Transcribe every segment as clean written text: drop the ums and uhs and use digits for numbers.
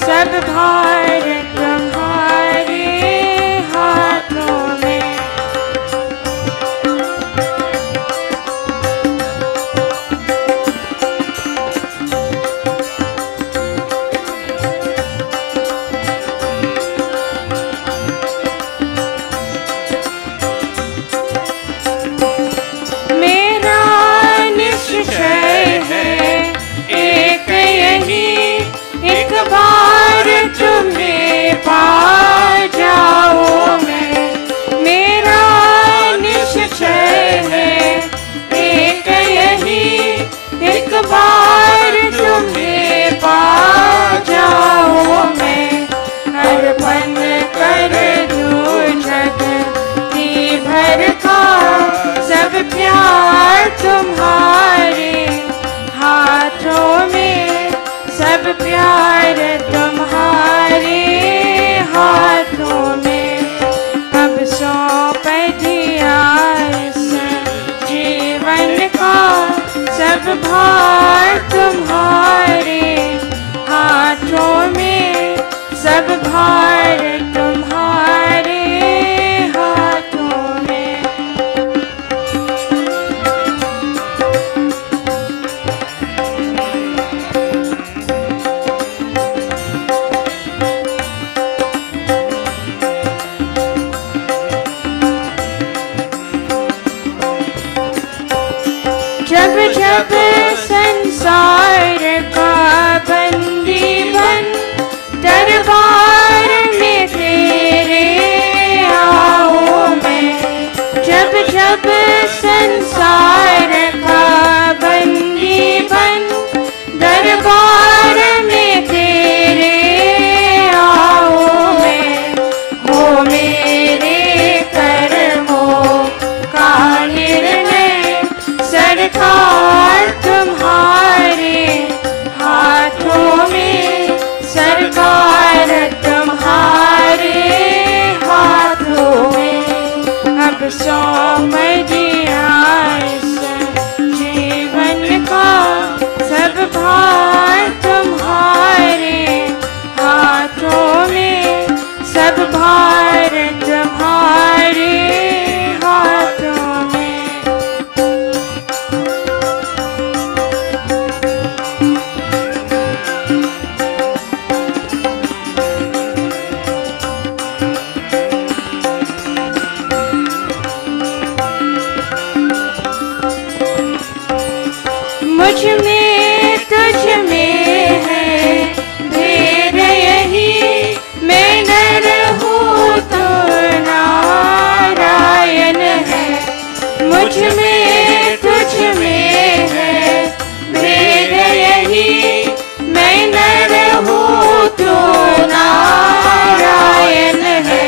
सब भार तुम्हारे हाथों में। मेरा निश्चय है एक यही, एक बार तुम्हें पा जाऊं मैं। मेरा निश्चय है एक यही, एक बार तुम्हें पा जाऊं मैं। अर्पण कर दूं जगती भर का सब प्यार तुम्हारे हाथों में, सब प्यार तुम्हारे हाथों में। अब सौंप दिया इस जीवन का सब भार तुम्हारे हाथों में, सब भार तुम्हारे हाथों में। जब जब संसार का बंदी बन दरबार में तेरे आऊं मैं। जब जब संसार का बंदी बन दरबार में तेरे आऊं मैं। हो मेरे कर्मों का निर्णय सरकार तुम्हारे हाथों में, सरकार तुम्हारे हाथों में। अब सौंप दिया इस जीवन का सब भार तुम्हारे हाथों में, सब भार तुम्हारे हाथों में। मुझ में तुझ में है भेद यही, मैं नर हूँ तो नारायण है। मुझ में तुझ में है भेद यही, मैं नर हूँ तो नारायण है।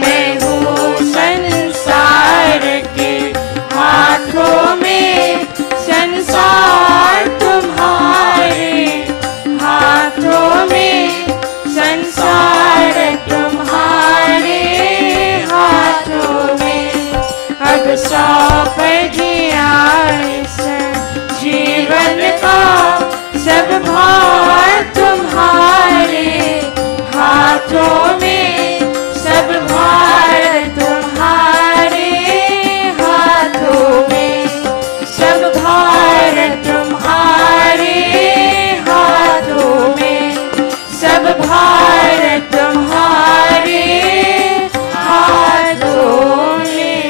मैं हूँ संसार के हाथों में, संसार तुम्हारे हाथों में, संसार तुम्हारे हाथों में। अब सौंप दिया इस जीवन का सब भार तुम्हारे हाथों में, सब भार तुम्हारे हाथों में, सब भार तुम्हारे हाथों में, सब भार तुम्हारे हाथों में।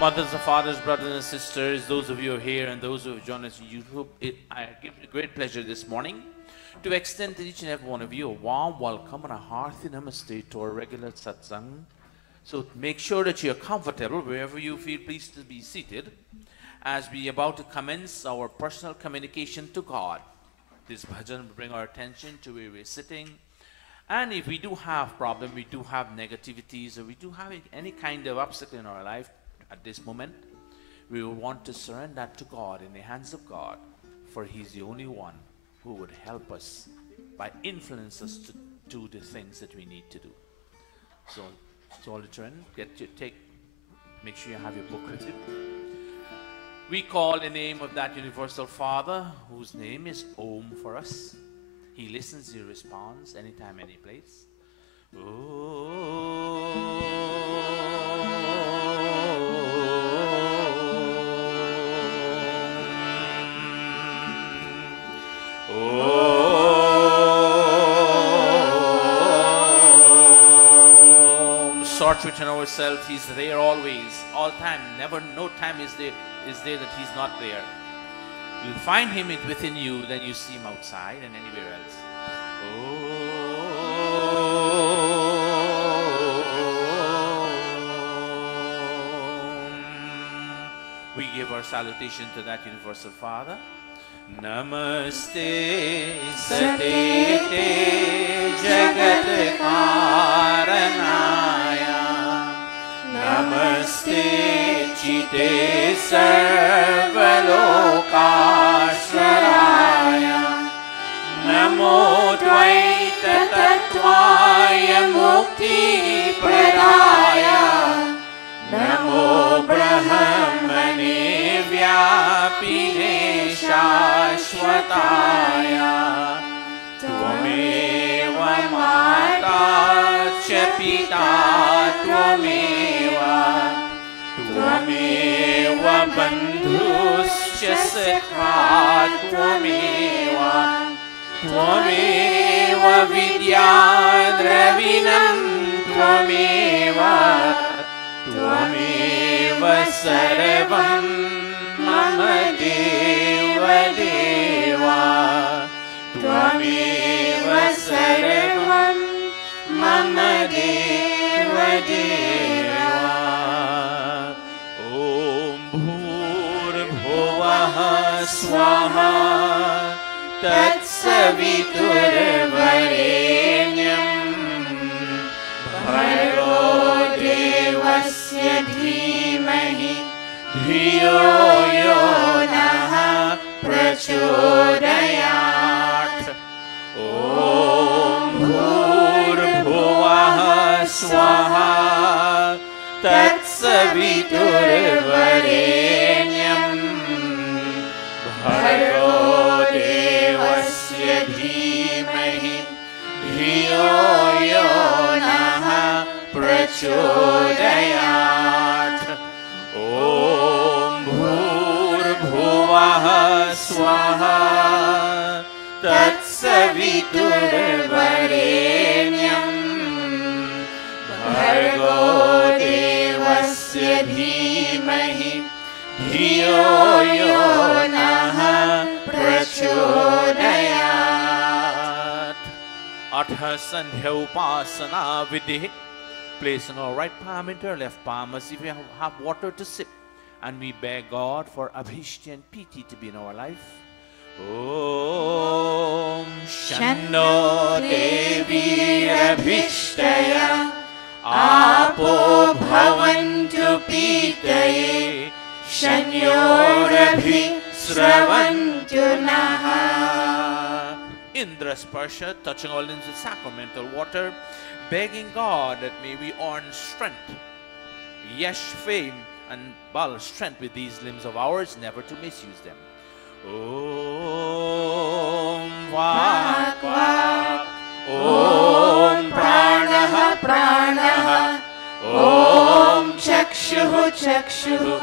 Mothers and fathers, brothers and sisters, those of you who are here and those who have joined us on YouTube, I give me great pleasure this morning to extend to each and every one of you a warm welcome and a hearty namaste to our regular satsang. So make sure that you're comfortable wherever you feel. Please to be seated as we are about to commence our personal communication to God. This bhajan will bring our attention to where we're sitting. And if we do have problems, we do have negativities, or we do have any kind of obstacle in our life at this moment, we will want to surrender that to God, in the hands of God, for He's the only one who would help us by influence us to do the things that we need to do. So all the children, make sure you have your book with you. We call the name of that universal Father, whose name is Om for us. He listens, he responds anytime, any place. Sort within ourselves, He's there always, all time. Never, no time is there that He's not there. You'll find Him within you, then you see Him outside and anywhere else. We give our salutation to that Universal Father. Namaste Satete Jagat Karanaya, Namaste Chite Sarvalokashvaraya, Namo Dvaita Tattvaya Mukti Pradaya, Namo Brahmane Vyapine Shashvataya, Tvameva Mata Cha Pita Tvameva, Tvameva Bandhuscha Sakha Tvameva, Tvameva Vidya Dravinam Tvameva, Tvameva Sarvam Mama Deva Deva, Tvameva Sarvam Mama Deva Deva. Om Bhurbhuvah Swaha Tatsaviturvarenyam Bhargo Devasya Dhimahi Dhiyo Yo Naha Prachodayat. Om Bhurbhuvah Swaha Tatsaviturvarenyam Bhargo Devasya Dhimahi Dhiyo Yo Naha Prachodayat. Om Bhurbhuvah Swaha Tatsaviturvarenyam Bhargo Devasya Dhimahi Dhiyo Yo Naha Prachodayat. Atha Sandhya Upasana Vidhi. Placing our right palm into our left palm as if we have water to sip, and we beg God for Abhishti and Piti to be in our life. Om Shanno Devi Abhishtaya Apo Bhavantu Pitaye Shanyorabhi Sravantu Naha. Indra Sparsha, touching all limbs with sacramental water, begging God that may we earn strength, yash, fame, and bal, strength with these limbs of ours, never to misuse them. Om Vak Vak, Om Pranaha Pranaha, Om Chakshuhu Chakshuhu,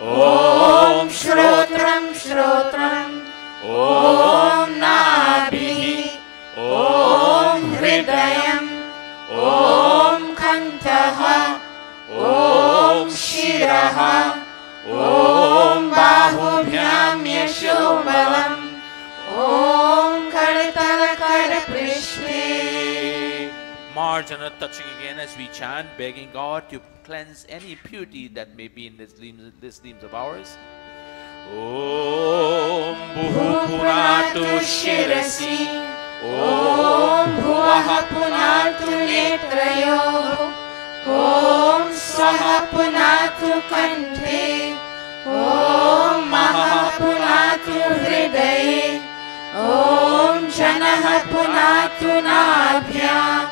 Om Shrotram Shrotram, Om Nabhi, Om Hridayam, Om Kantaha, Om Shiraha, Om Bahubhyam Yashobalam, Om Kartalakara Prishne. Marjana touching again as we chant, begging God to cleanse any impurity that may be in this limbs of ours. Om Bhupunatu Shirasi, Om Bhuvaha Punatu Netrayo, Om Swaha Punatu Kanthe, Om Maha Punatu Hridaye, Om Janaha Punatu Nabhyam,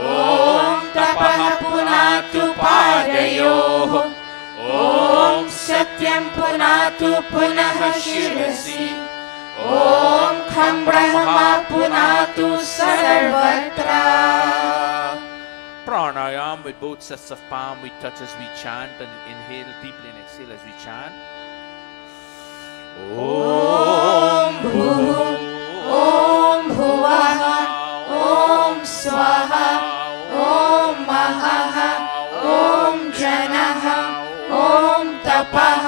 Om Tapaha Punatu Padayo, Om Satyam Punatu Punaha Shirasi, Om अहं ब्रह्मा पुनातु सर्वत्र. Pranayam with both sets of palm we touch as we chant, and inhale deeply and exhale as we chant. Om Bhuv Om Bhuvah Om Swaha Om Mahah Om Janah Om Tapah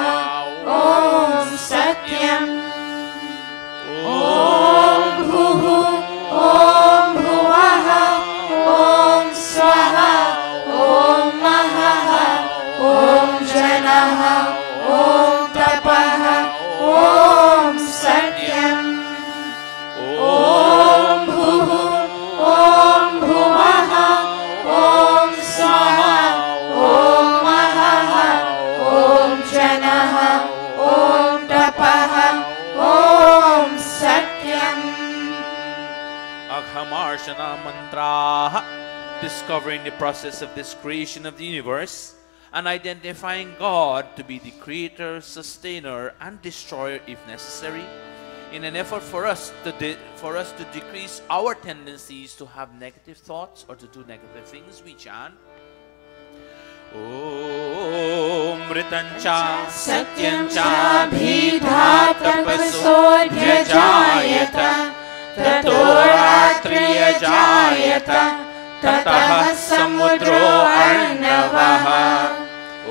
Om Satyam. Om Bhuv Om Bhuvah Om Swaha Om Mahah Om Janah Om Tapah Om Satyam. Om Bhuv Om Bhuvah Om Swaha Om Mahah Om Janah Om Tapah Om Satyam. Aghamarshana mantraha, discovering the process of this creation of the universe and identifying God to be the creator, sustainer, and destroyer if necessary, in an effort for us to decrease our tendencies to have negative thoughts or to do negative things, we chant Om Ritancha Satyancha Bhidha Tapasodhyajayata Tato Ratriya Jayata Tatah Samudro Arnavaha.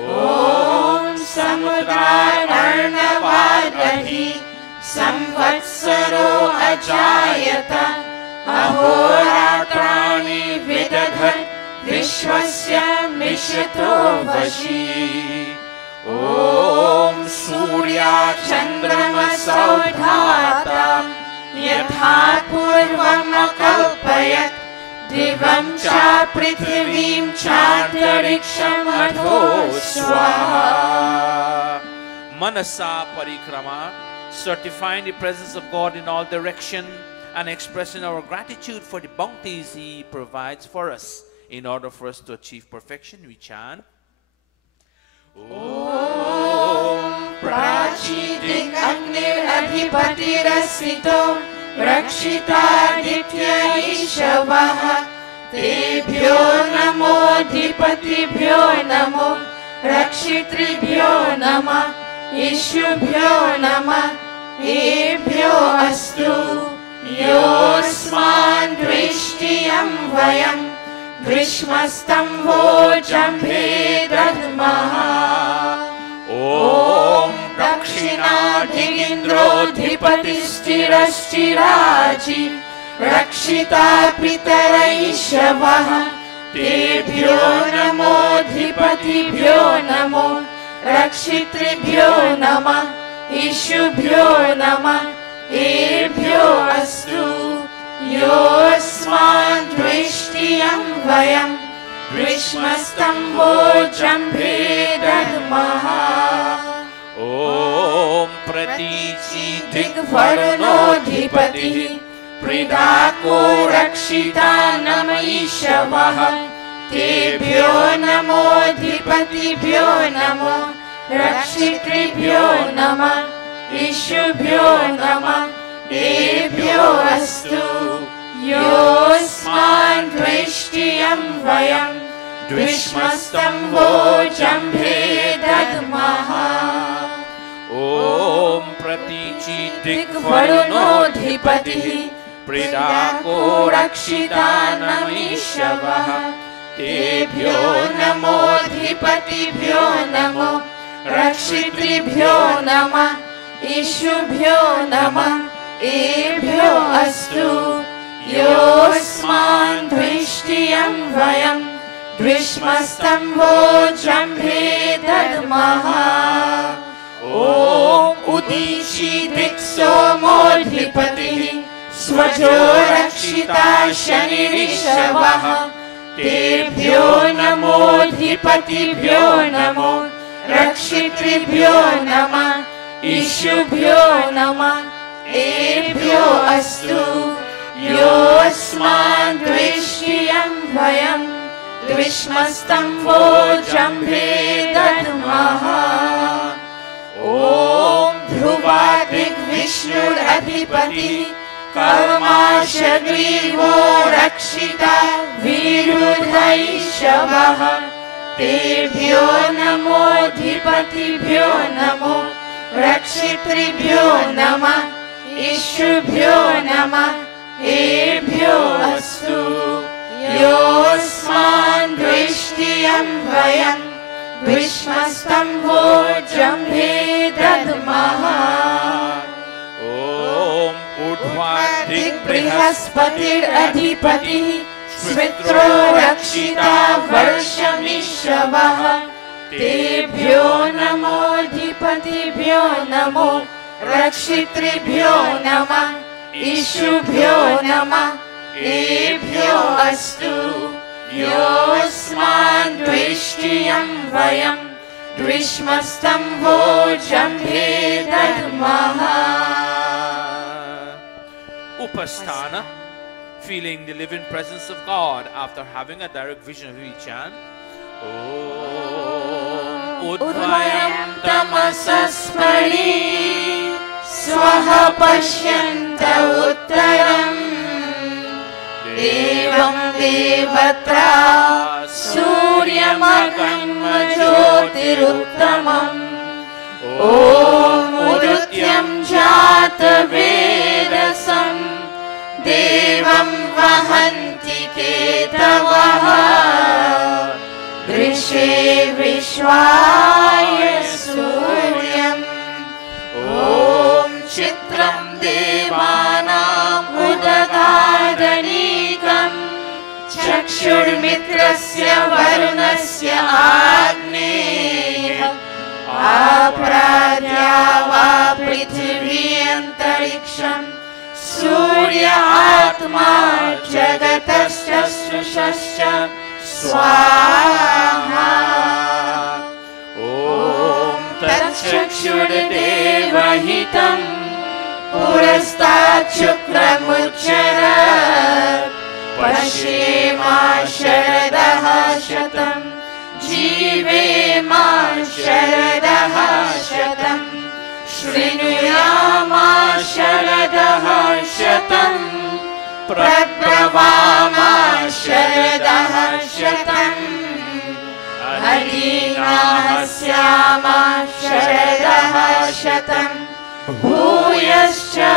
Om Samudra Arnavadahi Samvatsaro Ajayata Ahoratrani Vidadhat Vishwasya Mishito Vashi. Om Surya Chandrama Saudhata Yatha Purvam Akalpayat Divam cha prithivim chantariksham adho swaha. Manasa Parikrama, certifying the presence of God in all direction and expressing our gratitude for the bounties He provides for us in order for us to achieve perfection, we chant Om Prachidik Agnir Adhipatirasito Rakshita Ditya Ishavaha Tebhyo Namo Dhipatibhyo Namo Rakshitribhyo Nama Ishubhyo Nama Ebhyo Astu Yosman Drishtiyam Vayam Grishmastamho Jambhe Dadmaha. Om Dakshina Dhigindro Dhipatistirastiraji Rakshita Pitaraishavaha Tebhyo Namo Dhipatibhyo Namo Rakshitribhyo Nama Ishubhyo Nama Ebhyo Astu Yosman Drishtiyam Vayam Grishmastamho Jambhe Dadmaha. Om Pratichi Digvaruno Dhipati Pridako Rakshita Nama Ishavaha Tebhyo Namo Dhipatibhyo Namo Rakshitribhyo Nama Ishubhyo Nama Ebhyo Astu Yosman Drishtiyam Vayam Dvishmastamho Jambhe Dadmaha. Om Pratichi Digvaruno Dhipati Pridako Rakshita Namishavaha Tebhyo Namo Dhipatibhyo Namo Rakshitribhyo Nama Ishubhyo Nama Ebhyo Astu Yosman Drishtiyam Vayam Dvishmastamho Jambhe Dadmaha. Om Udishi Diksomo Dhipati Swajo Rakshita Shanirishtavaha Tebhyo Namo Dhipatibhyo Namo Rakshitribhyo Nama Ishubhyo Nama Ebhyo Astu Yosman Drishtiyam Vayam Dvishmastamho Jambhe Dadmaha. Om Dhruva Digvishnur Adhipati कल्माशग्रीवो रक्षिता विरुधैषवः तेभ्यो नमोऽधिपतिभ्यो नमो रक्षितृभ्यो नमः इष्भ्यो नमः एभ्यो अस्तु योऽस्मान् दृष्टियं वयं विश्वस्तम्भो जम्भे दद्मः ॐ बृहस्पतिरधिपतिः स्वित्रो रक्षिता वर्षमिषवः तेभ्यो नमोऽधिपतिभ्यो नमो रक्षितृभ्यो नमः इष्भ्यो नमः एभ्यो अस्तु योऽस्मान् द्विष्टियं वयं द्विष्मस्तम्भो जम्भे दद्मः Upasthana, feeling the living presence of God after having a direct vision of each chant. Om Udvayam tamasasmari Swaha pashyanta uttaram Devam devatra Suryamaganma jyotiruttamam Om udutyam jata vedasam Devam vahanti ketavaha Drishe vishwaya suryam Om chitram devanam udagadanekam Chakshurmitrasya varunasya agneya Apradya va prithvi antariksham Surya atma jagatascha sushascha Swaha Om Tatchakshurdevahitam Purastat Chukramucharat Pashema Sharadaha Shatam Jivema Sharadaha Shatam Shrinuyama Sharadaha Shatam Prabhavama Sharadaha Shatam Harinahasyama Sharadaha Shatam Bhuyascha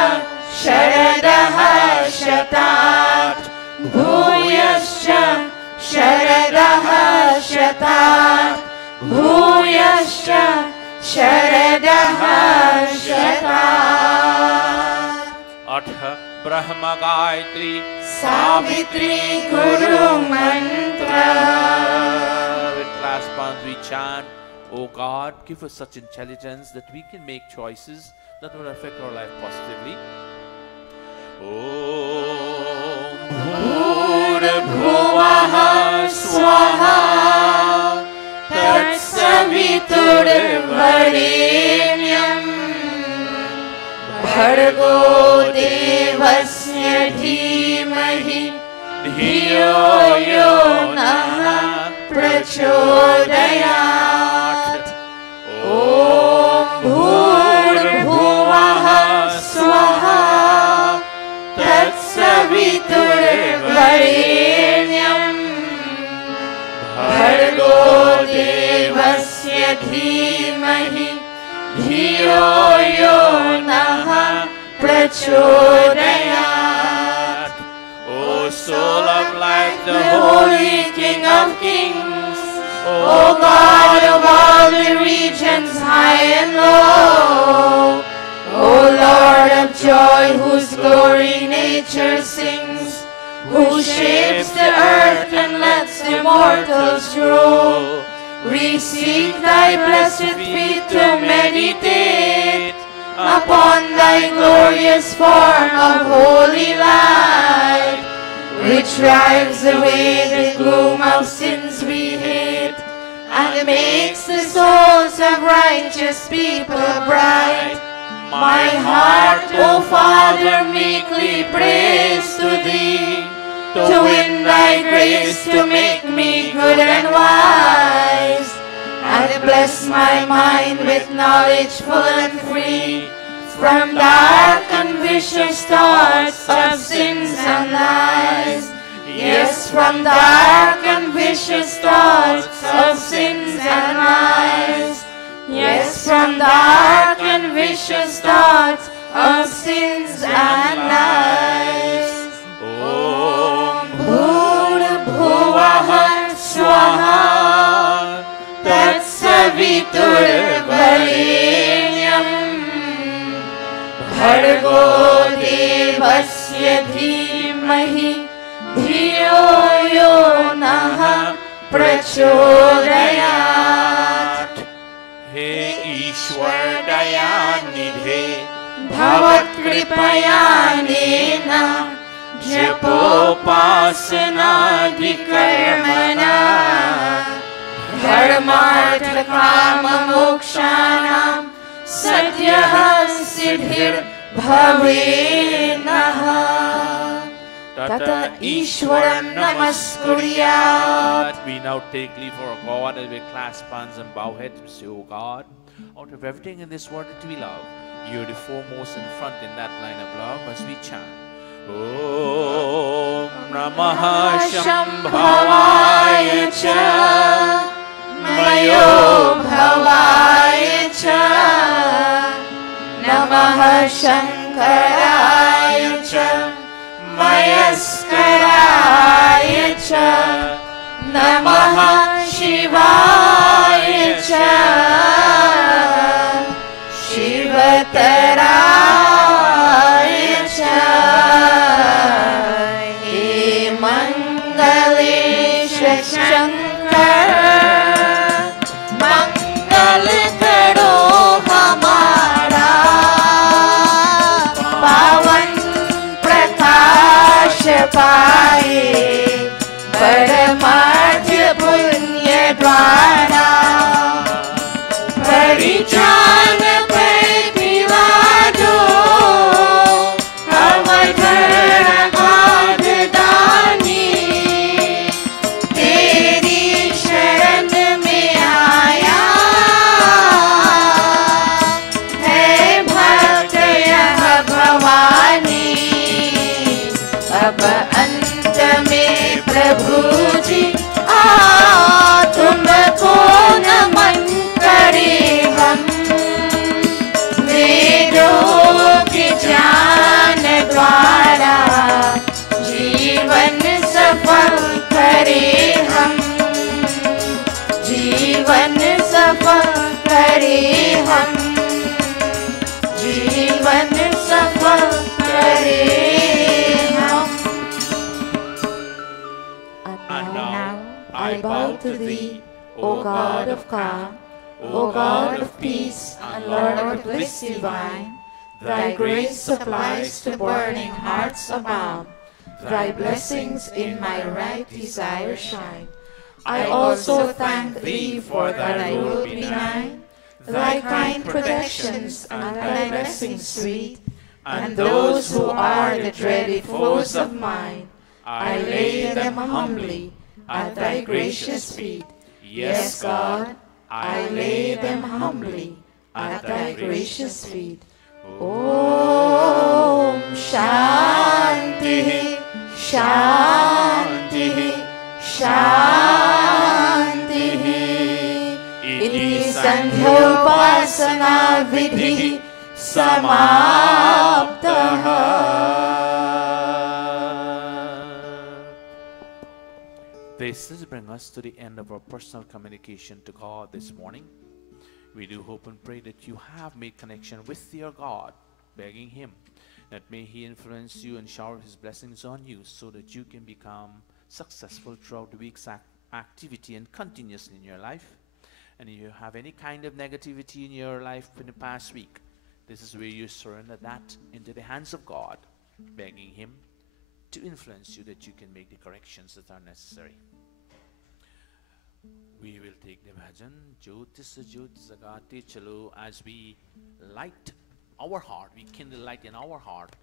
Sharadaha Shatat Bhuyascha Sharadaha Shatat Bhuyascha Sharadaha Shatat Atha Brahma Gayatri Savitri Guru Mantra. With clasped hands we chant, O God, give us such intelligence that we can make choices that will affect our life positively. Om Bhurabhuvaha Swaha Tatsaviturvarenyam Bhargo Devasya Dhimahi Dhiyo Yo Naha Prachodayat Om Bhurabhuvaha Swaha Tatsaviturvarenyam Bhargo Devasya Dhimahi Dhiyo Yo Naha Prachodayat O soul of light, the Holy King of Kings, O God of all the regions high and low, O Lord of joy, whose glory nature sings, who shapes the earth and lets the mortals grow. We seek thy blessed feet to meditate upon thy glorious form of holy light, which drives away the gloom of sins we hate, and makes the souls of righteous people bright. My heart, O Father, meekly prays to thee, to win thy grace to make me good and wise, and bless my mind with knowledge full and free, from dark and vicious thoughts of sins and lies. Yes, from dark and vicious thoughts of sins and lies. Yes, from dark and vicious thoughts of sins and lies. Om Bhur Bhuvah Swaha Tat Savitur Varenyam Bhargo Devasya Dhimahi Dhiyo Yo Nah Prachodayat. He Ishwar Dayanidhe Bhavat Kripayanena Japopasana Dhikarmana Dharmartha Kama Mokshanam Satyah Siddhir Bhavenaha Tata Ishwaram Namaskuryat. We now take leave of our God as we clasp hands and bow heads and say, O God, out of everything in this world that we love, you are the foremost in front in that line of love as we chant. Om Namah Shambhavaya Cha Mayo Bhavaya Cha Namah Shankaraya Cha Mayaskaraya Cha Namah Shivaya Cha Shivataraya Cha He Mangalesha Shankar Mangal Karo Hamara Pavan Prakash Paaye Paramartha Punya Dwara Parijan Prativado Avadhara Gadani Teri Sharan Mein Aaya Hai Bhakt Yah Bhavani Ab Ant Mein Prabhu Ji तुमको नमन करे हम वेदों के ज्ञान द्वारा जीवन सफल करे हम जीवन सफल करे हम जीवन सफल करे हम. And now I bow to thee, O God of calm, O God of peace, and Lord of bliss divine. Thy grace supplies to burning hearts abound. Thy blessings in my right desire shine. I also thank thee for thy rule benign, thy kind protections and thy blessings sweet, and those who are the dreaded foes of mine, I lay them humbly at thy gracious feet. Yes, God, I lay them humbly at thy gracious feet. Om Shanti, Shanti, Shanti. Iti Sandhyopasana Vidhi Samaptaha. This does bring us to the end of our personal communication to God this morning. We do hope and pray that you have made connection with your God, begging Him that may He influence you and shower His blessings on you so that you can become successful throughout the week's activity and continuously in your life. And if you have any kind of negativity in your life in the past week, this is where you surrender that into the hands of God, begging Him to influence you that you can make the corrections that are necessary. We will take the bhajan Jyotis Jyotis Agate Chalo as we light our heart, we kindle light in our heart.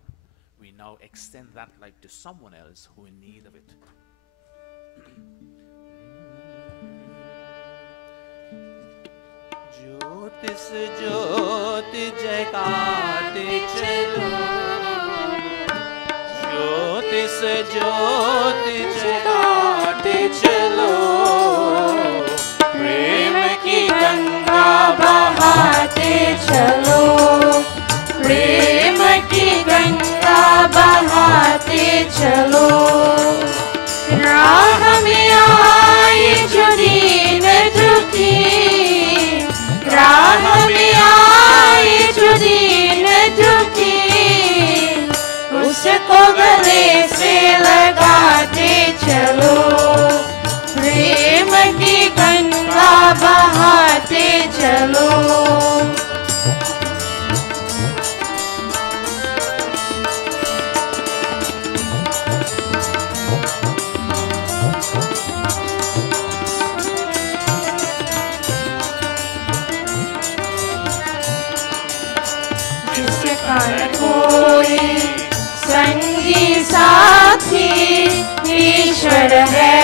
We now extend that light to someone else who in need of it. ज्योतिष ज्योति जगाते चलो, ज्योतिष ज्योति जगाते चलो, प्रेम की गंगा बहाते चलो, प्रेम की गंगा बहाते चलो। राह में आए जो दीन दुखी, राह में आए जो दीन दुखी, उसको गले से लगाते चलो, प्रेम की गंगा बहाते चलो। कोई संगी साथी ईश्वर है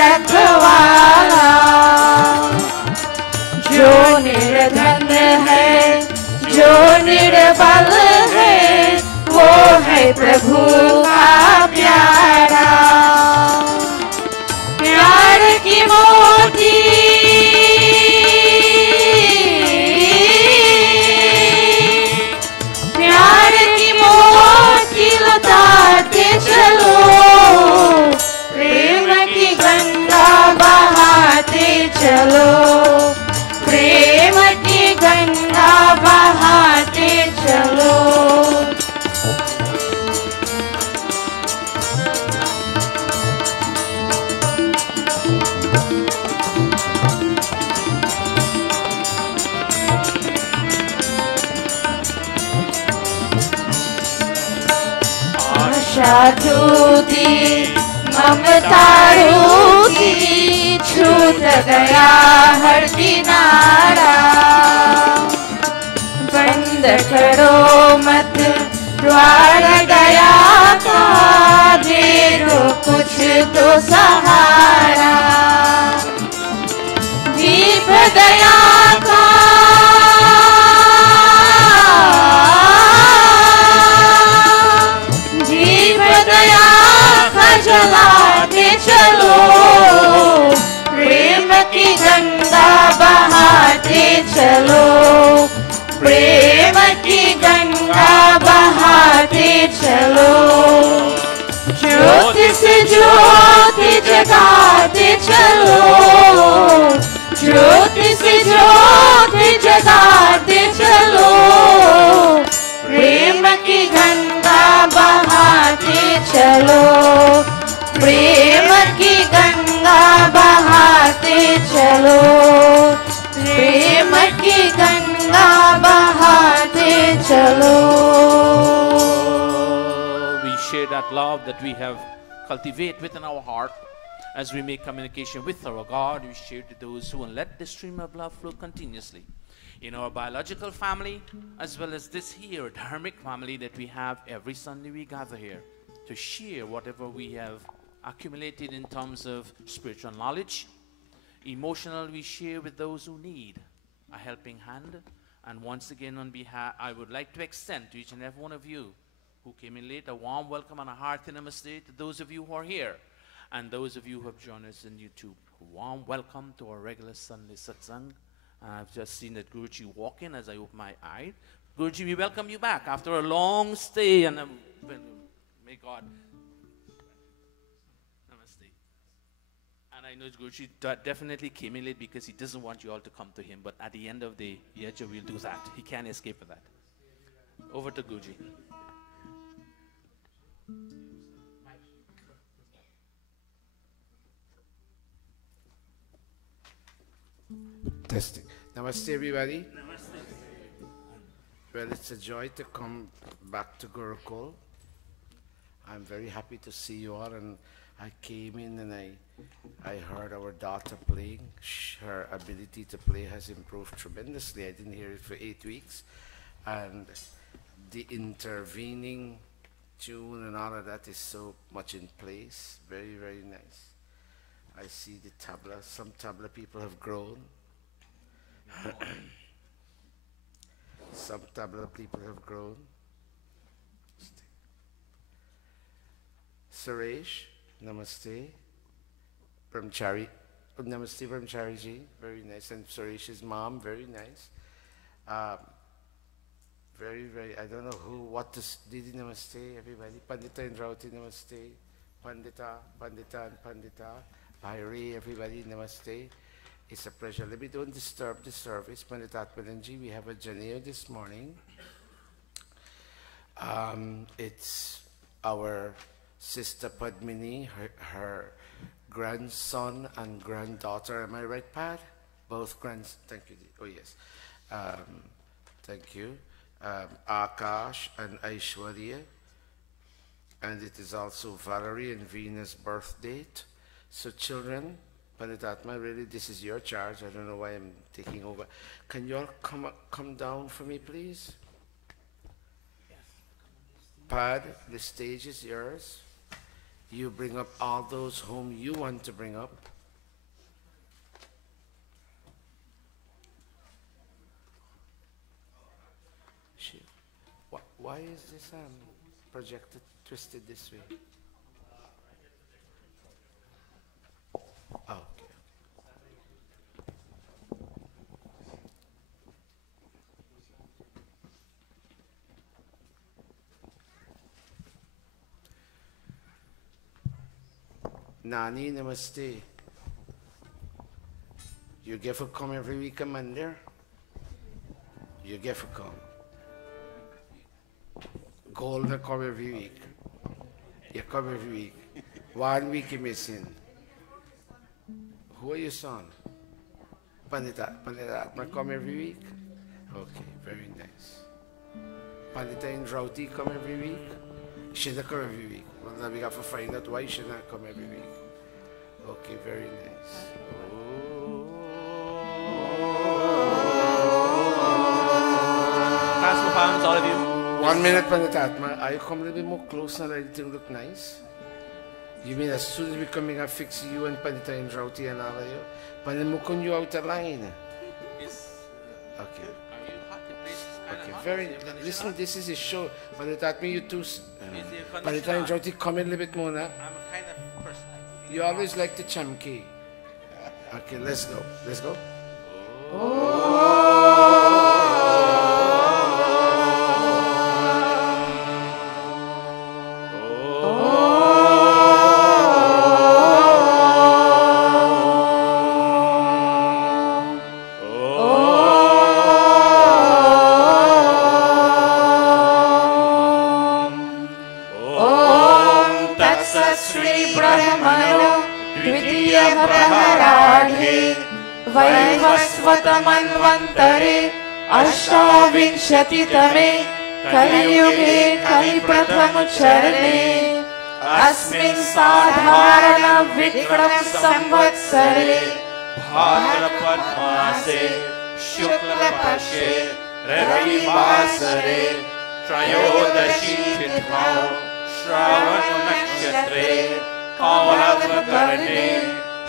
रखवाला, जो निर्धन है जो निर्बल है वो है प्रभु का प्यारा। प्यार की मोती चलो, प्रेम की गंगा बहाते चलो, प्रेम की गंगा बहाते चलो। आशा टूटी ममता रूठी, छूट गया हर किनारा। बंद करो मत द्वार गया का, दे दो कुछ तो सहारा। दीप दया का जलाते चलो, प्रेम की गंगा बहाते चलो, प्रेम की गंगा बहाते चलो। ज्योति से ज्योति जगाते चलो, ज्योति से ज्योति जगाते चलो, प्रेम की गंगा बहाते चलो, प्रेम की गंगा बहाते चलो, प्रेम की गंगा बहाते चलो। We share that love that we have cultivated within our heart as we make communication with our God. We share to those who, and let the stream of love flow continuously in our biological family as well as this here dharmic family that we have. Every Sunday we gather here to share whatever we have accumulated in terms of spiritual knowledge. Emotional, we share with those who need a helping hand. And once again, on behalf, I would like to extend to each and every one of you who came in late a warm welcome and a hearty namaste to those of you who are here and those of you who have joined us on YouTube. Warm welcome to our regular Sunday Satsang. I've just seen that Guruji walk in as I open my eye. Guruji, we welcome you back after a long stay, and may God namaste. And I know Guruji definitely came in late because he doesn't want you all to come to him, but at the end of the yajna we'll do that. He can't escape for that. Over to Guruji. Testing. Namaste, everybody. Namaste. Well, it's a joy to come back to Gurukula. I'm very happy to see you all, and I came in and I heard our daughter playing. Her ability to play has improved tremendously. I didn't hear it for 8 weeks, and the intervening tune and all of that is so much in place. Very, very nice. I see the tabla. Some tabla people have grown. Some Tamil people have grown. Suresh, namaste. Brahmachari, namaste Brahmachari ji, very nice. And Suresh's mom, very nice. Very, I don't know what this, Didi namaste, everybody. Pandita and Rauti namaste. Pandita and Pandita. Bhairi, everybody, namaste. It's a pleasure. Let me don't disturb the service. Pandita Atmananji, we have a Janeyu this morning. It's our sister Padmini, her grandson and granddaughter. Am I right, Pat? Both thank you. Oh, yes. Thank you. Akash and Aishwarya. And it is also Valerie and Venus' birth date. So children, Panitatma, really, this is your charge. I don't know why I'm taking over. Can you all come down for me, please? Yes. Pad, the stage is yours. You bring up all those whom you want to bring up. Why is this projected twisted this way? Oh, okay. Nani, namaste. You get for come every week, Commander? You get for come. Gold come every week. You come every week. 1 week you're missing. Who are your son? Pandita come every week? Okay, very nice. Pandita and Rauti come every week? She doesn't come every week. Well, now we have to find out why she doesn't come every week. Okay, very nice. Clap your hands, all of you. 1 minute, Panditatma. Are you come a little bit more close and everything look nice? You mean as soon as we come in, I fix you and Pandita and Rauti and all of you? Pandimukun you out the line? Yes. Okay. Are you hot? The place is kind Okay, of hot. very. Listen, this is a show. Panditatma, you two. Pandita and Rauti, come in a little bit more now. I'm a kind of person. You always like the chamki. Okay, let's go. Let's go. वैवस्वतमन्वन्तरे अष्टाविंशतितमे कलियुगे कलिप्रथमचरणे अस्मिन् साधारण विक्रम संवत्सरे भाद्रपदमासे शुक्लपक्षे रविवासरे त्रयोदशी तिथौ श्रावण नक्षत्रे कौलवकर्णे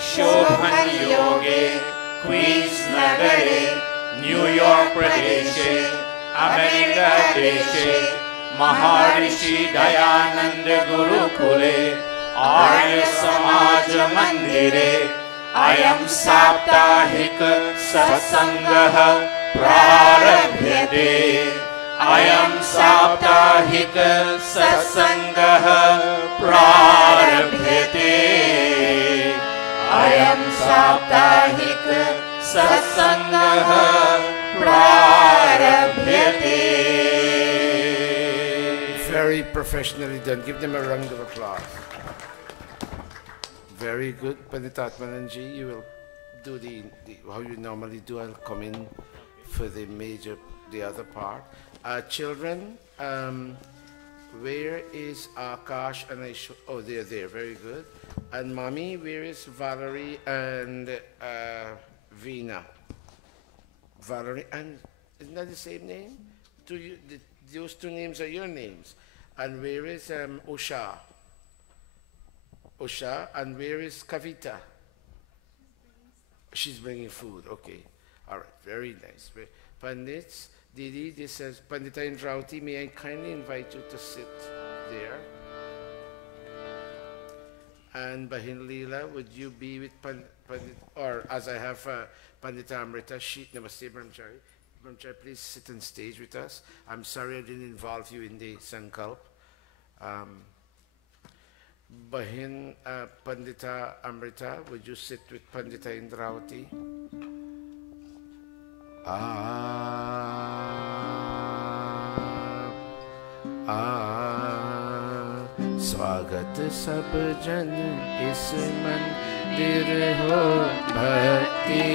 शोभन योगे queen's नगरे New York प्रदेशे America देशे महर्षि दयानंद गुरुकुले आर्य समाज मंदिरे अयं साप्ताहिक सत्संगः प्रारभ्यते अयं साप्ताहिक सत्संगः प्रारभ्यते अयं साप्ताहिक सत्संगः प्रारभ्यते. Very professionally done. Give them a round of applause. Very good, Panditatmananji. You will do the how you normally do. I'll come in for the other part. Children, where is Akash and Aisha? Oh, they're there. Very good. And Mommy, where is Valerie and Veena? Valerie, and isn't that the same name? Those two names are your names. And where is Usha? Usha, and where is Kavita? She's bringing food. Okay. All right. Very nice. Pandits, Didi, this says, Pandita Indrauti, may I kindly invite you to sit there? And Bahin Leela, would you be with Pandit, or as I have Pandita Amrita, she, Namaste Brahmachari. Brahmachari, please sit on stage with us. I'm sorry I didn't involve you in the Sankalp. Bahin Pandita Amrita, would you sit with Pandita Indravati? स्वागत सब जन इस मंदिर हो भक्ति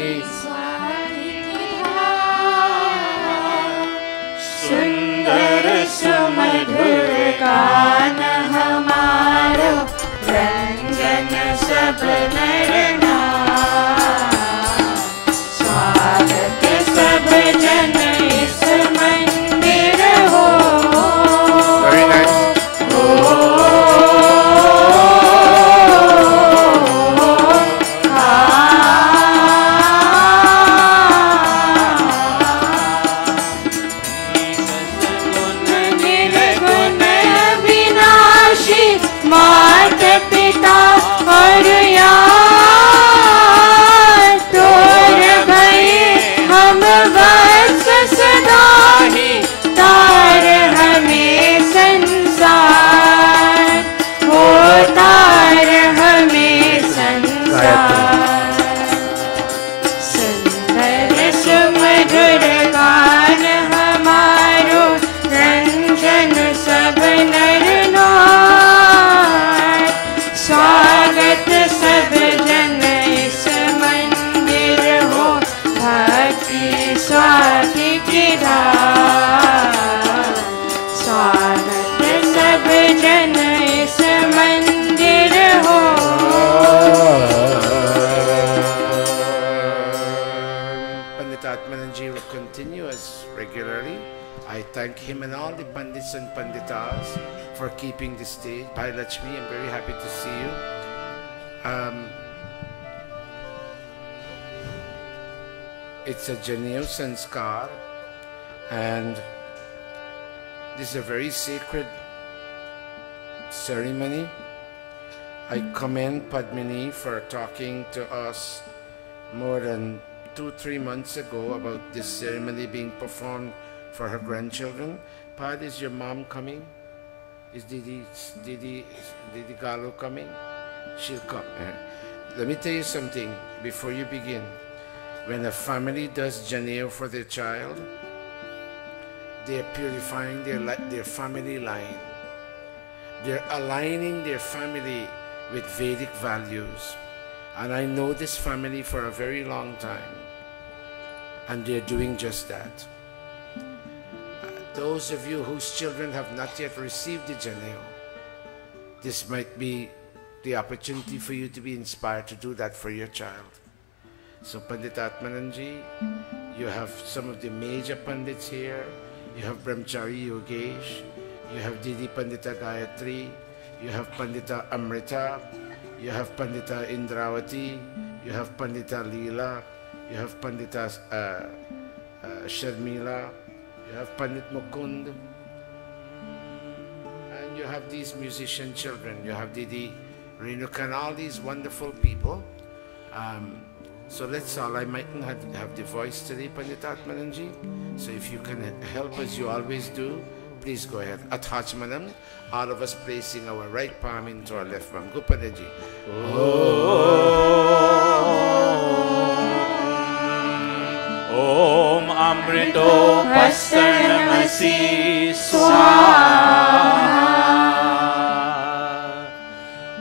सुंदर सुमधुर गान हमारो रंजन सब नर नार स्वागत सब जन इस मंदिर हो Very nice. Thank him and all the Pandits and Panditas for keeping the stage. Bhai Lakshmi, I'm very happy to see you. It's a Janeyu Sanskar, and this is a very sacred ceremony. I commend Padmini for talking to us more than 2-3 months ago about this ceremony being performed for her grandchildren. Pad, is your mom coming? Is Didi Galo coming? She'll come. Let me tell you something before you begin. When a family does Janeyu for their child, they're purifying their family line. They're aligning their family with Vedic values. And I know this family for a very long time. And they're doing just that. Those of you whose children have not yet received the Janeyu, this might be the opportunity for you to be inspired to do that for your child. So Pandit Atmananji, you have some of the major Pandits here. You have Brahmachari Yogesh, you have Didi Pandita Gayatri, you have Pandita Amrita, you have Pandita Indravati, you have Pandita Leela, you have Pandita Sharmila, you have Pandit Mukund, and you have these musician children. You have Didi Renuka and all these wonderful people. So let's all, I mightn't have the voice today, Pandit Atmananji. So if you can help as you always do, please go ahead. Athachmanam, all of us placing our right palm into our left palm. Gopadaji. Om Amrito Pastanamasi Swaha.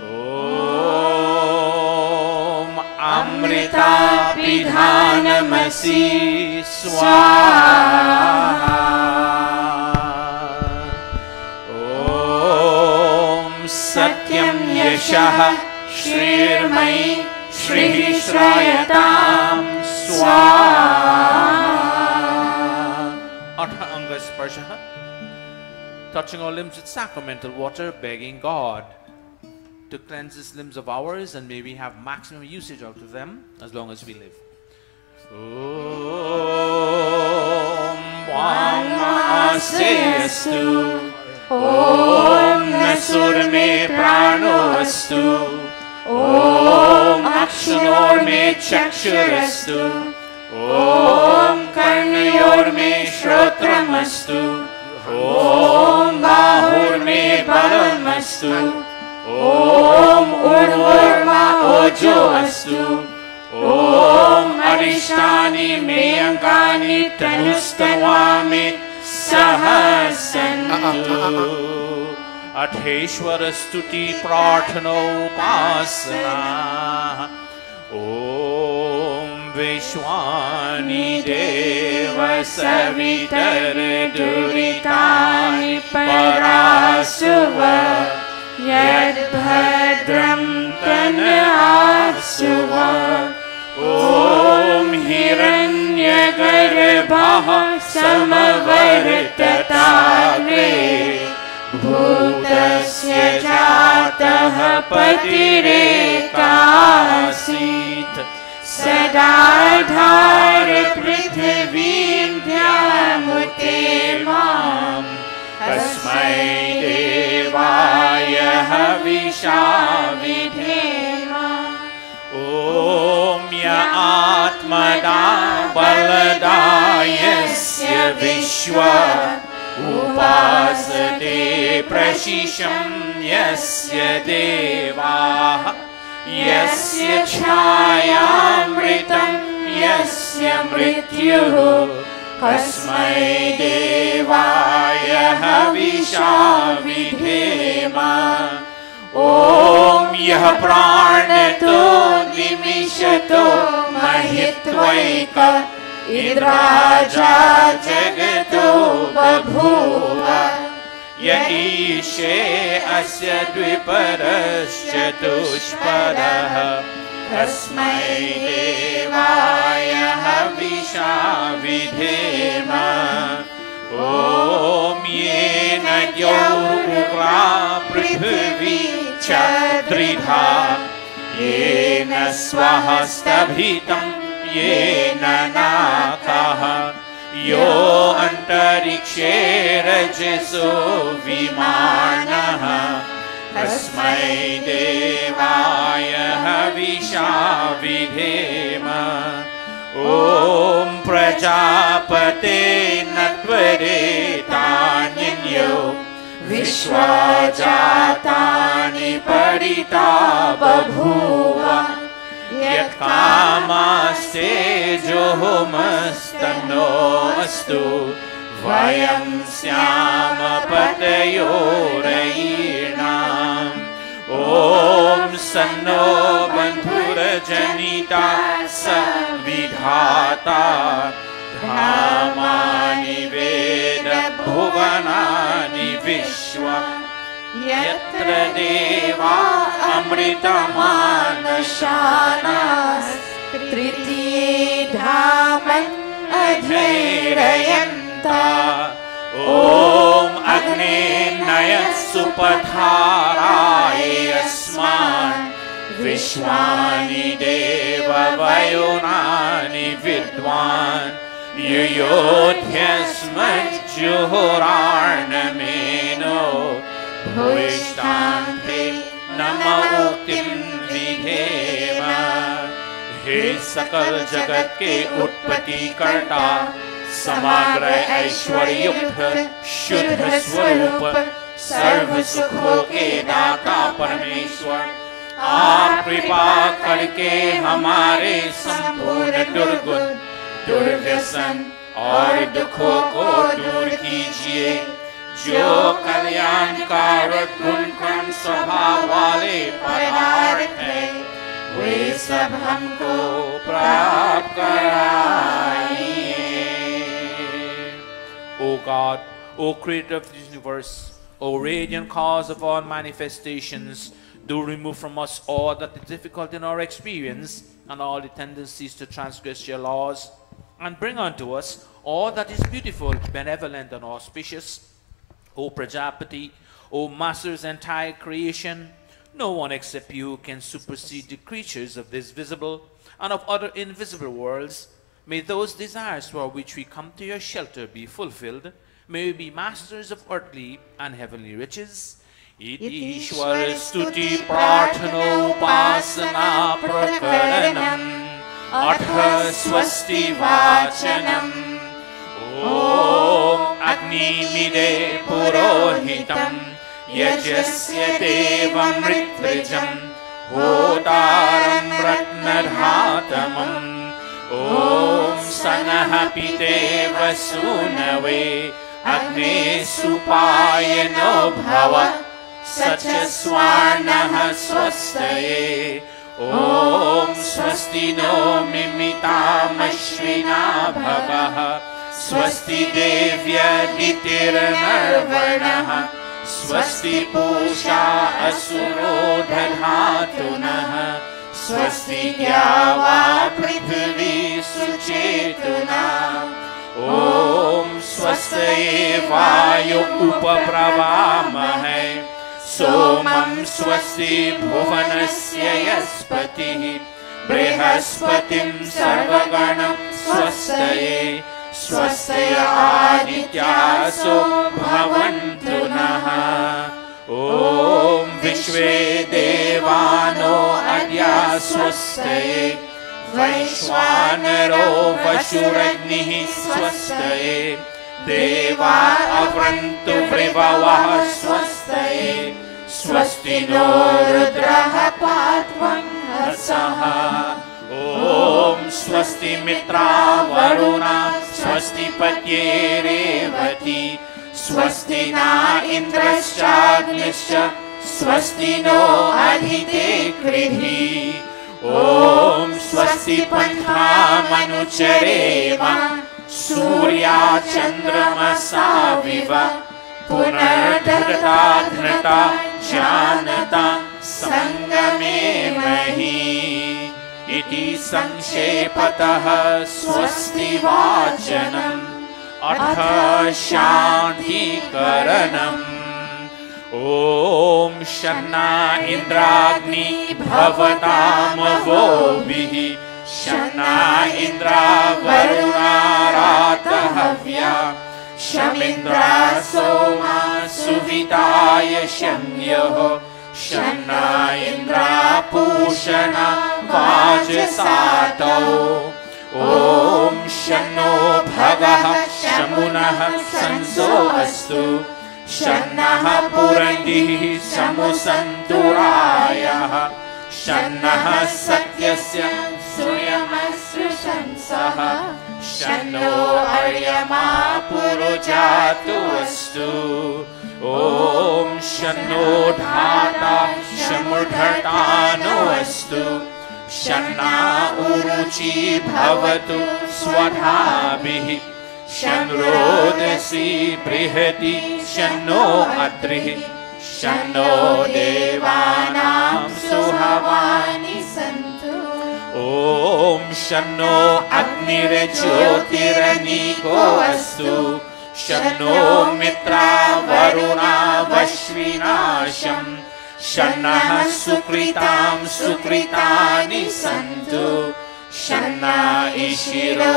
Om Amrita Pidhanamasi Swaha. Om Satyam Yashaha Shrirmai Shri Shrayatam Swaha. Atha Anga Sparshaha. Touching our limbs with sacramental water, begging God to cleanse these limbs of ours, and may we have maximum usage out of them as long as we live. Om त्वां आश्रयस्तु ॐ नसुर मे प्राणोऽस्तु ॐ अक्षयोर्मे चक्षुरस्तु ॐ कर्णयोर्मे श्रोत्रमस्तु ॐ बाहुर्मे बलमस्तु ॐ उर्वोर्मा ओजोऽस्तु ॐ अरिष्टानि मे अङ्गानि तनुस्तवामि सहसन्तु अठेश्वर स्तुति प्रार्थनोपासना ॐ विश्वानि देव सवितर दुरितानि परासुव यद्भद्रं तनआसुव ॐ हिरण्यगर्भः समवर्तताग्रे भूतस्य जातः पतिरेकासीत् सदाधार पृथिवीं ध्यामुते माम् तस्मै देवाय हविषा विधेम ॐ य आत्मदा बलदायस्य विश्व उपासते प्रशिशं यस्य देवाः यस्य छायामृतं यस्य मृत्युः तस्मै देवाय हविषा विधेम ॐ यः प्राणतो निमिषतो महित्वैक इन्द्राजा जगतो बभूव य ईशे अस्य द्विपरश्चतुष्पदः तस्मै देवाय हविषा विधेम ॐ येन द्यौरुग्रा पृथिवी च त्रिधा येन स्वः स्तभितं येन नाकः यो अन्तरिक्षे रजसो विमानः तस्मै देवाय हविषा विधेम ॐ प्रजापते नत्वरेतान्यो विश्वा जातानि परिता बभूव यत्कामास्ते जोमस्तन्नो अस्तु वयं स्याम पतयोरयीणाम् ॐ सन्नो बन्धुरजनिता स विधाता धामानि वेद भुवनानि विश्व यत्र देवा अमृतमानशानाः तृतीये धामन् अधैरयन्ता ॐ अग्ने नयस्सु पथाराय अस्मान् विश्वानि देव वयोनानि विद्वान् युयोध्यस्मज्जुहोरार्णमेनो भूयिष्ठान्ते नमोक्तिं विधेम हे सकल जगत के उत्पत्ति कर्ता समग्र ऐश्वर्युक्त शुद्ध स्वरूप सर्व सुखों के दाता परमेश्वर आप कृपा करके हमारे संपूर्ण दुर्गुण दुर्व्यसन और दुखों को दूर कीजिए जो कल्याणकारक गुण कर्म स्वभाव वाले पदार्थ है वे सब हमको प्राप्त कराइए। O God, O Creator of the universe, O radiant cause of all manifestations, do remove from us all that is difficult in our experience and all the tendencies to transgress your laws, and bring unto us all that is beautiful, benevolent, and auspicious. O Prajapati, O Master's entire creation, no one except you can supersede the creatures of this visible and of other invisible worlds. May those desires for which we come to your shelter be fulfilled. May we be masters of earthly and heavenly riches. Iti Ishwar Stuti Prarthana Upasana Prakaranam Atha Swasti Vachanam Om Agni Mide Purohitam Yajasya Devam Ritrijam Hotaram Ratnadhatamam Om Sanahapite Vasunave Agni Supayano Bhava Satyaswarnaha Swastaye Om Swasti no Mimitamashvina Bhavaha Swasti Devya Ditirnarvarnaha Swasti Pusha Asuro Dharhatunaha Swasti Gyava Prithvi Suchetuna Om Swastaye Vayu Upapravamahe Somam Swasti Bhuvanasya Yaspatihi Brihaspatim Sarvaganam Swastaye Swastaya Adityaso Bhavantu Naha Om Vishve Devano Adya Swastaye Vaishwanaro Vashuragnihi Swastaye Deva Avrantu Vrivavaha Swastaye Swasti no Rudraha Patvam Hasaha Om Swasti Mitra Varuna Swasti Patye Revati Swasti na Indrashagnisha Swasti no Adhite Krihi Om Swasti Pantha Manucharema Surya Chandramasa Viva Punardhata Dhrata Janata Sangame Mahi Iti Sanshepataha Swasti Vachanam Atha Shanti Karanam Om Shanna Indragni Bhavatam Avobhihi Shanna Indra Varuna Ratahavya Shamindra Soma Suvitaya Shamyoho Shanna Indra Pushana Vajasato Om Shanno Bhagaha Shamunaha Sanso Astu Shannaha Purandihi Samusanturaya Shannaha Satyasya Suryamasru Shansaha Shanno Aryama Purojatu Astu Om Shanno Dhata Shamurdhartano Astu Shanna Uruchi Bhavatu Swadhabhihi Shanrodasi Prihati Shanno Atrihi Shanno Devanam Suhavani Santu Om Shanno Agnire Jyotiraniko Astu Shanno Mitra Varuna Vashvinasham Shanna Sukritam Sukritani Santu Shanna Ishiro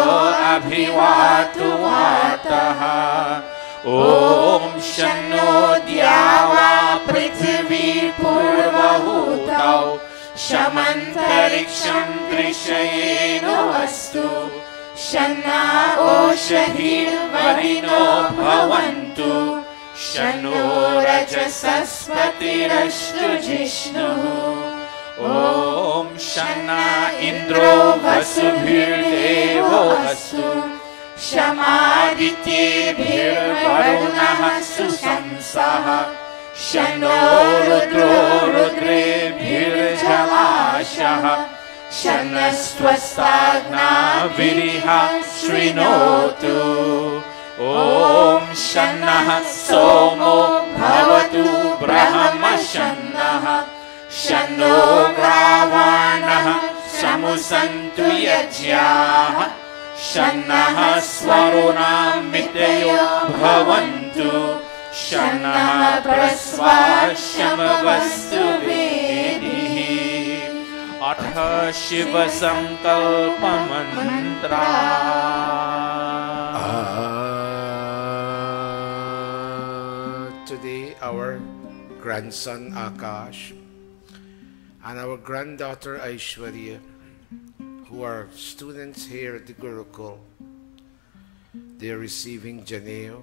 Abhivatu Vataha Om Shanno Dhyava Prithvi Purvahutau Shamantariksham Trishayeno Astu Shanna Oshadhir Varino Bhavantu Shanno Rajasaspati'rashtu Jishnuhu Om Shanna Indro Vasubhir Devo Astu Shamaditye Varunaha Susamsaha Shanno Rudro Rudre Jalashaha Shanastvastagna Viriha Shrinotu Om Shannaha Somo Bhavatu Brahma Shannaha Shanno Gravarnaha Samusantu Yajyaha Shannaha Swaruna Mitayo Bhavantu Shannaha Prasva Shamavastu Vedihi Atha Shiva Sankalpa Mantra. Today our grandson Akash and our granddaughter Aishwarya, who are students here at the Gurukul, they are receiving Janeyu.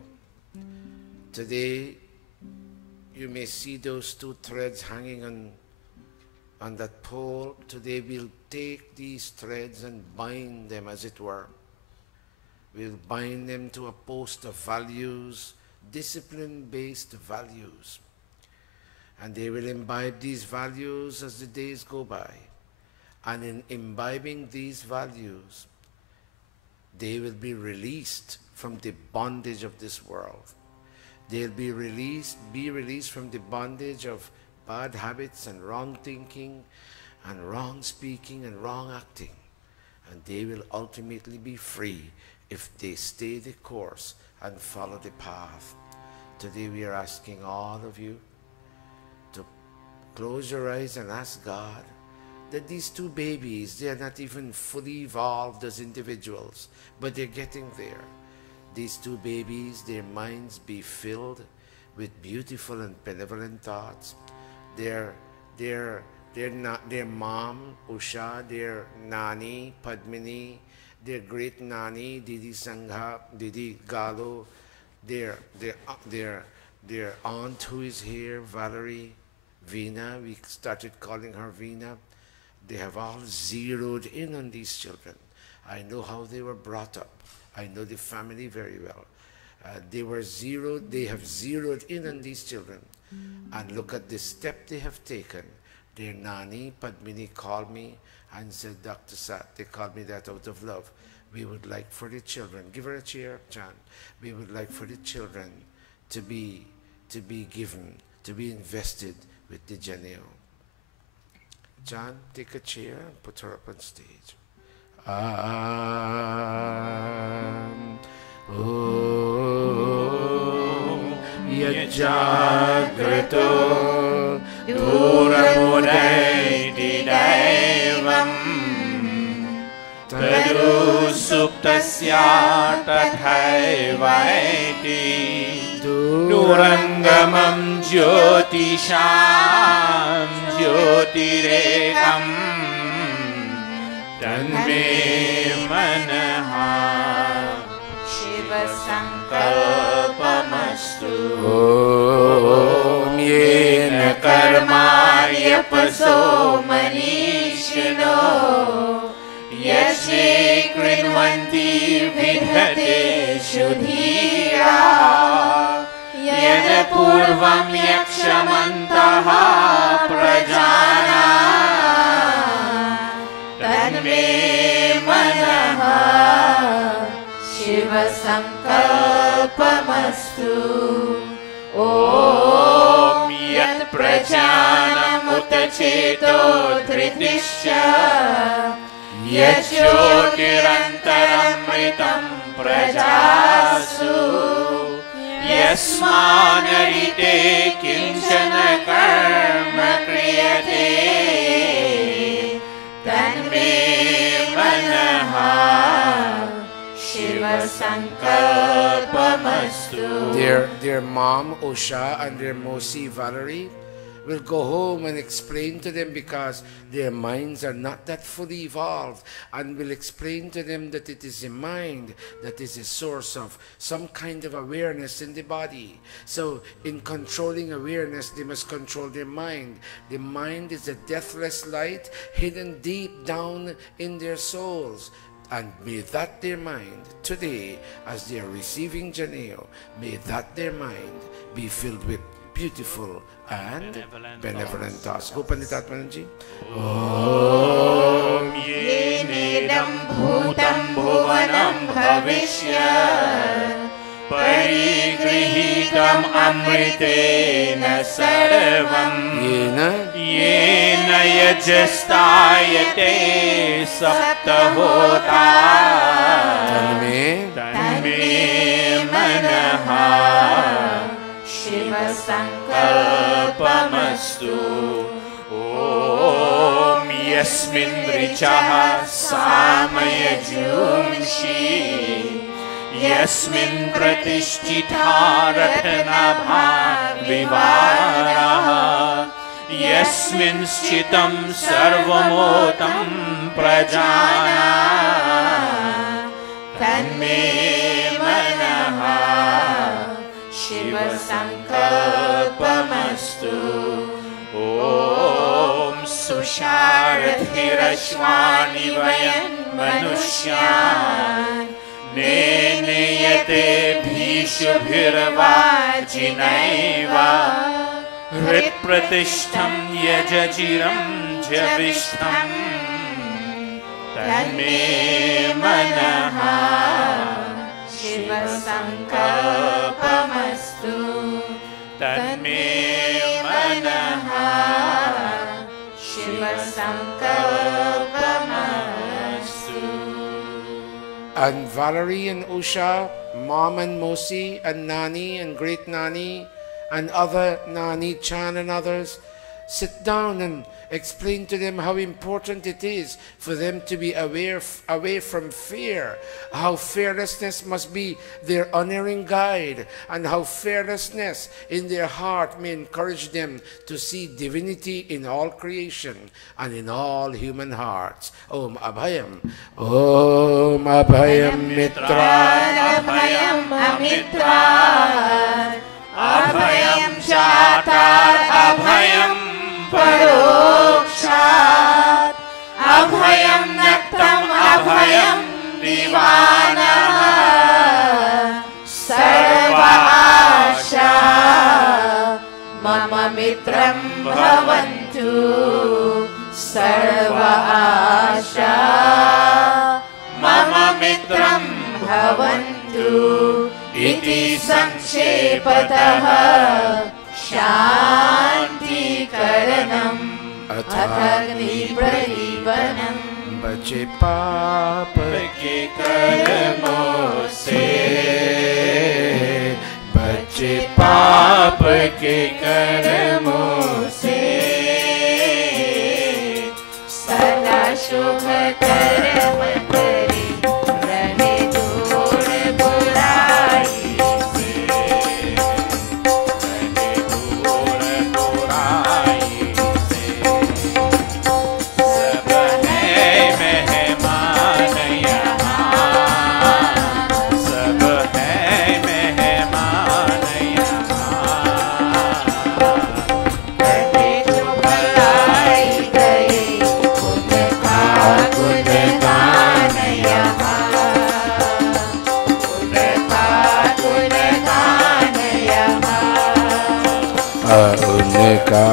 Today you may see those two threads hanging on that pole. Today we'll take these threads and bind them, as it were. We'll bind them to a post of values, discipline-based values. And they will imbibe these values as the days go by. And in imbibing these values, they will be released from the bondage of this world. They'll be released from the bondage of bad habits and wrong thinking and wrong speaking and wrong acting. And they will ultimately be free if they stay the course and follow the path. Today we are asking all of you to close your eyes and ask God that these two babies, they are not even fully evolved as individuals, but they're getting there. These two babies, their minds be filled with beautiful and benevolent thoughts. Their mom, Usha, their nani, Padmini, their great nani, Didi Sangha, Didi Galo, their aunt who is here, Valerie, Veena, we started calling her Veena. They have all zeroed in on these children. I know how they were brought up. I know the family very well. They have zeroed in on these children. And look at the step they have taken. Their nani, Padmini, called me and said, Dr. Sat, they called me that out of love. We would like for the children, give her a chair, John. We would like for the children to be given, to be invested with the Janeyu. John, take a chair and put her up on stage. Yajagrato Duramudaiti Daivam Tadu Suptasya Tathaivaiti Durangamam Jyotisham Jyotirekam Tanme Manaha Shiva Sankalpamastu Om Yena Karma Yapaso Manishino Yashe Krinvanti Vidhate Shudhira Yena Purvam Yakshamantaha Prajana Tanme Manaha Shiva Sankalpamastu Om Yat Prajanam Utacheto Dhritisya Yajyotirantaramritam Prajasu Yasmanarite Kinchana Karma Kriyate Tanme Manaha Shiva Sankalpamastu. Their mom, Usha, and their Mosi, Valerie, will go home and explain to them, because their minds are not that fully evolved, and will explain to them that it is a mind that is a source of some kind of awareness in the body. So in controlling awareness, they must control their mind. The mind is a deathless light hidden deep down in their souls. And may that their mind today, as they are receiving Janeyu, may that their mind be filled with beautiful and benevolent thoughts. Go Panditatmananji. Om Yenedam Bhutam Bhuvanam Bhavishya Parigrihitam Amritena Sarvam Yena Yajastayate Saptahota Tanme Manaha Shiva Sankalpamastu Om Yasmin richaha samayajumshi Yasmin pratishtitha ratnabha vivaraha Yasmin schitam sarvamotam prajana Tanme manaha Shiva sankalpamastu Om Susharadhirashvani vayan manushyan Neneyate bhishubhirvajinaiva Hrit pratishtham yajajiram javishtham Tanme manaha Shiva sankalpamastu Tanme manaha Shiva sankalpamastu. And Valerie and Usha, Mom and Mosi and Nani and Great Nani and other Nani Chan and others, sit down and explain to them how important it is for them to be away from fear, how fearlessness must be their unerring guide, and how fearlessness in their heart may encourage them to see divinity in all creation and in all human hearts. Om Abhayam. Om Abhayam Mitra. Abhayam Amitra. Abhayam Chatar. Abhayam Parokshat. Abhayam Naktam. Abhayam Divana. Sarva Asha Mama Mitram Bhavantu. Sarva Asha Mama Mitram Bhavantu. Iti Sankshepatāh Shanti Karanam Athagni Pradipanam Bache Papa के कर्मों से बचे पाप के कर्मों से सदा शुभ कर्म करे रहे दूर बुराई से रहे दूर बुराई से सब है मेहमान सब है मेहमान कटे जो भलाई गए उनका गुणगान यहाँ उनका गुणगान यहाँ उनका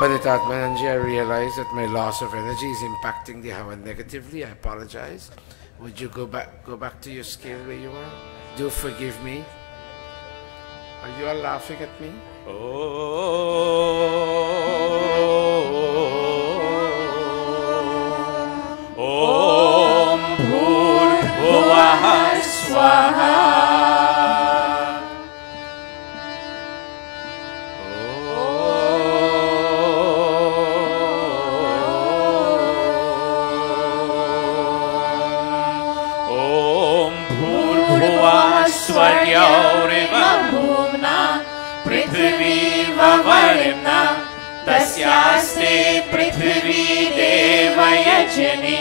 Panitatmananji, I realize that my loss of energy is impacting the Havan negatively. I apologize. Would you go back to your scale where you were? Do forgive me. Are you all laughing at me? Om Bhurbhuvah Swaha Om Bhurbhuvah Swaryaurima Bhumna Prithvi Vavarina Tasyaste Prithvi Devayajani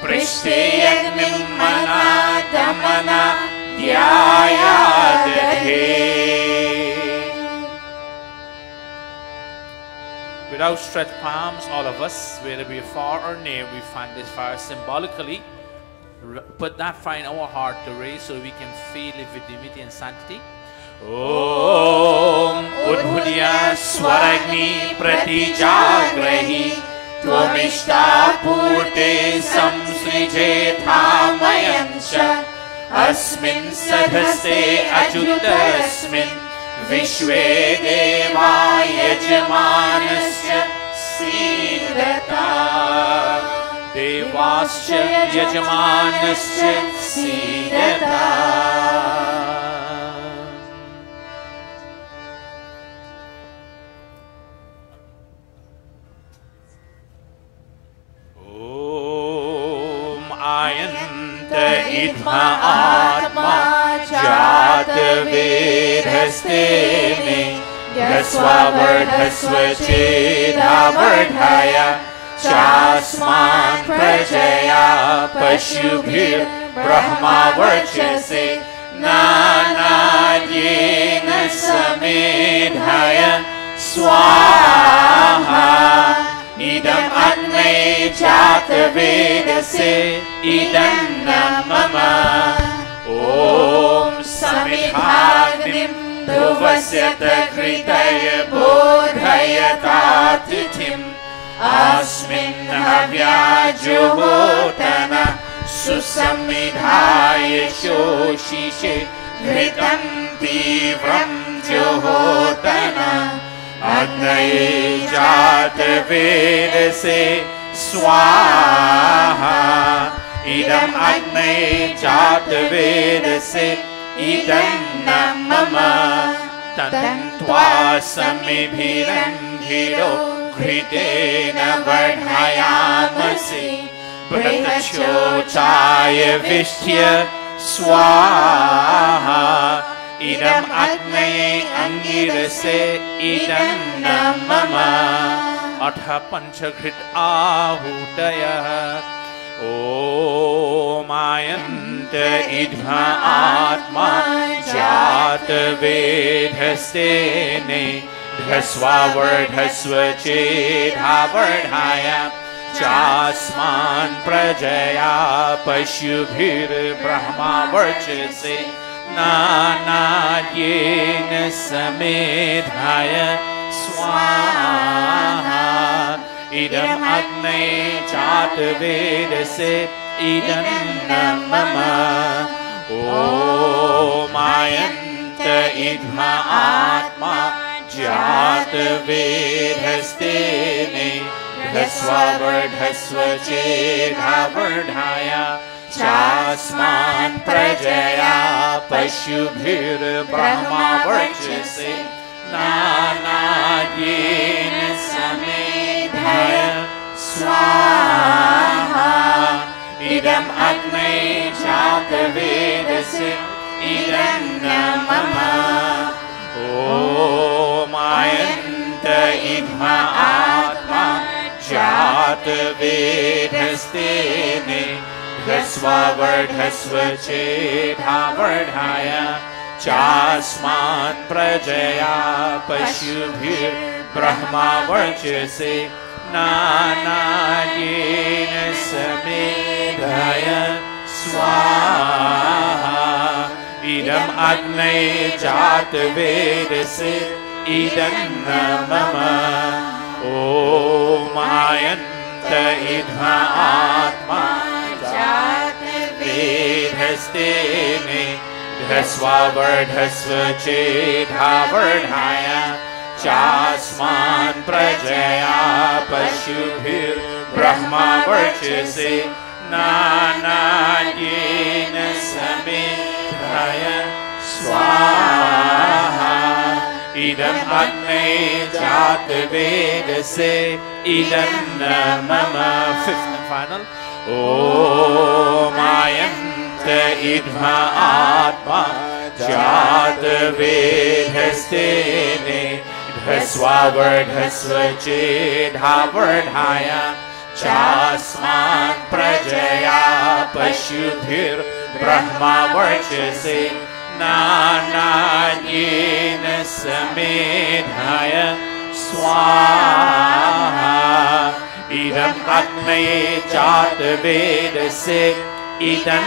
Prishte Yagnim Manadamana Dhyayadhe. With outstretched palms, all of us, whether we are far or near, we find this fire symbolically. Put that fire in our heart to raise so we can feel it with divinity and sanctity. Om Udbhudya Swaragni Pratijagrahi Tvamishta Purte Samsrijetha Mayancha Asmin Sadhaste Ajutasmin Vishwe Deva Yajamanasya Sidata Devasya Yajamanasya Sidata. idma atma jatavedhastene Daswavardhasvachedhavardhaya Chasman prajaya pashubhir brahma varchase Nanadyena samedhaya swaha idam adme jatavedase idam mama Om samidhagnim Dhuvasyata kritaya bodhayatatithim Asmin havyajuhotana Susamidhaya shoshishe Vritam tivram juhotana Agnaye jatavedase swaha Idam agnaye jatavedase idam mama tantva samibhirandhiro ghritena vardhayamasi bratachochaya vishtya swaha idam agnaye angirase idam mama atha panchaghrit ahutaya Om ayanta idha atma jatavedhastene dhasvavardhasvachedhavardhaya chasman prajaya pashubhir brahma varchase nanadyena samedhaya swaha idam agnaye jatavedase idam mama Om ayanta idha atma jatavedhastene dhasvavardhasvachedhavardhaya chasman prajaya pashubhir brahma varchase nanadyena samedhaya swaha idam agnaye jatavedase idam mama Om ayanta idha atma jatavedhastene dhasvavardhasvachedhavardhaya chasman prajaya pashubhir brahma varchase nanadyena samedhaya swaha idam agnaye jatavedase idam mama Om ayanta idha atma jatavedhastene dhasvavardhasvachedhavardhaya chasman prajaya pashubhir brahma varchase nanadyena samedhaya swaha idam agnaye jatavedase idam mama fifth and final Om ayanta idha atma jatavedhastene dhasvavardhasvachedhavardhaya chasman prajaya pashubhir brahma varchase nanadyena samedhaya swaha idam agnaye jatavedase idam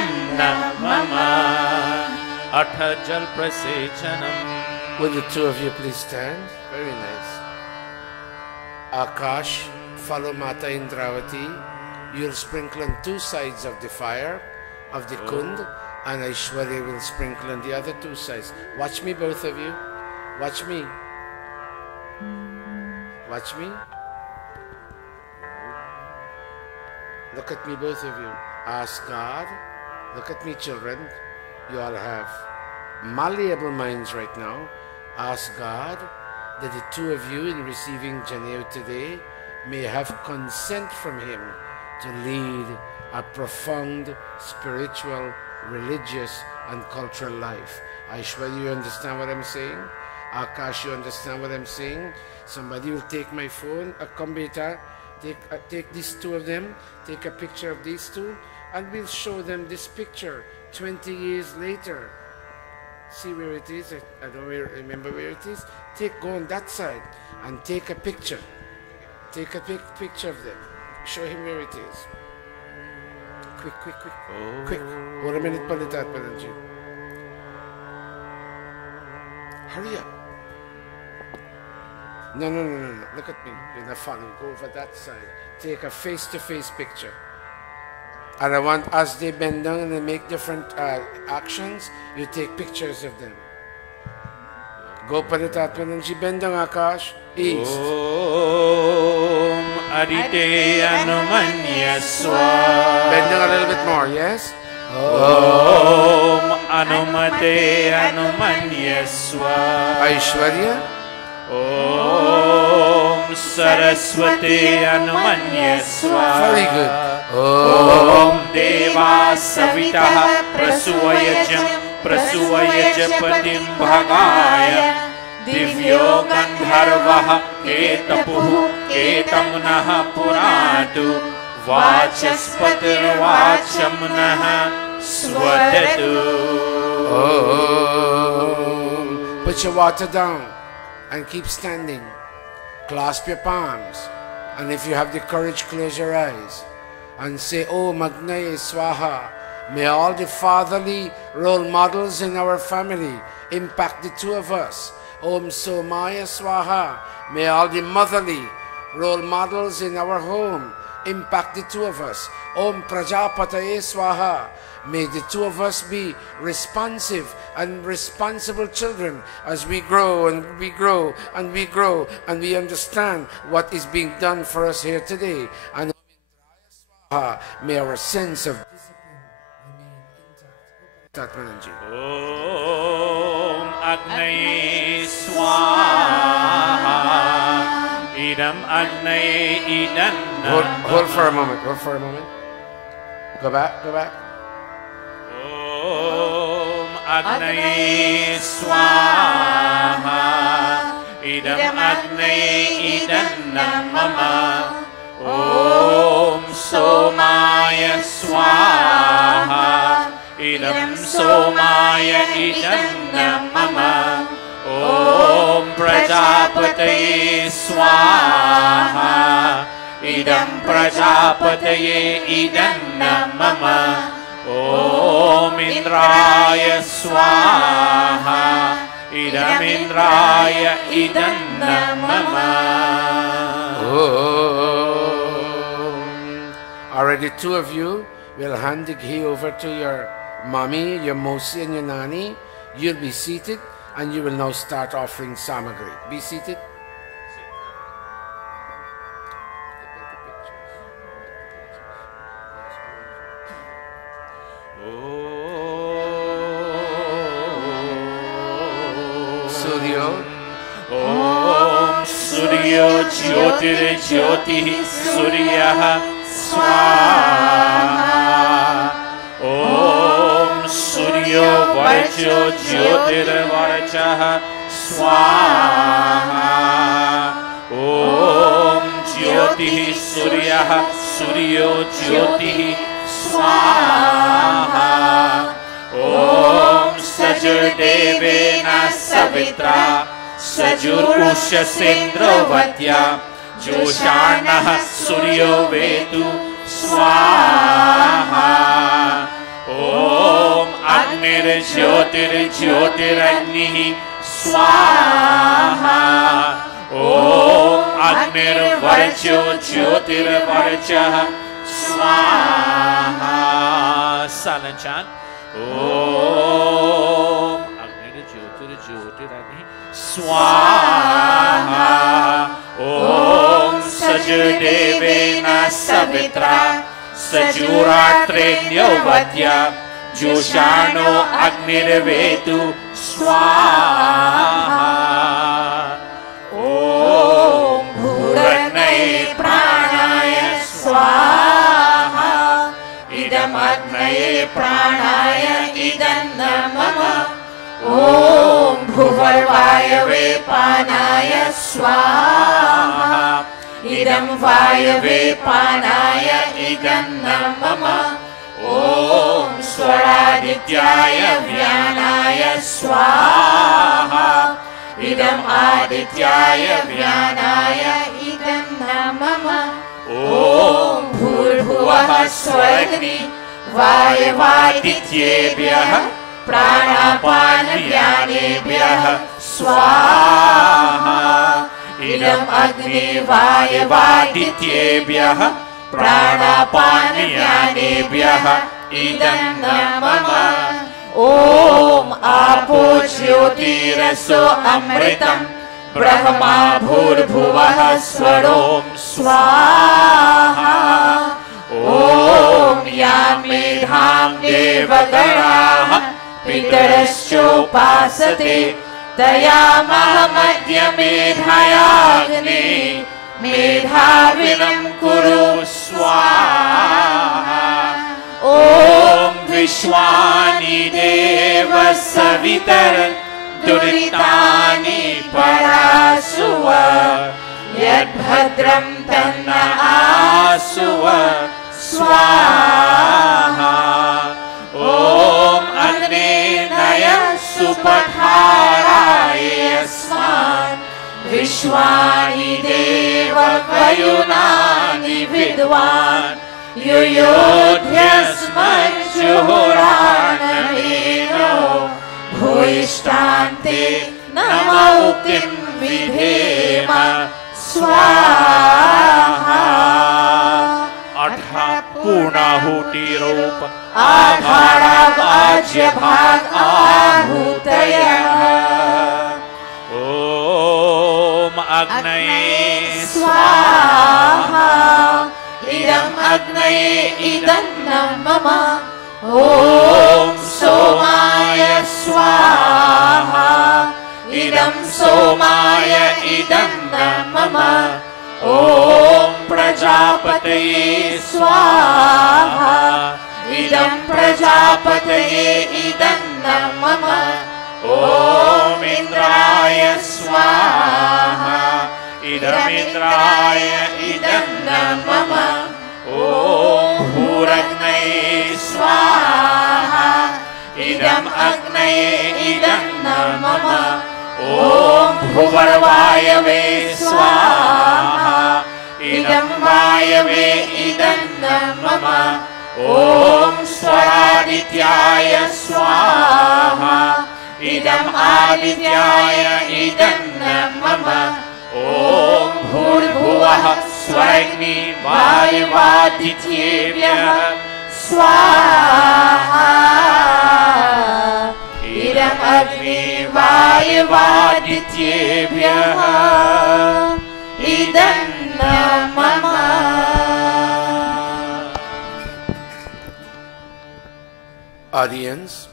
mama atha jal prasechanam. Will the two of you please stand? Very nice. Akash, follow Mata Indravati. You'll sprinkle on two sides of the fire of the kund, and Aishwarya will sprinkle on the other two sides. Watch me, both of you. Watch me. Watch me. Look at me, both of you. Ask God. Look at me, children. You all have malleable minds right now. Ask God that the two of you in receiving Janeyu today may have consent from Him to lead a profound spiritual religious and cultural life. Aishwarya, you understand what I'm saying? Akash, you understand what I'm saying? Somebody will take my phone, come beta, take these two of them, take a picture of these two, and we'll show them this picture 20 years later. See where it is? I don't remember where it is. Go on that side and take a picture. Take a picture of them. Show him where it is. Quick. Quick. 1 minute, Pandita Padanji. Hurry up. No. Look at me. You're not funny. Go over that side. Take a face-to-face picture. And I want, as they bend down and they make different actions, you take pictures of them. Go Pandita Padanji. Bend down, Akash. East. Om Adite Anumanya Swa. Bend down a little bit more, yes? Om Anumate Anumanya Swa. Aishwarya. Om Saraswati Anumanya Swa. Very good. Om Deva Savita Prasuvayajam Patim Bhagaya Divyo Gandharvaha Ketapuhu Ketamunaha Puratu Vachaspatir Vachamunaha Swadatu. Put your water down and keep standing. Clasp your palms. And if you have the courage, close your eyes and say, Oh Magnaye Swaha. May all the fatherly role models in our family impact the two of us. Om Somaya Swaha. May all the motherly role models in our home impact the two of us. Om Prajapataye Swaha. May the two of us be responsive and responsible children as we grow and we grow and we grow and we understand what is being done for us here today. And may our sense of discipline remain intact. Om Agnaye Swaha. Idam Agnaye Idam. Hold for a moment. Go back. Om Agnaye Swaha. Idam Agnaye Idam Mama. Om Somaya Swaha. Idam Somaya Idam Mama. Om Prajapataye Swaha. Idam Prajapataye Idam Mama. Om Indraya Swaha. Idam Indraya Idam Mama. Already two of you will hand the ghee over to your mommy, your mosi and your nani. You'll be seated and you will now start offering samagri. Be seated. Suryo. Om Suryo Jyotir Jyoti Suryaha Swaha. Om Suryo Varjo Jyotir Varchaha Swaha. Om Jyoti Suryaha Suryo Jyoti Swaha. Om Sajur Devena Savitra Sajur Usha Sendrovatya Joshanah Suryo Vetu Swaha. Om Agnir Jyotir Jyotiragni Swaha. Om Agnir Varjo Jyotir Varcha Swaha. Silent chant. Om Agnir Jyotir Jyotiragni Swaha. Om Sajur Devena Savitra Sajuratrennyo Vadya Joshano Agnirvetu Swaha. Om Bhuranay Pranaya Swaha. Idam Agnaye Pranaya Pranaya Swaha. Idam Vayave Panaya Idam Mama. Om Swaradityaya Vyanaya Swaha. Idam Adityaya Vyanaya Idam Mama. Om Bhurbhuvah Swaragni Vayavadityebhyah Pranapan Vyanebhyah Swaha. Idam Agni Vayavadityebhyah Pranapan Vyanebhyah Idam Mama. Om Apo Jyotiraso Amritam Brahma Bhurbhuvah Swarom Swaha. Om Yam Medham Devaganaha Pitaraschopasate Tayamahamadya Medhayagni Medhavinam Kuru Swaha. Om Vishwani Deva Savitar Duritani Parasuva Yadbhadram Tanna Asuva Swaha. Om Agnenaya Supatharaya Yasman Vishwani Deva Vayunani Vidwan Yuyodhyasmajuhuranameno Bhuishtante Namaukim Vidhema Swaha. Adha Purnahuti Rupa Adhara Vajya Bhag Ahutaya. Om Agnaye Swaha. Idam Agnaye Idam Mama. Om Somaya Swaha. Idam Somaya Idam Mama. Om Prajapataye Swaha. Idam Prajapataye Idam Mama. Om Indraya Swaha. Idam Indraya Idam Mama. Om Bhuragnaye Swaha. Idam Agnaye Idam Mama. Om Bhuvarvayave Swaha. Idam Vayave Idam Mama. Om Swaradityaya Swaha. Idam Adityaya Idam Mama. Om Bhurbhuvah Swaragni Vayavadityebhyah Swaha. Idam Agni Vayavadityebhyah Idam Mama. Audience,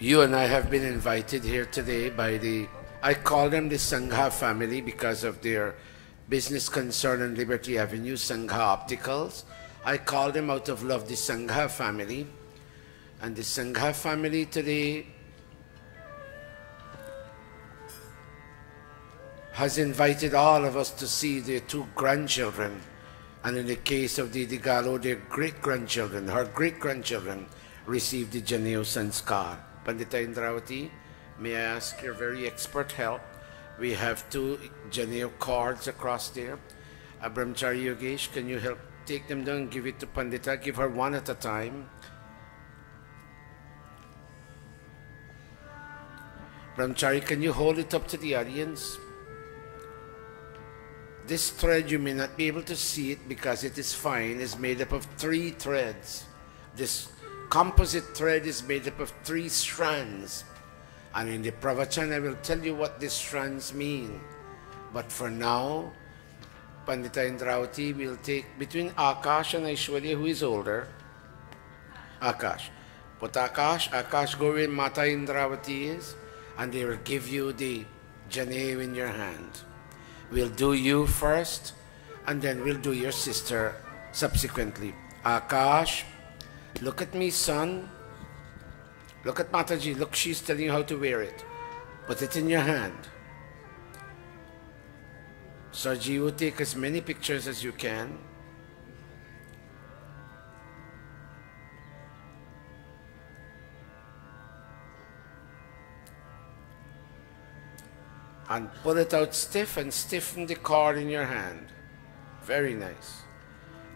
you and I have been invited here today by I call them the Sangha family because of their business concern on Liberty Avenue, Sangha Opticals. I call them out of love the Sangha family. And the Sangha family today has invited all of us to see their two grandchildren. And in the case of the Digalo, their great-grandchildren, her great-grandchildren, received the Janeyu Sanskar. Pandita Indravati, may I ask your very expert help? We have two Janeyu cards across there. Brahmachari Yogesh, can you help take them down and give it to Pandita? Give her one at a time. Brahmachari, can you hold it up to the audience? This thread, you may not be able to see it because it is fine, is made up of 3 threads. This composite thread is made up of 3 strands. And in the pravachan, I will tell you what these strands mean. But for now, Pandita Indravati will take between Akash and Aishwarya, who is older. Akash. Put Akash go where Mata Indravati is, and they will give you the Janeyu in your hand. We'll do you first, and then we'll do your sister subsequently. Akash, look at me, son. Look at Mataji. Look, she's telling you how to wear it. Put it in your hand. Sarji will take as many pictures as you can. And pull it out stiff and stiffen the cord in your hand. Very nice.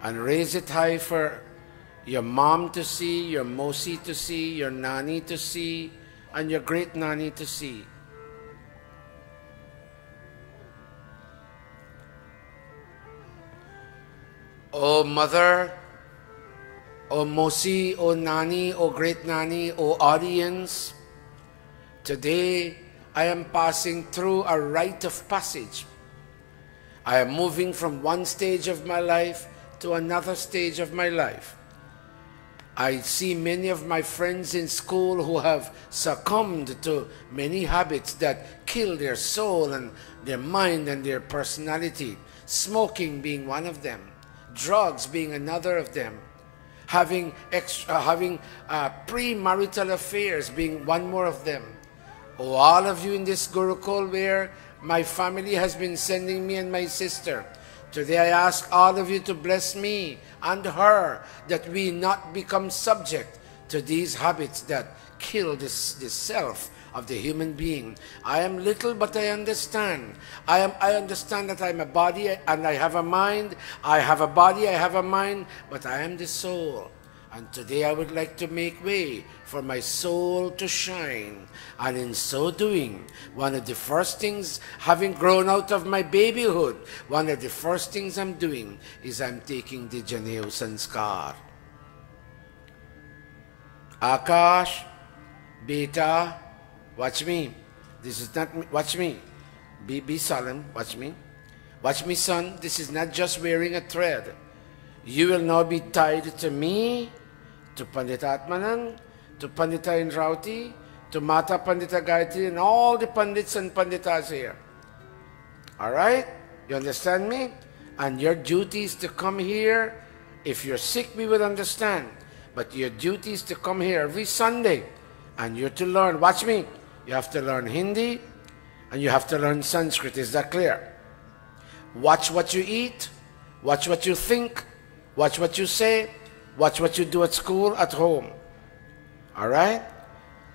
And raise it high for your mom to see, your mosi to see, your nani to see, and your great nani to see. Oh mother, oh mosi, oh nani, oh great nani, oh audience, today I am passing through a rite of passage. I am moving from one stage of my life to another stage of my life. I see many of my friends in school who have succumbed to many habits that kill their soul and their mind and their personality. Smoking being one of them, drugs being another of them, having premarital affairs being one more of them. Oh, all of you in this Gurukul where my family has been sending me and my sister, today I ask all of you to bless me and her that we not become subject to these habits that kill this self of the human being. I am little, but I understand. I understand that I'm a body and I have a mind. I have a body, I have a mind, but I am the soul. And today I would like to make way for my soul to shine. And in so doing, one of the first things, having grown out of my babyhood, one of the first things I'm doing is I'm taking the Janeyu sanskar. Akash, beta, watch me. This is not me. Watch me. Be solemn. Watch me. Watch me, son. This is not just wearing a thread. You will now be tied to me, to Pandita Atmanan, to Pandita Indrauti, to Mata Pandita Gayatri, and all the Pandits and Panditas here. Alright? You understand me? And your duty is to come here. If you're sick, we will understand. But your duty is to come here every Sunday. And you're to learn. Watch me. You have to learn Hindi. And you have to learn Sanskrit. Is that clear? Watch what you eat. Watch what you think. Watch what you say. Watch what you do at school, at home. Alright?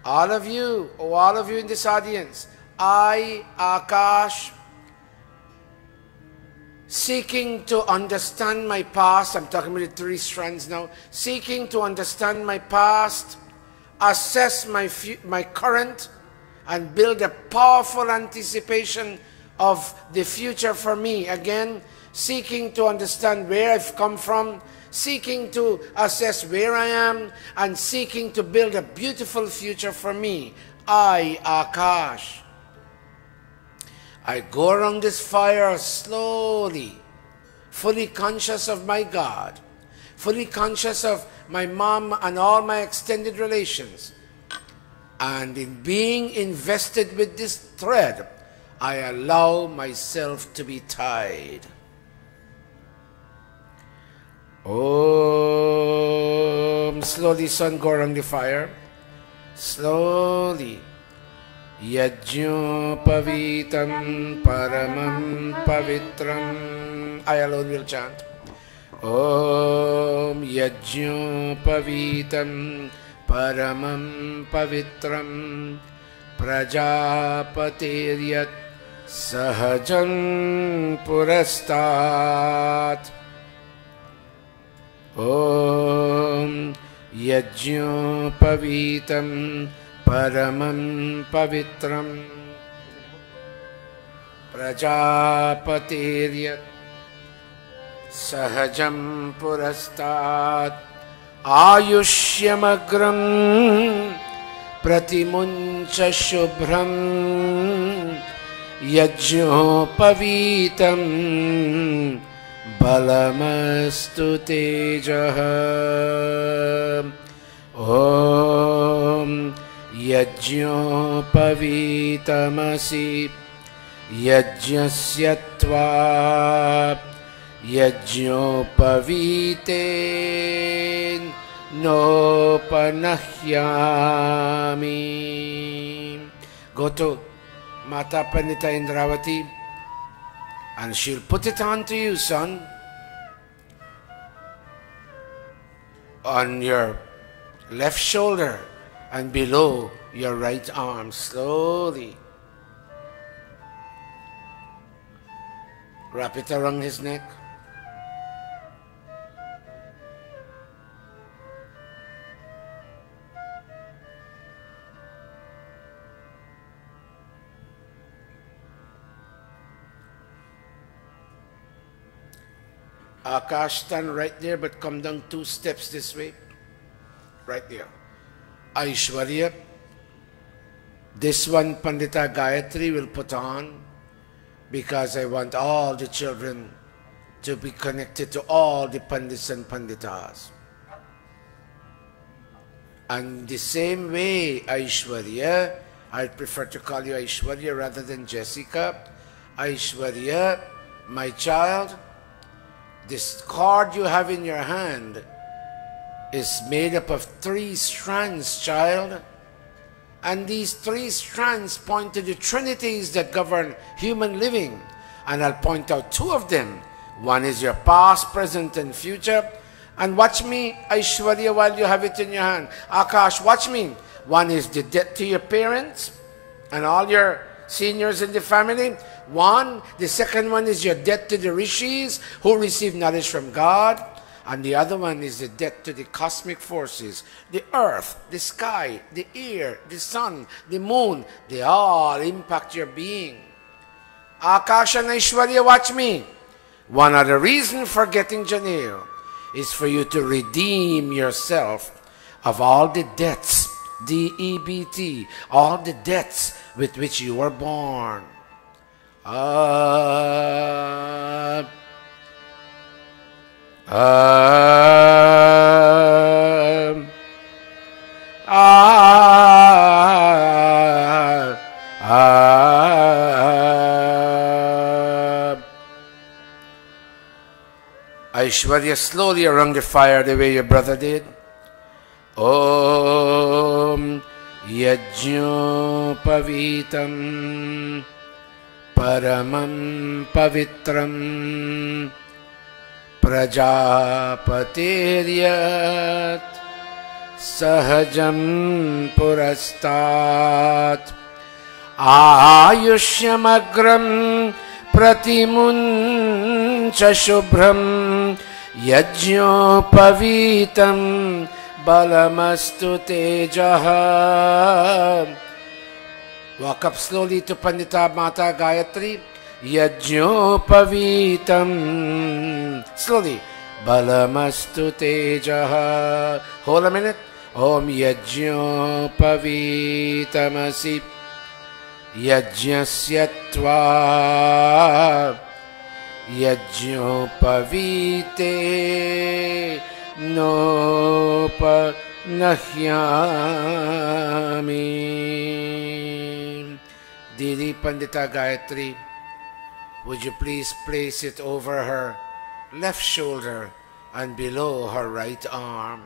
All of you, oh, all of you in this audience, I, Akash, seeking to understand my past, I'm talking about the three strands now, seeking to understand my past, assess my current, and build a powerful anticipation of the future for me. Again, seeking to understand where I've come from, seeking to assess where I am, and seeking to build a beautiful future for me. I, Akash, I go around this fire slowly, fully conscious of my God, fully conscious of my mom and all my extended relations. And in being invested with this thread, I allow myself to be tied. Om. Slowly, son, go around the fire. Slowly. Yajño pavitam paramam pavitram. I alone will chant. Om Yajño pavitam paramam pavitram prajapatiryat sahajam purastat. Om Yajño pavitam paramam pavitram prajapatiryat sahajam purastat ayushyamagram pratimuncha shubhram yajño pavitam balamastu tejaha. Om Yajño pavitamasi yajñasya tva yajño paviten nopanahyami. Go to Mata Pandita Indravati, and she'll put it on to you, son, on your left shoulder and below your right arm, slowly. Wrap it around his neck. Akash, stand right there, but come down 2 steps this way. Right there. Aishwarya, this one Pandita Gayatri will put on, because I want all the children to be connected to all the Pandits and Panditas. And the same way, Aishwarya, I prefer to call you Aishwarya rather than Jessica. Aishwarya, my child, this cord you have in your hand is made up of 3 strands, child. And these 3 strands point to the trinities that govern human living. And I'll point out 2 of them. One is your past, present, and future. And watch me, Aishwarya, while you have it in your hand. Akash, watch me. One is the debt to your parents and all your seniors in the family. One. The second one is your debt to the rishis who receive knowledge from God. And the other one is the debt to the cosmic forces, the earth, the sky, the air, the sun, the moon. They all impact your being. Akash and Aishwarya, watch me. One other reason for getting Janeyu is for you to redeem yourself of all the debts, D-E-B-T, all the debts with which you were born. Aishwarya, slowly around the fire the way your brother did. Om Yajñopavitam Paramam Pavitram Prajapateryat Sahajam Purastat Ayushyamagram Pratimuncha Shubhram Yajñopavitam Balamastu Tejaha. Walk up slowly to Pandita Mata Gayatri. Yajñopavitam. Slowly. Balamastu Tejaha. Hold a minute. Om Yajñopavitamasi. Yajñasyatva Yajñopavite Nopa Nahyami. Didi Pandita Gayatri, would you please place it over her left shoulder and below her right arm?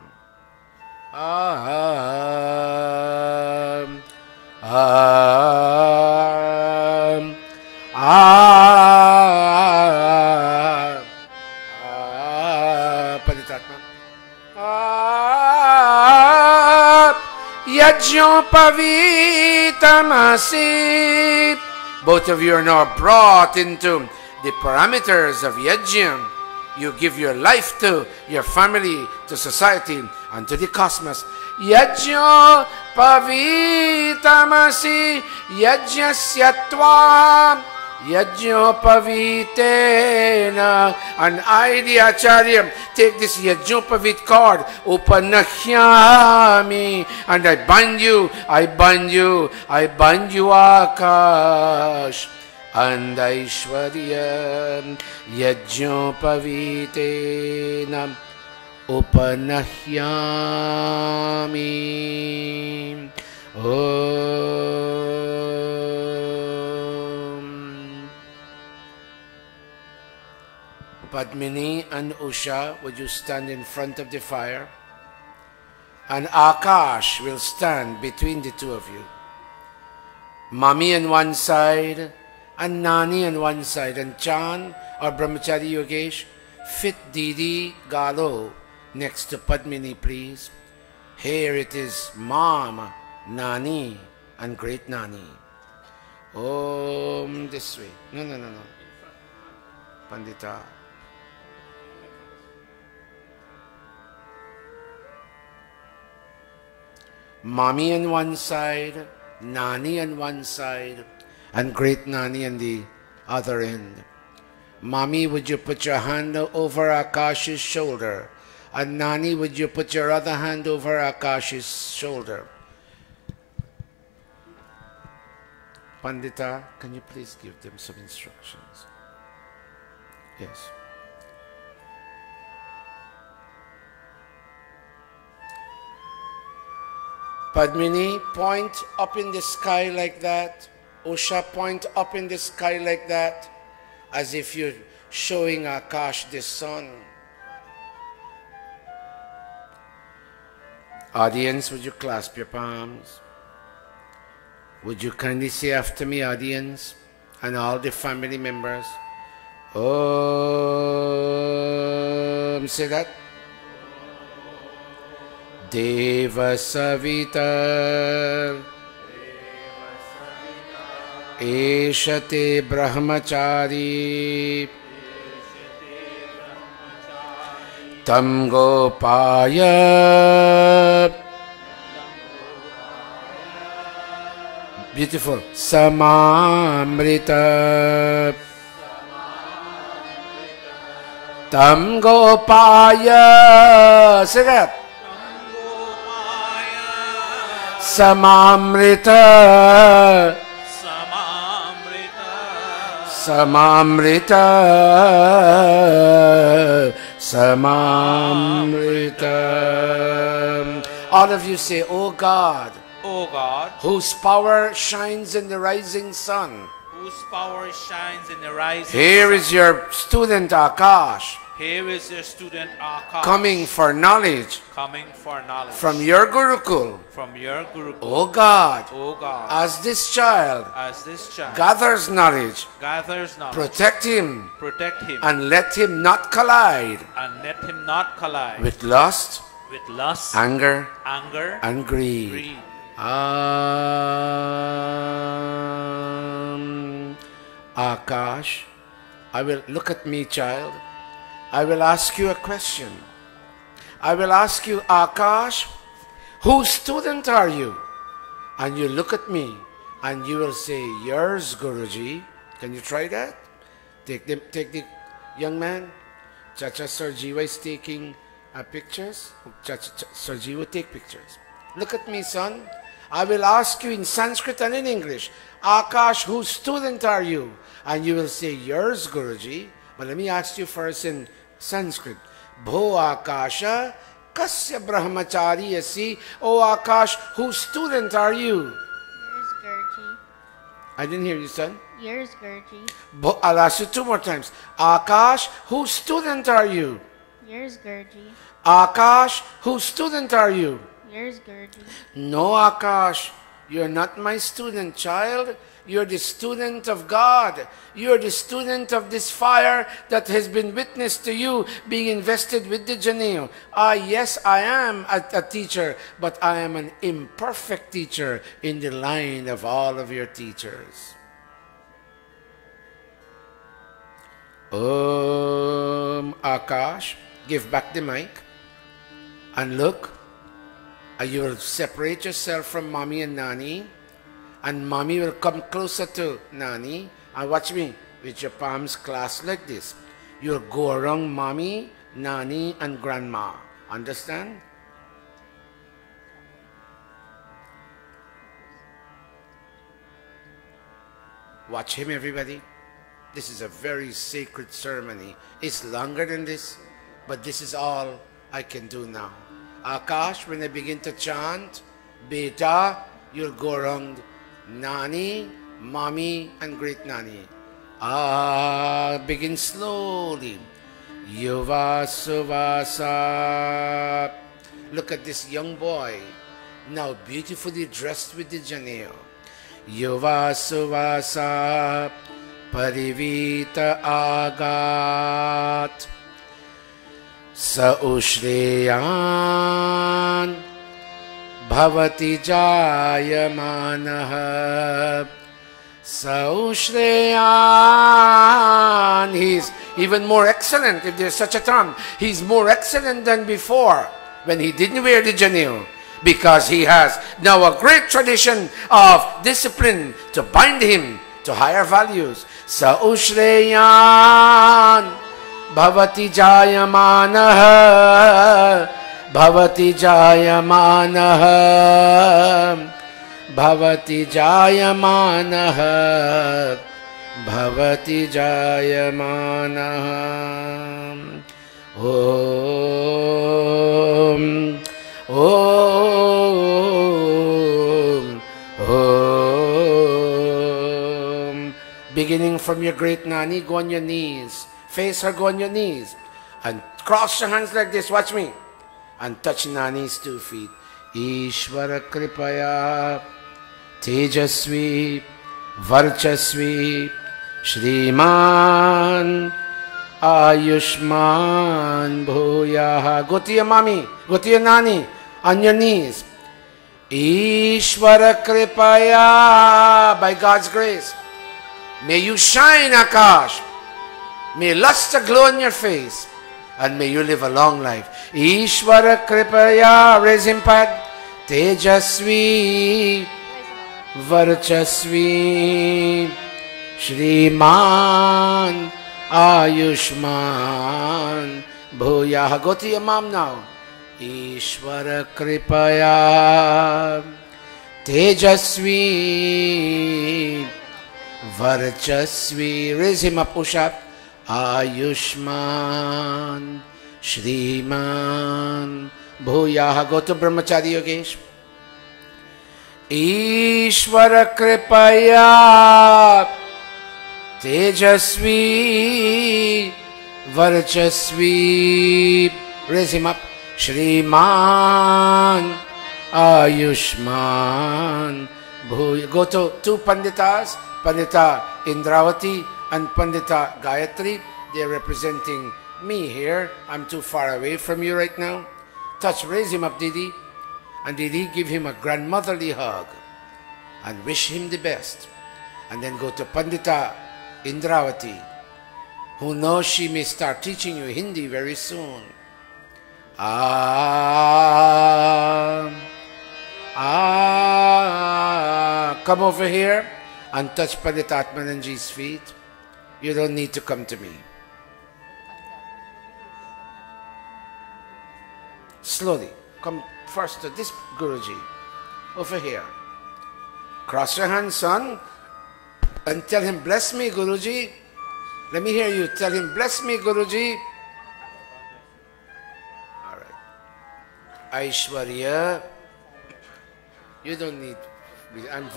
Paditatma. Yajñopavitamasi. Both of you are now brought into the parameters of Yajña. You give your life to your family, to society, and to the cosmos. Yajñopavitamasi yajñasyatva yajñopavitena. And I, the Acharya, take this yajñopavit cord, upanahyami, and I bind you, I bind you, I bind you, Akash and Aishwarya. Yajñopavitena upanahyami. Om. Padmini and Usha, would you stand in front of the fire? And Akash will stand between the 2 of you. Mommy on one side and Nani on one side. And Chan or Brahmachari Yogesh, fit Didi Galo next to Padmini, please. Here it is Mom, Nani and Great Nani. This way. No. Pandita. Mommy on one side, Nani on one side, and Great Nani on the other end. Mommy, would you put your hand over Akash's shoulder? And Nani, would you put your other hand over Akash's shoulder? Pandita, can you please give them some instructions? Yes. Padmini, point up in the sky like that. Usha, point up in the sky like that, as if you're showing Akash the sun. Audience, would you clasp your palms? Would you kindly say after me, audience, and all the family members? Say that. Deva Savita Eshate Brahmachari Tam Gopaya. Beautiful. Samamrita Tam Gopaya. Say that. Samamrita Samamrita Samamrita. All of you say, O God, O God, whose power shines in the rising sun. whose power shines in the rising Here sun. is your student Akash, Here is your student Akash, coming for knowledge coming for knowledge from your Gurukul. from your Gurukula. O God, O God, as this child as this child gathers knowledge, gathers knowledge, protect him protect him and let him not collide and let him not collide with lust, with lust, anger, anger, and greed. greed. Akash, I will look at me, child. I will ask you a question. I will ask you, Akash, whose student are you? And you look at me and you will say, yours, Guruji. Can you try that? Take the young man. Chacha Sarjiva is taking pictures. Sarjiva, take pictures. Look at me, son. I will ask you in Sanskrit and in English, Akash, whose student are you? And you will say, yours, Guruji. But let me ask you first in Sanskrit. Bho Akasha, kasya brahmachari asi? O Akash, whose student are you? Yours, Gurji. I didn't hear you, son. Yours, Gurji. I'll ask you two more times. Akash, whose student are you? Yours, Gurji. Akash, whose student are you? Yours, Gurji. No, Akash, you're not my student, child. You're the student of God. You're the student of this fire that has been witnessed to you being invested with the Janeyu. Yes, I am a teacher, but I am an imperfect teacher in the line of all of your teachers. Akash, give back the mic and look. You will separate yourself from Mommy and Nani, and Mommy will come closer to Nani, and watch me with your palms clasped like this. You'll go around Mommy, Nani, and Grandma. Understand? Watch him, everybody. This is a very sacred ceremony. It's longer than this, but this is all I can do now. Akash, when I begin to chant, Beta, you'll go around Nani, Mommy, and Great Nani. Begin slowly. Yuva Suvasa. Look at this young boy, now beautifully dressed with the Janeyu. Yuva Suvasa Parivita Agat Sa Ushreyan Bhavati Jayamanaha Sa Ushreyan. He's even more excellent, if there's such a term. He's more excellent than before when he didn't wear the Janeyu, because he has now a great tradition of discipline to bind him to higher values. Sa Ushreyan Bhavati Jayamanaha Bhavati Jayamanaha Bhavati Jayamanaha Bhavati Jayamanaha. Om Om Om. Beginning from your great Nani, go on your knees. Face her, go on your knees. And cross your hands like this, watch me. And touch Nani's 2 feet. Ishvara Kripaya Tejasvi Varchasvi Shriman Ayushman Bhuyaha. Go to your mommy, go to your Nani, on your knees. Ishvara Kripaya, by God's grace, may you shine, Akash. May luster glow on your face, and may you live a long life. Ishvara Kripaya, raise him pad. Tejasvi Varchasvi Shriman Ayushman Bhuyaha. Go to your mom now. Ishvara Kripaya Tejasvi Varchasvi. Raise him up, push up. Ayushman Shriman Bhuyaha. Go to Brahmachari Yogesh. Ishvara Kripaya Tejasvi Varchasvi. Raise him up. Shriman Ayushman Bhuyaha. Go to 2 Panditas, Pandita Indravati and Pandita Gayatri. They're representing me here. I'm too far away from you right now. Touch, raise him up, Didi. And Didi, give him a grandmotherly hug and wish him the best. And then go to Pandita Indravati, who knows she may start teaching you Hindi very soon. Come over here and touch Pandita Atmananji's feet. You don't need to come to me. Slowly. Come first to this Guruji. Over here. Cross your hands, son. And tell him, bless me, Guruji. Let me hear you. Tell him, bless me, Guruji. All right. Aishwarya. You don't need. I'm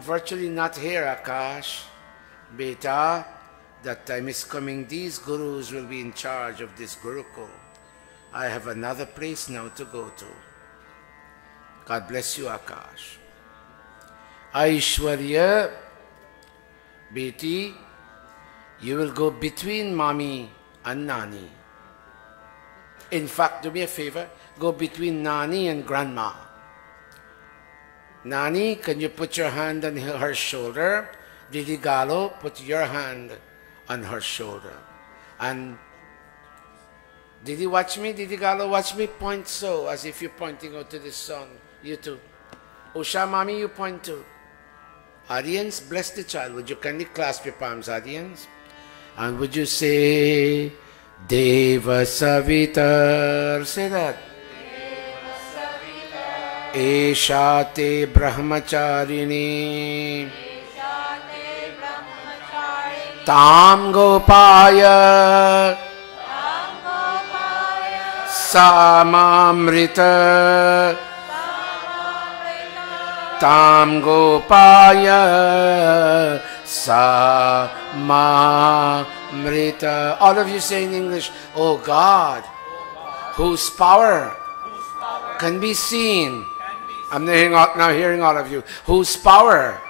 virtually not here, Akash. Beta, that time is coming. These gurus will be in charge of this Gurukul. I have another place now to go to. God bless you, Akash. Aishwarya, Beti, you will go between Mommy and Nani. In fact, do me a favor, go between Nani and Grandma. Nani, can you put your hand on her shoulder? Didi Galo, put your hand on her shoulder. And Didi, watch me. Didi Galo, watch me. Point so, as if you're pointing out to the sun. You too. Usha, Mami, you point too. Audience, bless the child. Would you kindly clasp your palms, audience? And would you say, Deva Savitar? Say that. Eshate Brahmacharini Tam Gopaya Samamrita Tam Gopaya Samamrita. All of you say in English, O God, whose power can be seen I'm now hearing all of you. Whose power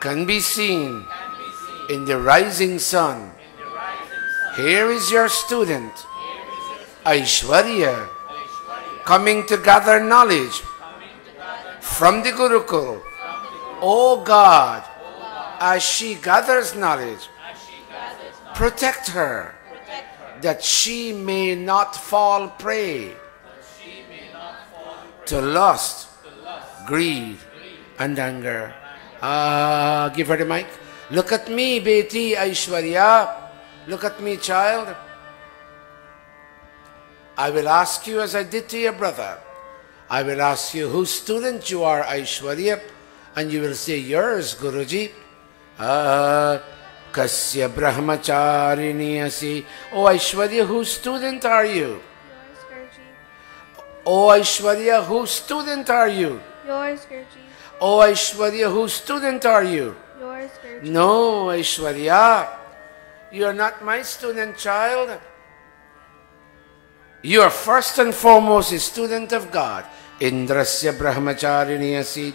can be seen in the rising sun. Here is your student, Aishwarya, coming to gather knowledge from the Gurukul. O God, as she gathers knowledge, protect her, that she may not fall prey to lust, greed, and anger. Give her the mic. Look at me, Beti Aishwarya. Look at me, child. I will ask you as I did to your brother. I will ask you whose student you are, Aishwarya, and you will say, yours, Guruji. Kasya brahmacharini asi. Oh, Aishwarya, whose student are you? Yours, Guruji. Oh, Aishwarya, whose student are you? Yours, Guruji. Oh, Aishwarya, whose student are you? Yours, Guruji. No, Aishwarya, you are not my student, child. You are first and foremost a student of God. Indrasya brahmacharini asi.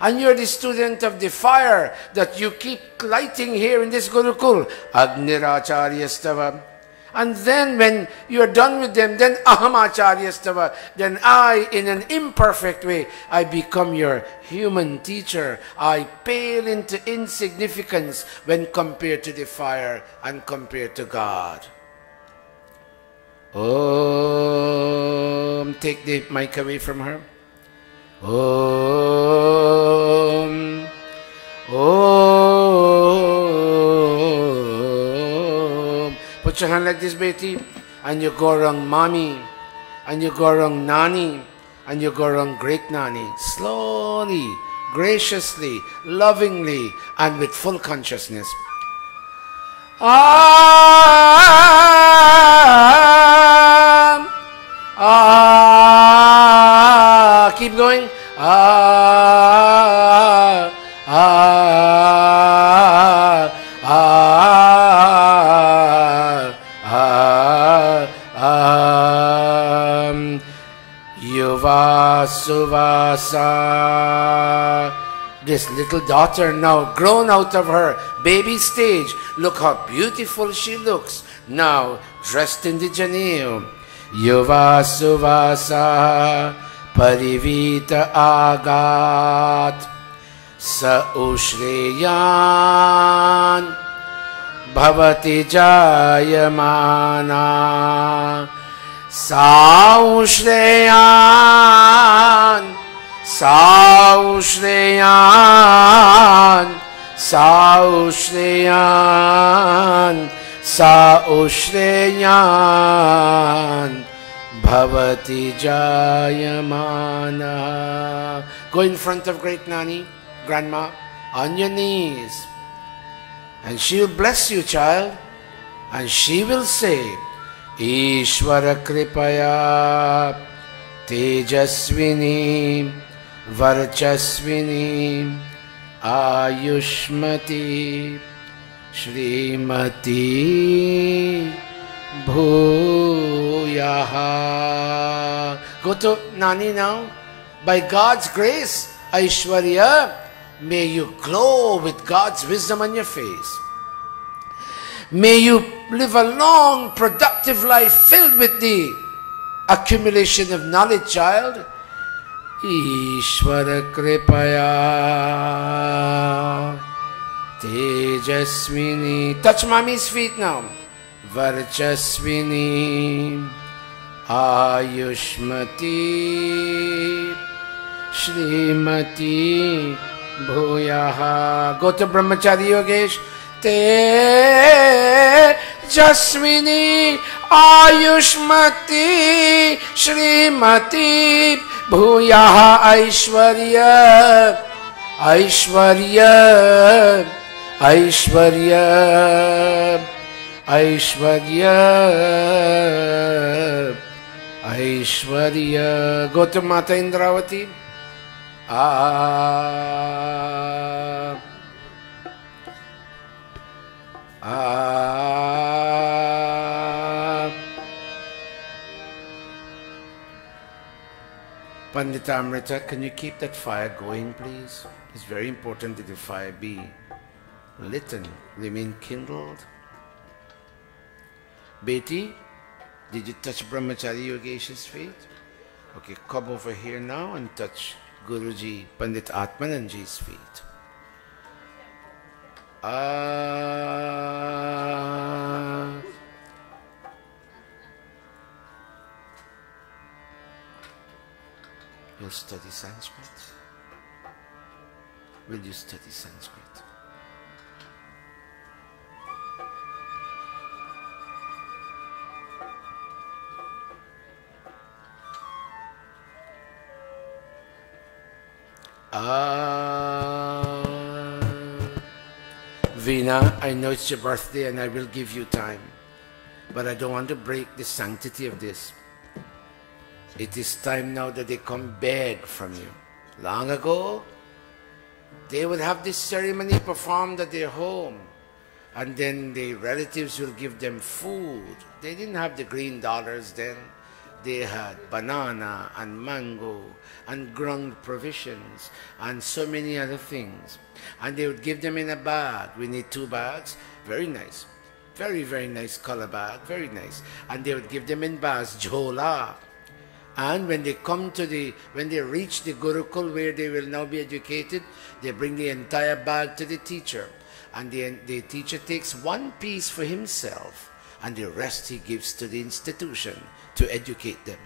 And you're the student of the fire that you keep lighting here in this Gurukul. Agniracharyastava. And then when you're done with them, then Ahamacharyastava. Then I, in an imperfect way, I become your human teacher. I pale into insignificance when compared to the fire and compared to God. Take the mic away from her. Om. Om. Put your hand like this, Beti, and you go around mommy, and you go around nani, and you go around great nani. Slowly, graciously, lovingly, and with full consciousness. Keep going. Yuva Suvasa. This little daughter now grown out of her baby stage. Look how beautiful she looks now, dressed in the Janeyu. Yuva Suvasa Parivita Agat Sa Ushreyan Bhavati Jayamana Sa Ushreyan Sa Ushreyan Sa Ushreyan Sa Ushreyan Bhavati Jayamana. Go in front of great Nani, grandma, on your knees. And she will bless you, child. And she will say, Ishvara Kripaya Tejasvini Varchasvini Ayushmati Shrimati Bhuyaha. Go to Nani now. By God's grace, Aishwarya, may you glow with God's wisdom on your face. May you live a long, productive life filled with the accumulation of knowledge, child. Ishvara Kripaya Tejasvini. Touch mommy's feet now. Varchasvini Ayushmati Shrimati Bhuyaha. Go to Brahmachari Yogesh. Tejasvini Ayushmati Shrimati Bhuyaha. Aishwarya Aishwarya Aishwarya Aishwarya Aishwarya. Go to Mata Indravati. Panditamrita, can you keep that fire going, please? It's very important that the fire be lit and remain kindled. Beti, did you touch Brahmachari Yogesh's feet? Okay, come over here now and touch Guruji Pandit Atmananji's feet. You'll study Sanskrit? Will you study Sanskrit? Veena, I know it's your birthday and I will give you time, but I don't want to break the sanctity of this. It is time now that they come beg from you. Long ago, they would have this ceremony performed at their home, and then the relatives will give them food. They didn't have the green dollars then. They had banana and mango and ground provisions and so many other things. And they would give them in a bag. We need 2 bags. Very nice. Very, very nice color bag. Very nice. And they would give them in bags, jhola. And when they when they reach the Gurukul where they will now be educated, they bring the entire bag to the teacher. And the teacher takes 1 piece for himself and the rest he gives to the institution to educate them.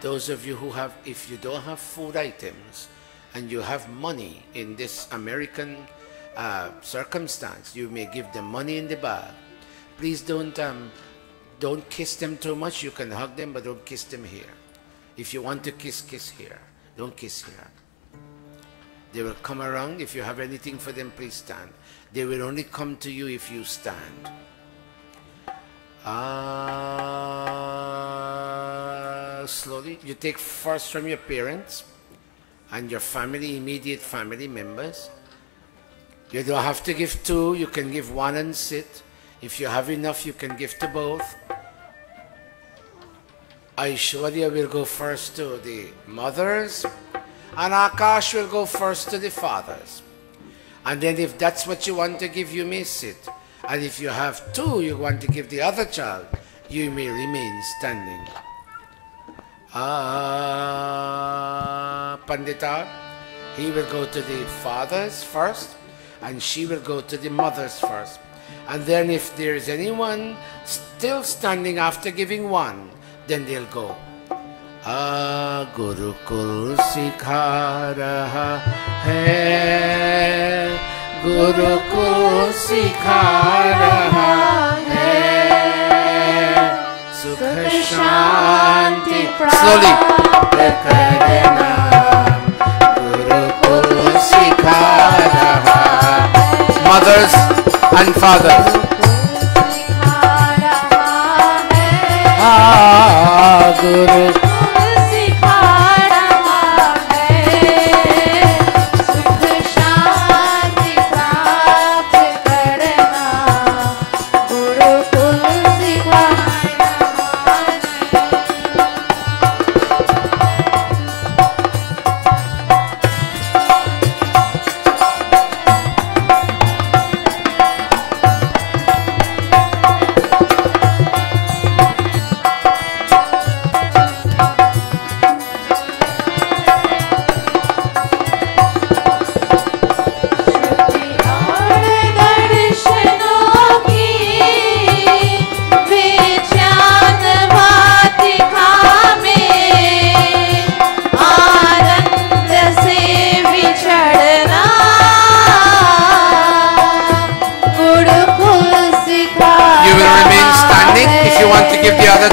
Those of you who have, if you don't have food items and you have money in this American circumstance, you may give them money in the bag. Please don't kiss them too much. You can hug them, but don't kiss them here. If you want to kiss, kiss here. Don't kiss here. They will come around. If you have anything for them, please stand. They will only come to you if you stand. Slowly. You take first from your parents and your family, immediate family members. You don't have to give 2. You can give 1 and sit. If you have enough, you can give to both. Aishwarya will go first to the mothers, and Akash will go first to the fathers. And then if that's what you want to give, you may sit. And if you have 2 you want to give the other child, you may remain standing. Pandita, he will go to the fathers first, and she will go to the mothers first. And then if there is anyone still standing after giving 1, then they'll go. Gurukul sikha raha hai, Gurukul sikha raha hai, Sukha shanti slowly karna, Gurukul sikha raha. Mothers and fathers. Guru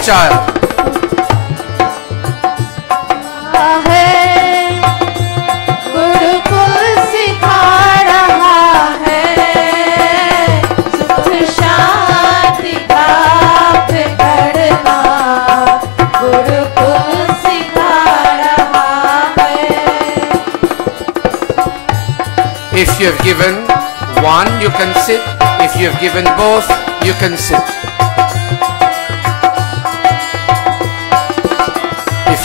child. If you have given 1, you can sit. If you have given both, you can sit.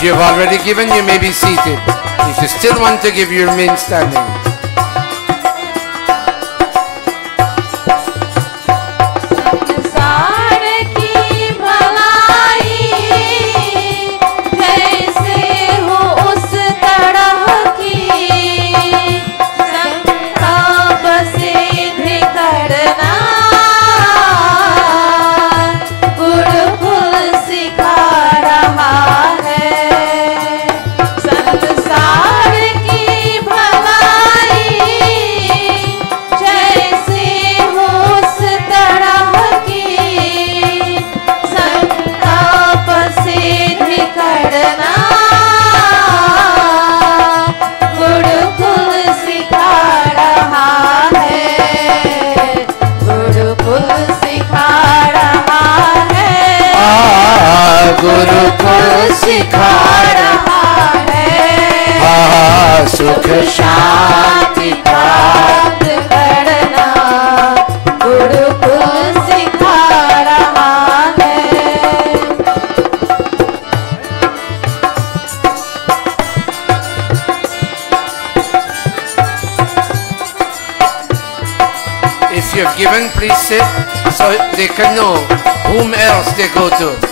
If you've already given, you may be seated. If you still want to give, you remain standing. सिखा रहा है सुख शांति प्राप्त करना गुरुकुल सिखा रहा है। If you have given, please sit so they can know whom else they go to.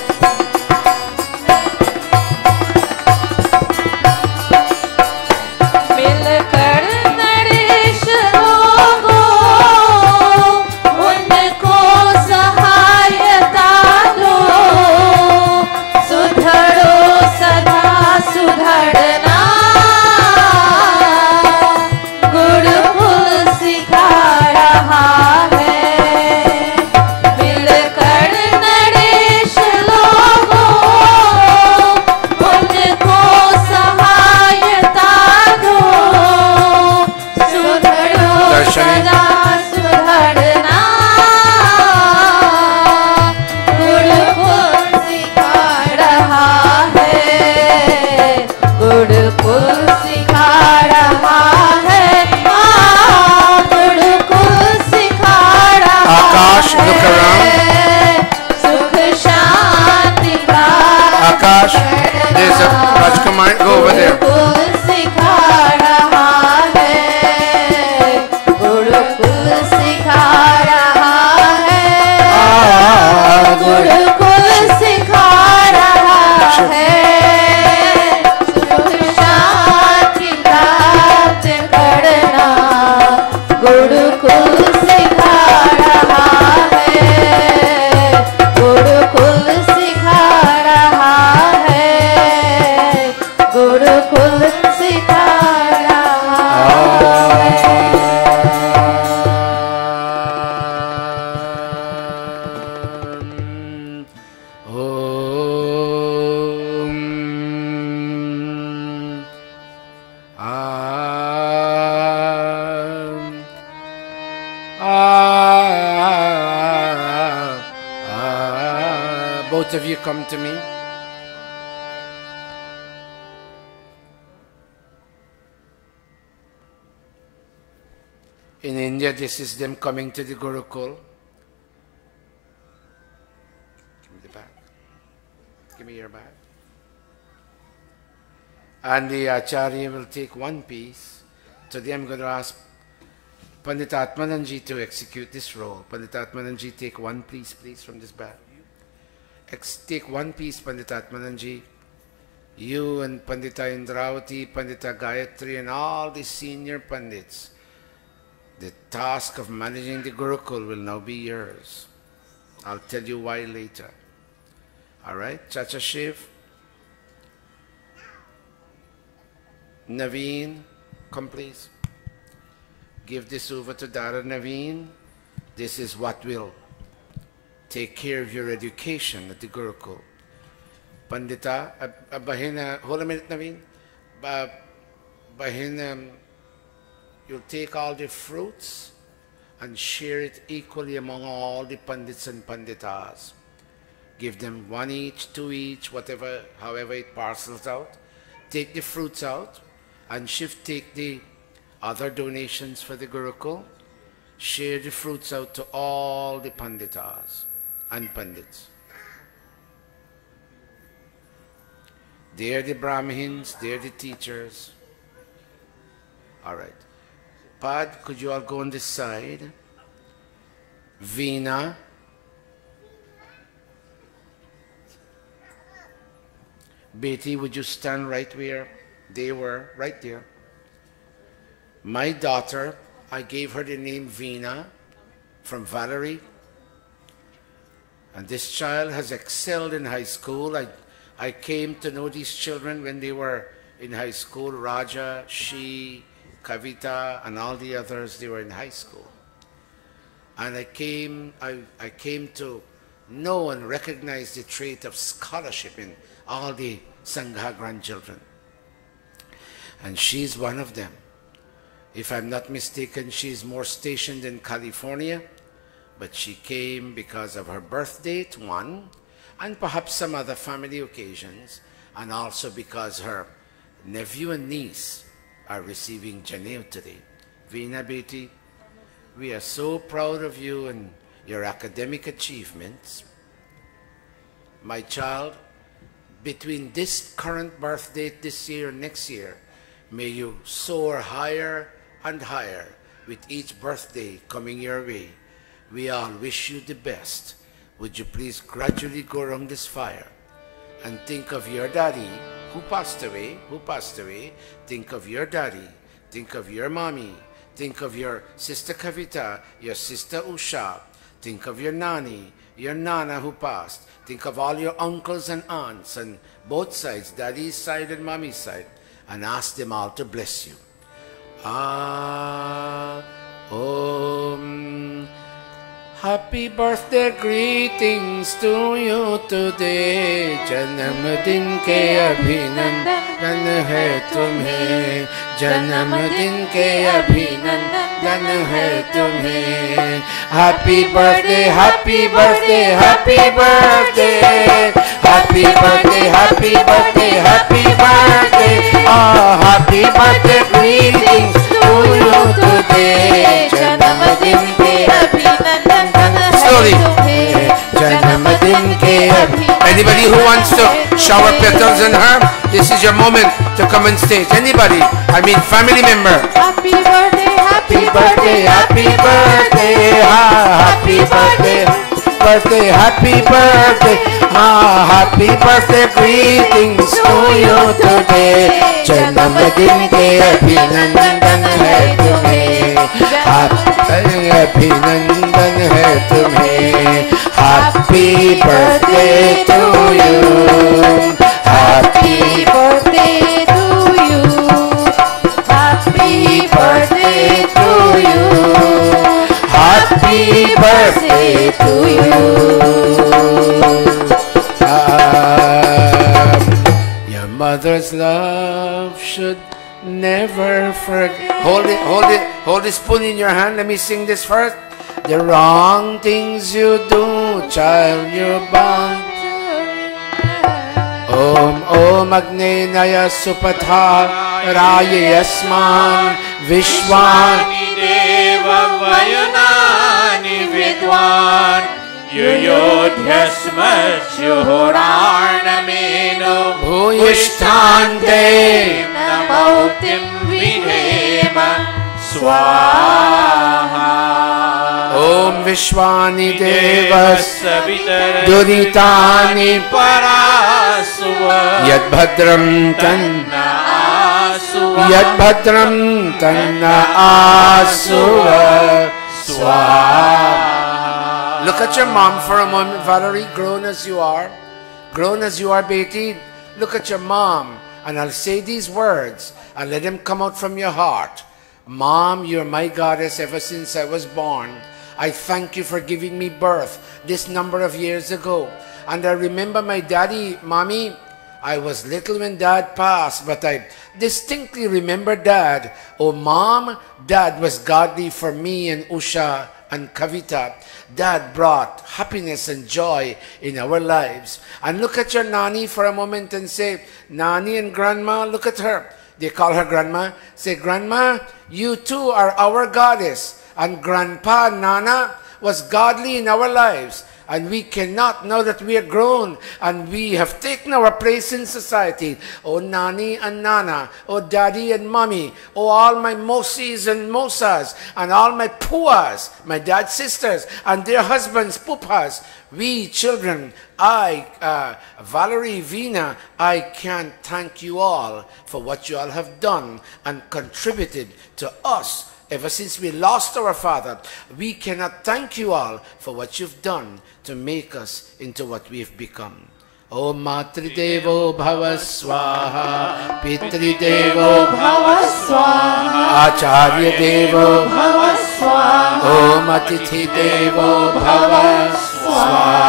Both of you come to me. In India, this is them coming to the Gurukul. Give me the bag. Give me your bag. And the Acharya will take one piece. Today I'm going to ask Pandit Atmananji to execute this role. Pandit Atmananji, take one piece, please, from this bag. Take one piece, Pandit Atmananji. You and Pandita Indravati, Pandita Gayatri, and all the senior Pandits. The task of managing the Gurukul will now be yours. I'll tell you why later. Alright, Chacha Shiv. Naveen, come please. Give this over to Dara Naveen. This is what will take care of your education at the Gurukul. Pandita, Bahina, hold a minute Naveen. Bahina, you'll take all the fruits and share it equally among all the Pandits and Panditas. Give them one each, two each, whatever, however it parcels out. Take the fruits out and Shiv take the other donations for the Gurukul. Share the fruits out to all the Panditas and Pandits. They're the Brahmins, they're the teachers. All right. Pad, could you all go on this side? Veena. Betty, would you stand right where they were, right there? My daughter, I gave her the name Veena from Valerie. And this child has excelled in high school. I came to know these children when they were in high school. Raja, she, Kavita, and all the others, they were in high school. And I came to know and recognize the trait of scholarship in all the Sangha grandchildren. And she's one of them. If I'm not mistaken, she's more stationed in California, but she came because of her birth date, one, and perhaps some other family occasions, and also because her nephew and niece are receiving Janeyu today. Veena Beti, we are so proud of you and your academic achievements. My child, between this current birth date this year and next year, may you soar higher and higher with each birthday coming your way. We all wish you the best. Would you please gradually go around this fire and think of your daddy who passed away, think of your daddy, think of your mommy, think of your sister Kavita, your sister Usha, think of your nani, your nana who passed, think of all your uncles and aunts on both sides, daddy's side and mommy's side, and ask them all to bless you. Happy birthday greetings to you today. Janamdin ke abhinandan hai tumhe. Janamdin ke abhinandan hai tumhe. Happy birthday, happy birthday, happy birthday. Happy birthday, happy birthday, happy birthday. Happy birthday greetings to you today. Janamdin ke abhinandan. Slowly. Anybody who wants to shower petals on her, this is your moment to come on stage. Anybody, I mean family member. Happy birthday, happy birthday, happy birthday, happy birthday, birthday, happy birthday, happy birthday greetings to you today. Janamdin ke abhinandan hai tumhe. Happy abhinandan hai tumhe. Happy birthday to you. Happy birthday to you. Happy birthday to you. Happy birthday to you. Your mother's love should never forget. Hold the spoon in your hand. Let me sing this first. The wrong things you do, child, you're bound to remember. Om Agne Naya Supatha Raya Yasman Vishwani Deva Vayunani Vidwan Yuyodhyasmat Yuhoranameno Bhuyishtante Namautim Vidhema Swaha. Om Vishwani Devas Duritani Parasuva Yad Bhadram Tanna Asuva Swaha. Look at your mom for a moment, Valerie, grown as you are, Beti. Look at your mom, and I'll say these words and let them come out from your heart. Mom, you're my goddess ever since I was born. I thank you for giving me birth this number of years ago. And I remember my daddy, Mommy, I was little when Dad passed, but I distinctly remember Dad. Oh, Mom, Dad was godly for me and Usha and Kavita. Dad brought happiness and joy in our lives. And look at your Nani for a moment and say, Nani and Grandma, look at her. They call her Grandma. Say, Grandma, you too are our goddess. And Grandpa, Nana, was godly in our lives. And we cannot, now that we are grown and we have taken our place in society, oh Nani and Nana, oh Daddy and Mommy, oh all my Mosis and Mosas, and all my Puas, my dad's sisters, and their husbands, Pupas, we children, Valerie, Veena, I can't thank you all for what you all have done and contributed to us. Ever since we lost our father, we cannot thank you all for what you've done to make us into what we've become. O Matridevo Bhava Swaha, Pitridevo Bhava Swaha, Acharya Devo Bhava Swaha, Om Atithi Devo Bhava Swaha.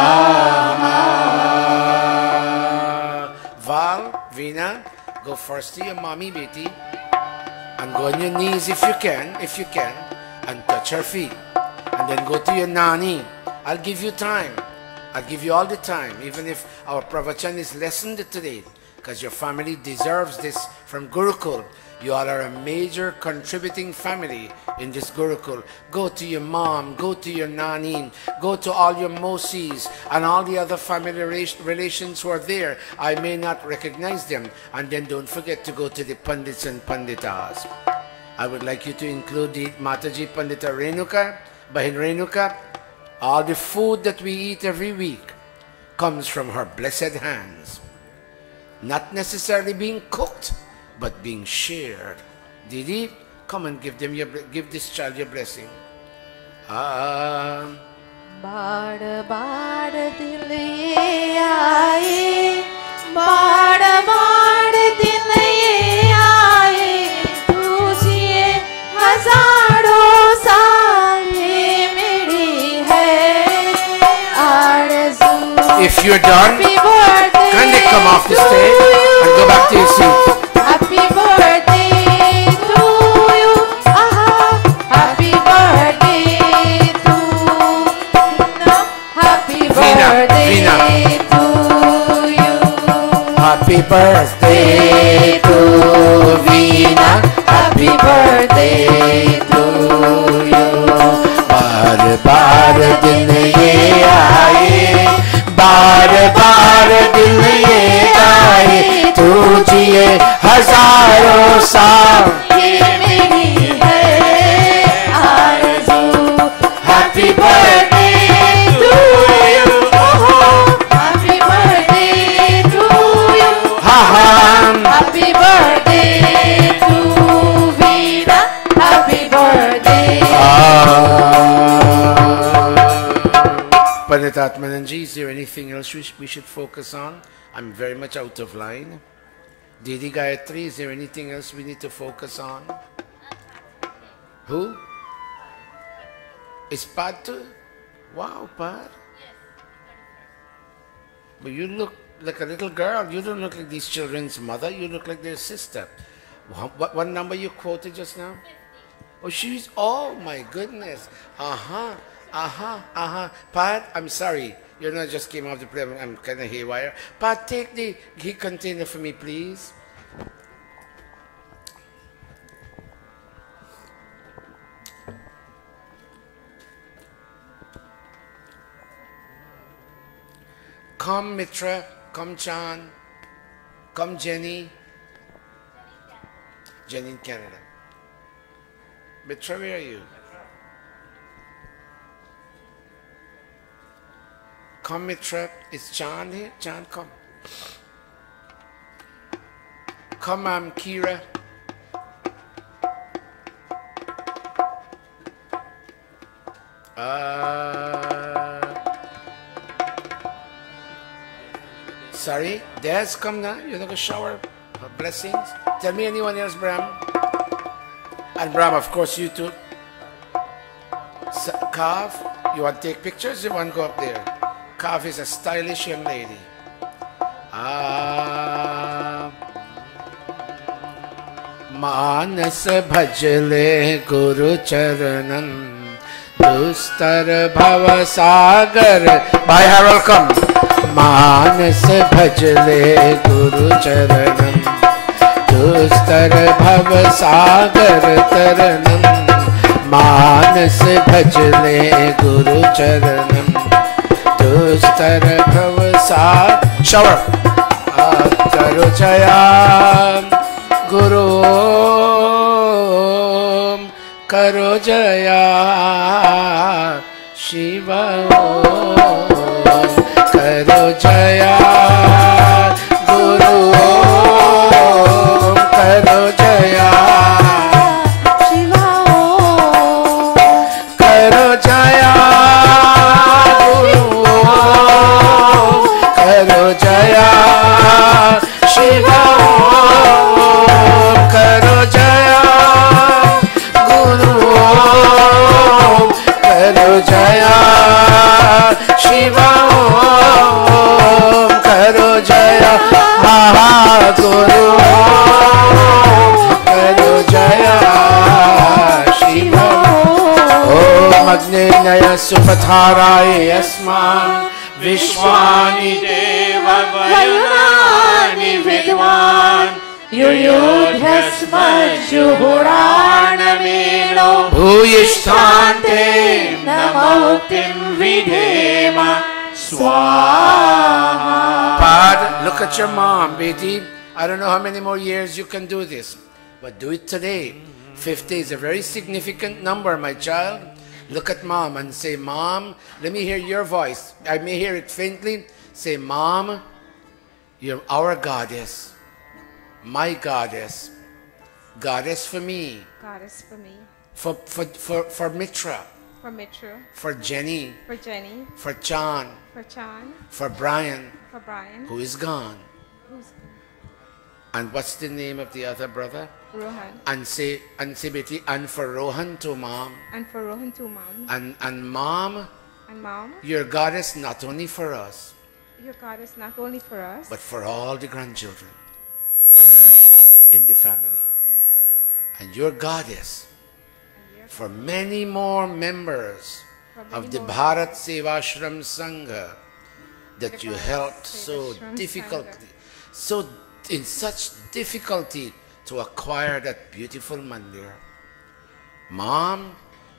Val, Veena, go first to your mommy, Beti, and go on your knees if you can, and touch her feet. And then go to your Nani. I'll give you time. I'll give you all the time, even if our pravachan is lessened today, because your family deserves this from Gurukul. You all are a major contributing family in this Gurukul. Go to your mom, go to your Nani, go to all your Mosis and all the other family relations who are there. I may not recognize them. And then don't forget to go to the Pandits and Panditas. I would like you to include the Mataji Pandita Renuka, Bahin Renuka. All the food that we eat every week comes from her blessed hands. Not necessarily being cooked, but being shared. Didi, come and give this child your blessing. Baad baad dil ye aaye, baad baad dil ye aaye, tujhe hazaron saal ye meri hai aarzu. If you're done, kindly come off the stage and go back to your seat. Happy birthday to you, happy birthday to happy birthday to you. Happy birthday to Veena, happy birthday to you. Baar baar din ye aaye, baar baar din ye aaye, tu jiye hazaron saal ye meri hai aarzu. Happy birthday to you, Happy birthday to you, happy birthday to Veena, happy birthday. Pandit Atmananji, is there anything else we should focus on? I'm very much out of line. Didi Gayatri, is there anything else we need to focus on? Who? Is Pad too? Wow, Pad. But you look like a little girl. You don't look like these children's mother. You look like their sister. What number you quoted just now? Oh, oh my goodness. Pat, I'm sorry. You know, I just came off the plane. I'm kind of haywire. Pat, take the ghee container for me, please. Come, Mitra. Come, Chan. Come, Jenny. Jenny in Canada. Mitra, where are you? Come, Mitra. Is Chan here? Chan, come. Come, Kira. Sorry, Des, come now. You're not going to shower blessings. Tell me anyone else, Brahm. And Brahm, of course, you too. Kav, you want to take pictures? You want to go up there? Kav is a stylish young lady. Manas bhajle Guru Charanam, Dustar Bhava Sagar. Bye, Harold, come. Manas bhajle Guru Charanam, Dustar Bhava Sagar Taranam. Manas bhajle Guru Charanam, दुस्तर Bhavsar shower करो जया गुरु करो जया शिव करो जया गुरु करो जया शिव करो जया गुरु करो जया शिव करो जया गुरु करो जया शिव करो जया गुरु करो जया शिव ओम अग्नेय सुपथाराय अस्मान् विश्वानि देववयुनानि विद्वान् युयुधस्मज्जुहुराणमेनो भूयिष्ठान्ते नमोक्तिं विधेम स्वाहा. Pad, look at your mom, Betty. I don't know how many more years you can do this, but do it today. 50 is a very significant number, my child. Look at mom and say, Mom, let me hear your voice. I may hear it faintly. Say, Mom, you're our goddess, my goddess, goddess for me, Goddess for me, for Mitra, for Mitra, for Jenny, for Jenny, for Chan, for Chan, for Brian, for Brian, who is gone. who's And what's the name of the other brother? Rohan, And say Betty, and for Rohan to mom. and for Rohan too, Mom, And mom, and Mom, your goddess not only for us, your goddess not only for us, but for all the grandchildren in the family. and the family. And your goddess And your for many more members For many of the more Bharat Sevashram Sangha that The you Bharat helped so Sevashram difficultly, so in such difficulty to acquire that beautiful mandir. Mom,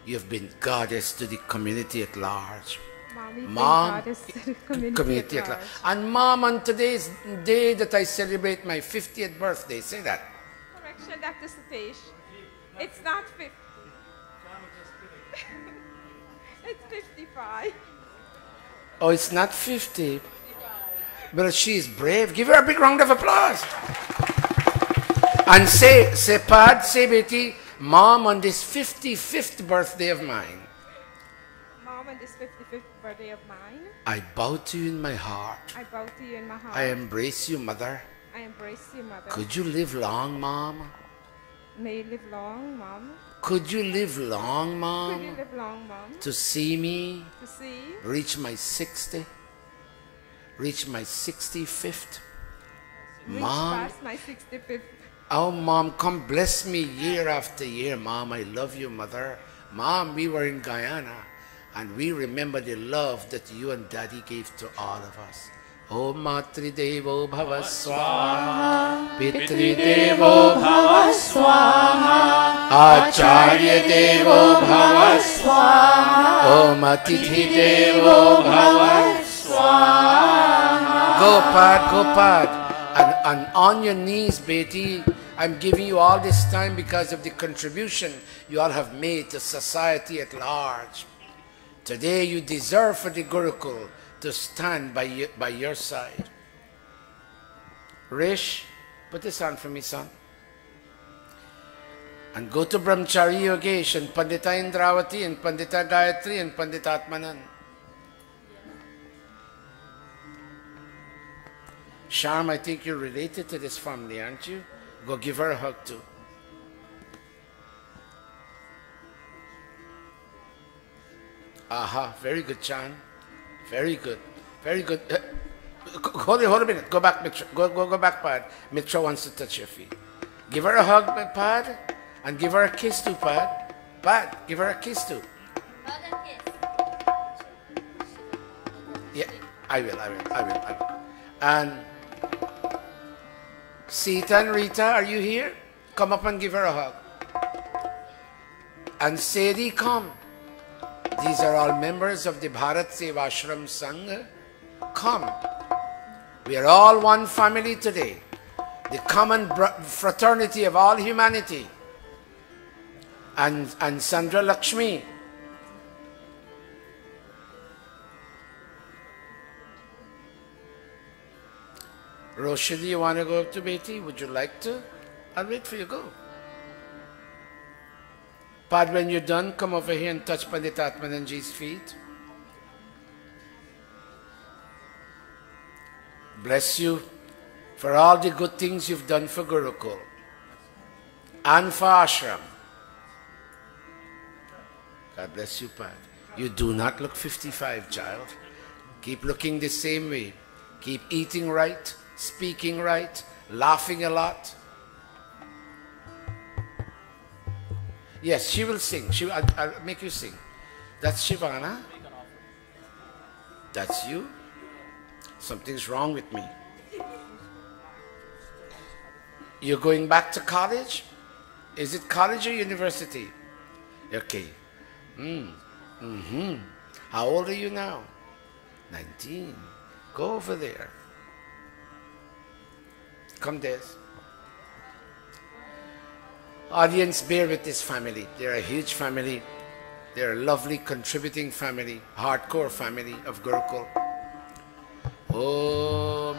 you've been goddess to the community at large. Mom, we Mom, thank goddess to the community at large. And Mom, on today's day that I celebrate my 50th birthday, say that. Correction, Dr. Satish. It's not 50. It's 55. Oh, it's not 50. But she's brave. Give her a big round of applause. And say, Pad, say, Betty, Mom, on this 55th birthday of mine, Mom, on this 55th birthday of mine, I bow to you in my heart. I bow to you in my heart. I embrace you, Mother. I embrace you, Mother. Could you live long, Mom? May you live long, Mom. Could you live long, Could Mom? you live long, Mom? To see me To see reach my 60, reach my 65th. reach Mom, past my 65th. oh, Mom, come bless me year after year. Mom, I love you, Mother. Mom, we were in Guyana, and we remember the love that you and Daddy gave to all of us. Om Matri Devo Bhava Swaha, Pitri Devo Bhava Swaha, Acharya Devo Bhava Swaha, Om Atithi Devo Bhava Swaha. Go, Pad. And on your knees, Betty, I'm giving you all this time because of the contribution you all have made to society at large. Today you deserve for the Gurukul to stand by your side. Rish, put this on for me, son. And go to Brahmachari Yogesh and Pandita Indravati and Pandita Gayatri and Pandita Atmanan. Sharm, I think you're related to this family, aren't you? Go give her a hug too. Aha, very good, Chan. Very good. Very good. Hold a minute. Go back, Mitra. Go back, Pad. Mitra wants to touch your feet. Give her a hug, Pad. And give her a kiss too, Pad. Pad, give her a kiss too. Yeah, I will. And Sita and Rita, are you here? Come up and give her a hug. And Sadie, come. These are all members of the Bharat Sevashram Sangh. Come. We are all one family today. The common fraternity of all humanity. And Sandra Lakshmi. Roshidi, you want to go up to Beti? Would you like to? I'll wait for you to go. Pad, when you're done, come over here and touch Pandit Atmananji's feet. Bless you for all the good things you've done for Gurukul and for Ashram. God bless you, Pad. You do not look 55, child. Keep looking the same way. Keep eating right, speaking right, laughing a lot. Yes, she will sing. I'll make you sing. That's Shivana. That's you. Something's wrong with me. You're going back to college? Is it college or university? Okay. How old are you now? 19. Go over there. Come, Des. Audience, bear with this family. They're a huge family. They're a lovely, contributing family, hardcore family of Gurukul. Oh,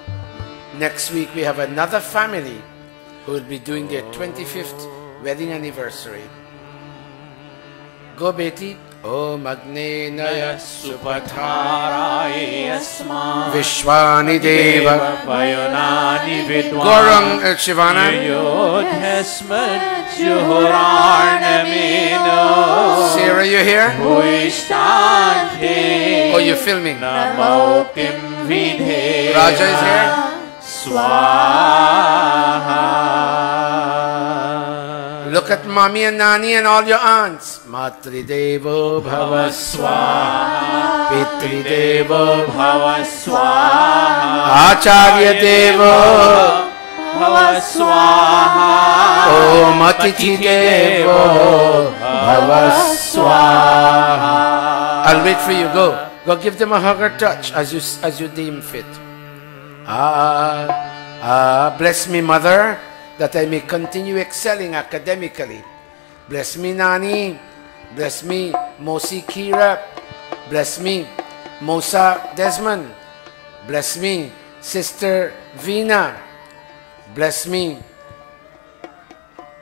next week we have another family who will be doing their 25th wedding anniversary. Go, Beti. Om Agne Naya Supatharai Asma Vishwani Deva Vayonani Vidwan Gorang Shivana Yodhesmat Juhurarnamino Sarah, you here? Huishtante Oh, you're filming. Namokim Vidhe Raja is here? Swaha. Look at mommy and nani and all your aunts. Matri Devo Bhava Swaha, Pitri Devo Bhava Swaha, Acharya Devo Bhava Swaha, Om Atithi Devo Bhava Swaha. I'll wait for you. Go. Go give them a hug or touch as you deem fit. Bless me, mother, that I may continue excelling academically. Bless me, Nani. Bless me, Mosi Kira. Bless me, Mosa Desmond. Bless me, Sister Veena. Bless me,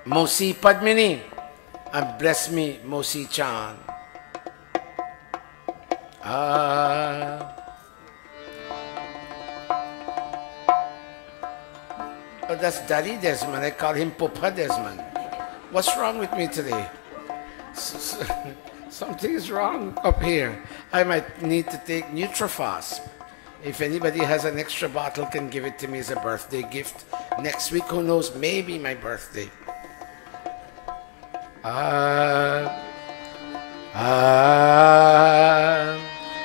Mosi Padmini. And bless me, Mosi Chan. Oh, that's Daddy Desmond. I call him Papa Desmond. What's wrong with me today? Something is wrong up here. I might need to take Nutrafast. If anybody has an extra bottle, can give it to me as a birthday gift. Next week, who knows, maybe my birthday.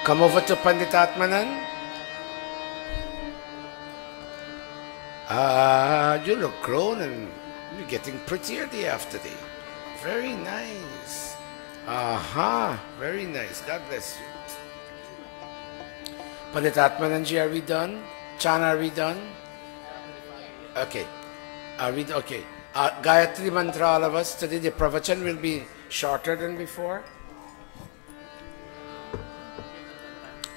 Come over to Pandit Atmanan. You look grown and you're getting prettier day after day. Very nice. Very nice. God bless you. Pandit Atmananji, are we done? Chan, are we done? Okay. Are we okay? Gayatri Mantra, all of us. Today the pravachan will be shorter than before.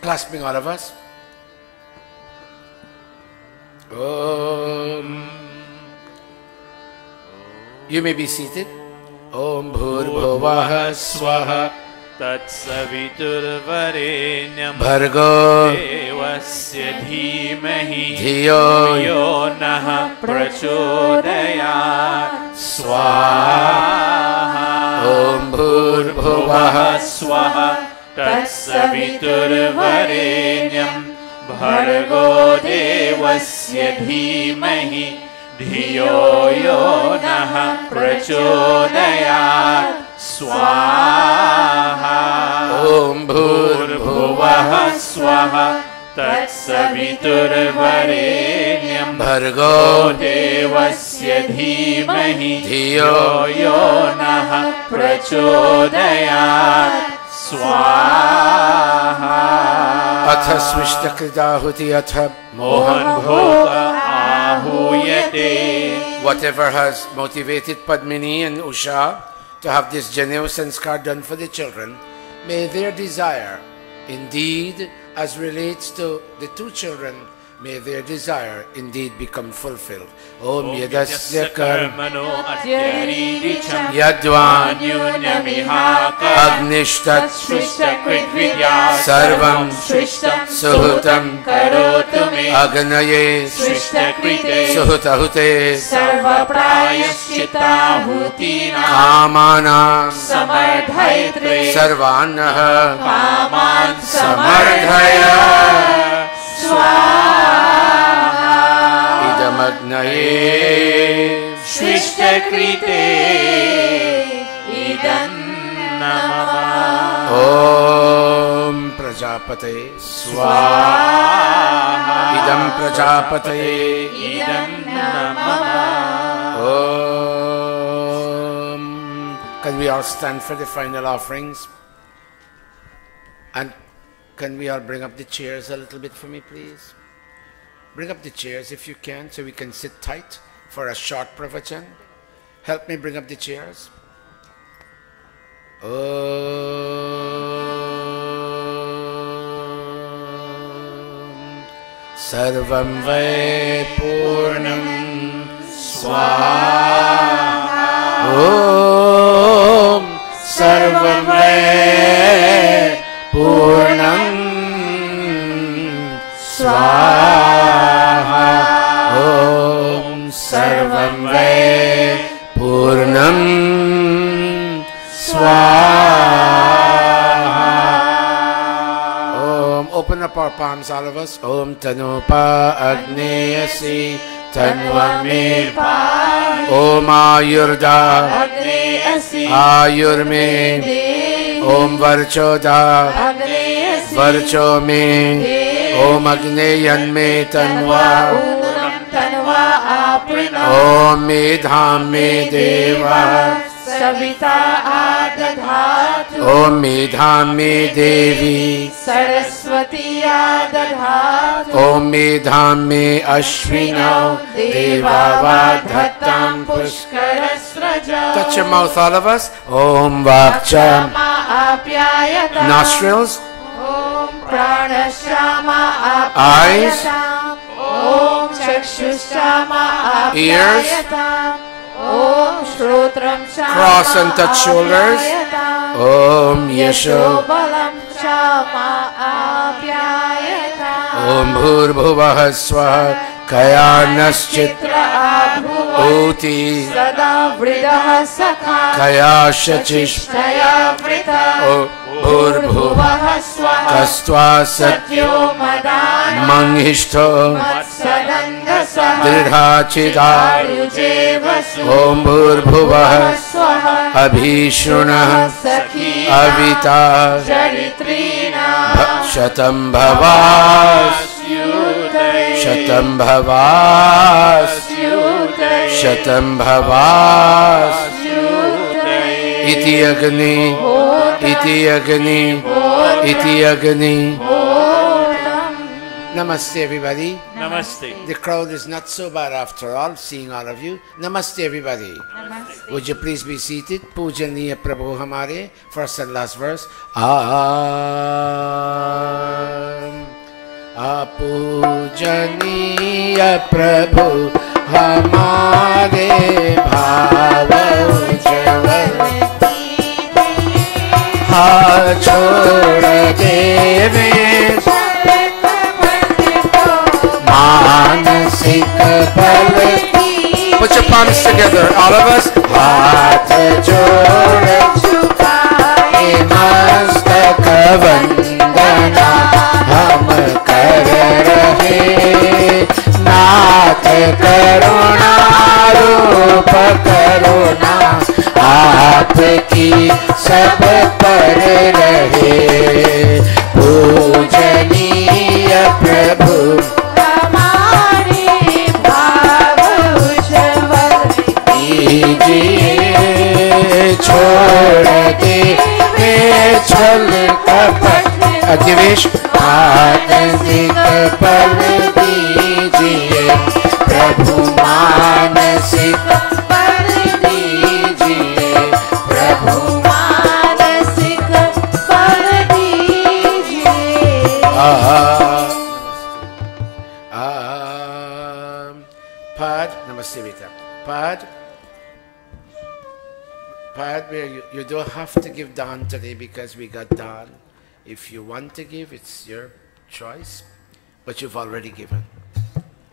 Clasping all of us. Om. You may be seated. Om Bhurbhuvah Swaha Tatsaviturvarenyam Bhargo Devasya Dhimahi Dhiyo Yo Naha Prachodayat Swaha. Om Bhurbhuvah Swaha Tatsaviturvarenyam Bhargo Devasya Dhimahi Dhiyo Yo Naha Prachodayat Swaha. Om Bhurbhuvah Swaha Tatsaviturvarenyam Bhargo Devasya Dhimahi Dhiyo Yo Naha Prachodayat स्वाहा अथ स्विष्टकृताहुति अथ मोहन भोग आहूयते. Whatever has motivated Padmini and Usha to have this Janeyu sanskar done for the children, may their desire, indeed, as relates to the two children, may their desire indeed become fulfilled. Om yadasya कर्मणो अत्यरीरिचं yadvan न्यूनमिहाका agnishtat सृष्टकृद्विद्या sarvam सृष्टं suhutam करोतु मे agnaye सृष्टकृते suhutahute सर्वप्रायश्चित्ताहुतीनां kamanam समर्धयित्रे sarvanah कामान् samardhaya स्वाहा idamagnaye सृष्टकृते इदं नमः. Om Prajapate स्वाहा idam Prajapate इदं नमः. Om. Can we all stand for the final offerings? And can we all bring up the chairs a little bit for me, please? Bring up the chairs if you can, so we can sit tight for a short pravachan. Help me bring up the chairs. Om Sarvam Vai Purnam Swaha. Om Sarvam Vai Purnam Swaha. Om Sarvam Vai Purnam Swaha. Om. Open up our palms, all of us. Om Tanupa Agneyasi Tanvame Om Ayurda Ayurme Om Varchoda Varcho me Om Agneyan me Tanva Om Medham me Deva Savita adadhatu Om Medham me Devi Saraswati adadhatu Om Medham me Ashvina Devavadhatam Pushkarasraja Touch your mouth, all of us. Om Vakcha apyayata Nostrils Om pranashama Eyes. apyayata Om chakshushama Ears. apyayata Om Shrotram Shama Cross and touch shoulders. apyayata. Om Yesho Balam Shama apyayata. Om Bhurbhuvah Swaha Kayanaschit Uti Sada Vridah Sakha Kayashachish Shaya Vrita Om Bhurbhuvah Swaha Kastva Sat Satyo Madana Manghishto Matsadanga Saha Dridhachida Arujeva Om Bhurbhuvah Swaha Abhishrunah Sakhi Avita Charitrina Shatam Bhavas Shatam Bhavas Shatam Bhavas Iti Agni Iti Agni Iti Agni. Namaste, everybody. Namaste. The crowd is not so bad after all, seeing all of you. Namaste, everybody. Namaste. Would you please be seated? Pujaniya Prabhu Hamare, first and last verse. Apujaniya Prabhu Hamare Bhava Ujjaval Ha Chhod Deve Manasik Bal. Put your palms together, all of us. Haath jod chukaye mastak vandana hum kar rahe nath karuna roop karuna aapki sab par rahe pujaniya prabhu छोड़ दे मैं छल अजवेश मानसिक पल दीजिए प्रभु मानसिक पल दीजिए प्रभु मानसिक पल दीजिए Pad, namaste beta. Pad, you don't have to give dawn today because we got dawn. If you want to give, it's your choice, but you've already given.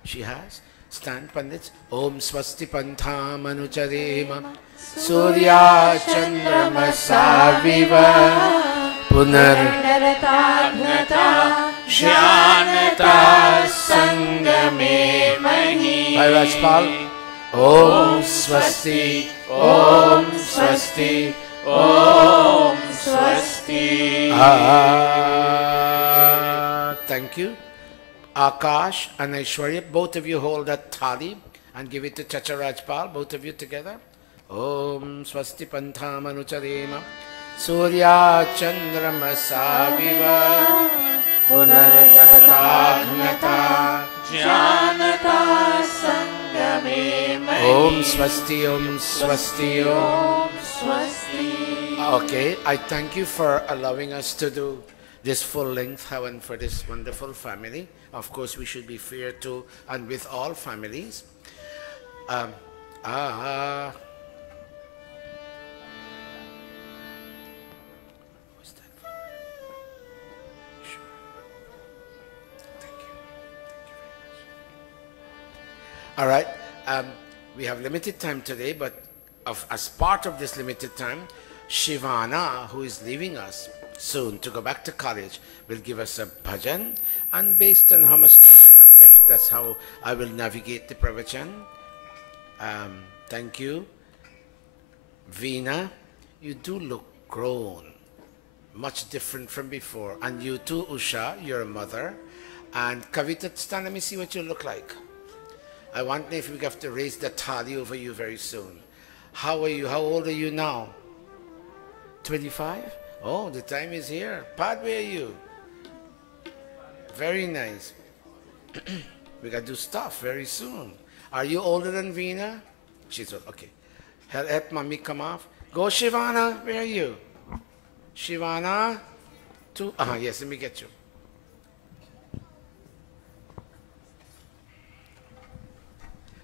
She has. Stand, Pandits. Om Swasti Pantham Anucharema Surya Chandramasa Viva Punar Jnata Sangame Mahi. Hi Rajpal. Om Swasti, Om Swasti, Om Swasti. Thank you. Akash and Aishwarya, both of you hold that thali and give it to Chacha Rajpal, both of you together. Om Swasti Pantham Anucharema Surya Chandramasa Viva Punarjnata Jnata Sangame Mahi. Om Swasti, Om Swasti, Om Swasti. Okay, I thank you for allowing us to do this full length Havan for this wonderful family. Of course, we should be fair to and with all families. What's that for? Sure. Thank you. Thank you very much. All right. We have limited time today, but as part of this limited time, Shivana, who is leaving us soon to go back to college, will give us a bhajan, and based on how much time I have left, that's how I will navigate the pravachan. Thank you. Veena, you do look grown, much different from before. And you too, Usha, you're a mother. And Kavita, stand, let me see what you look like. I wonder if we have to raise the thali over you very soon. How are you? How old are you now? 25? Oh, the time is here. Pad, where are you? Very nice. We got to do stuff very soon. Are you older than Veena? She's old. Okay. Help mommy come off. Go, Shivana. Where are you? Shivana? Yes, let me get you.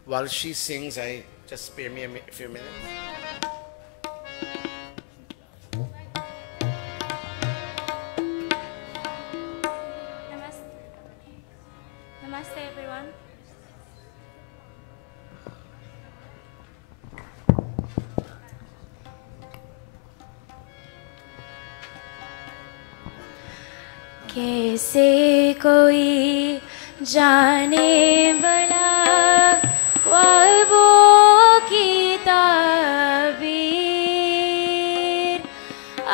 While she sings, just spare me a few minutes. Namaste, everyone. कैसे कोई जाने वाला ख्वाबों की ताबीर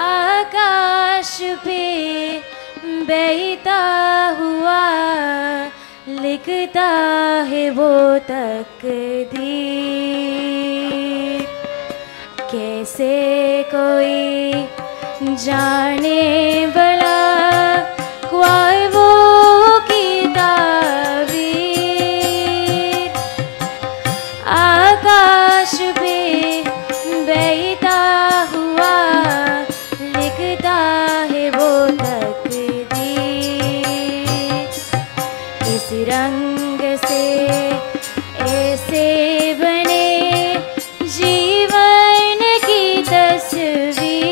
आकाश पे बहता हुआ लिखता है वो तकदीर कैसे कोई जाने वाला ख्वाबों की ताबीर आकाश पे बहता हुआ लिखता है वो तकदीर इस रंग से ऐसे बने जीवन की तस्वीर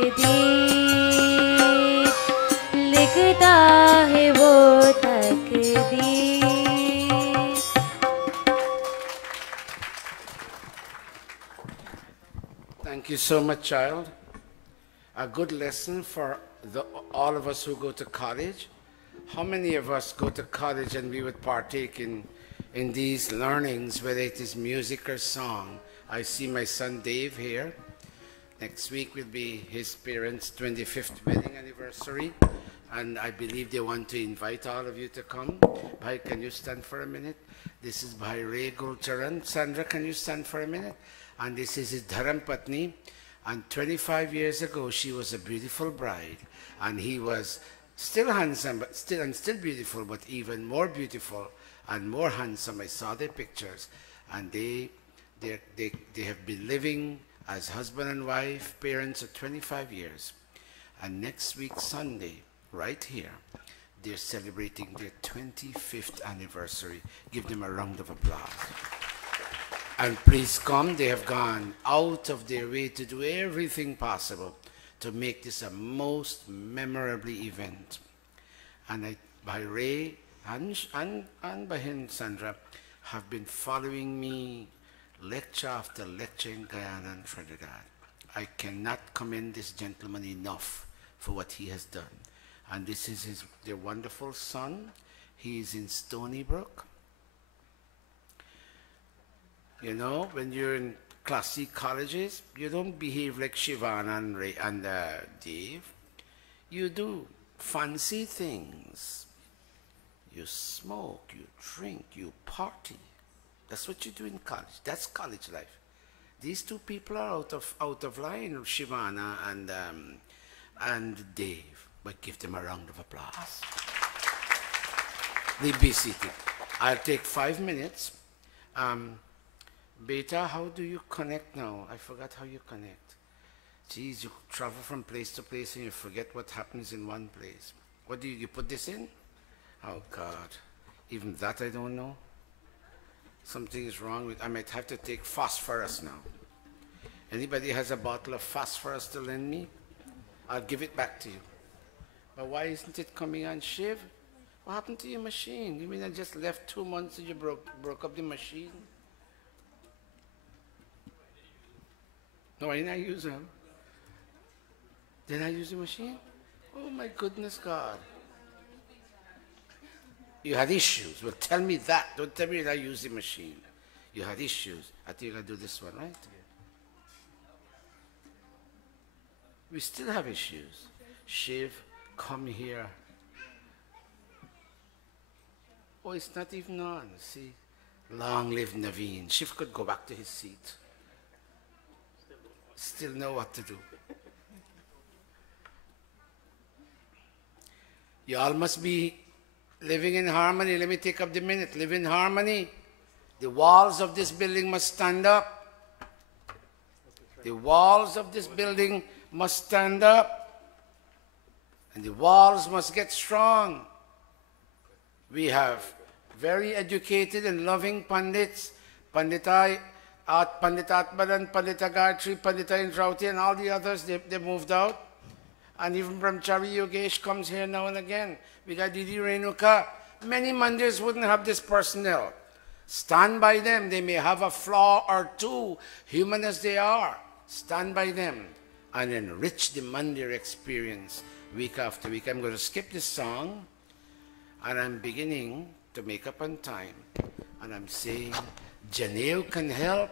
तकदीर लिखता है वो तकदीर. Thank you so much, child. A good lesson for all of us who go to college. How many of us go to college and we would partake in these learnings, whether it is music or song? I see my son Dave here. Next week will be his parents' 25th wedding anniversary, and I believe they want to invite all of you to come. Bhai, can you stand for a minute? This is Bhai Ray Gulcharan. Sandra, can you stand for a minute? And this is his Dharam Patni. And 25 years ago, she was a beautiful bride, and he was still handsome, but still beautiful, but even more beautiful and more handsome. I saw their pictures, and they have been living as husband and wife, parents of 25 years. And next week, Sunday, right here, they're celebrating their 25th anniversary. Give them a round of applause. And please come. They have gone out of their way to do everything possible to make this a most memorable event. And by Ray and by him, Sandra, have been following me lecture after lecture in Guyana and Trinidad. I cannot commend this gentleman enough for what he has done. And this is their wonderful son. He is in Stony Brook. You know, when you're in classic colleges, you don't behave like Shivana and Ray and Dave. You do fancy things. You smoke, you drink, you party. That's what you do in college. That's college life. These two people are out of line, Shivana and Dave. But give them a round of applause. They be seated. I'll take 5 minutes. Beta, how do you connect now? I forgot how you connect. Geez, you travel from place to place and you forget what happens in one place. What do you put this in? Oh God, even that I don't know. Something is wrong with, I might have to take phosphorus now. Anybody has a bottle of phosphorus to lend me? I'll give it back to you. But why isn't it coming on, Shiv? What happened to your machine? You mean I just left 2 months and you broke up the machine? No, I didn't use them. Did I use the machine? Oh my goodness God. You had issues. Well, tell me that. Don't tell me that I used the machine. You had issues. I think I'll do this one, right? We still have issues. Shiv, come here. Oh, it's not even on. See? Long live Naveen. Shiv could go back to his seat. Still know what to do. You all must be living in harmony. Let me take up the minute. Live in harmony. The walls of this building must stand up. The walls of this building must stand up. And the walls must get strong. We have very educated and loving Pandits. Pandita Atmadan, Pandita Gayatri, Pandita Indrauti, and all the others, they moved out. And even Brahmachari Yogesh comes here now and again. We got Didi Renuka. Many mandirs wouldn't have this personnel. Stand by them. They may have a flaw or two, human as they are. Stand by them and enrich the mandir experience week after week. I'm going to skip this song, and I'm beginning to make up on time. And I'm saying, Janeyu can help.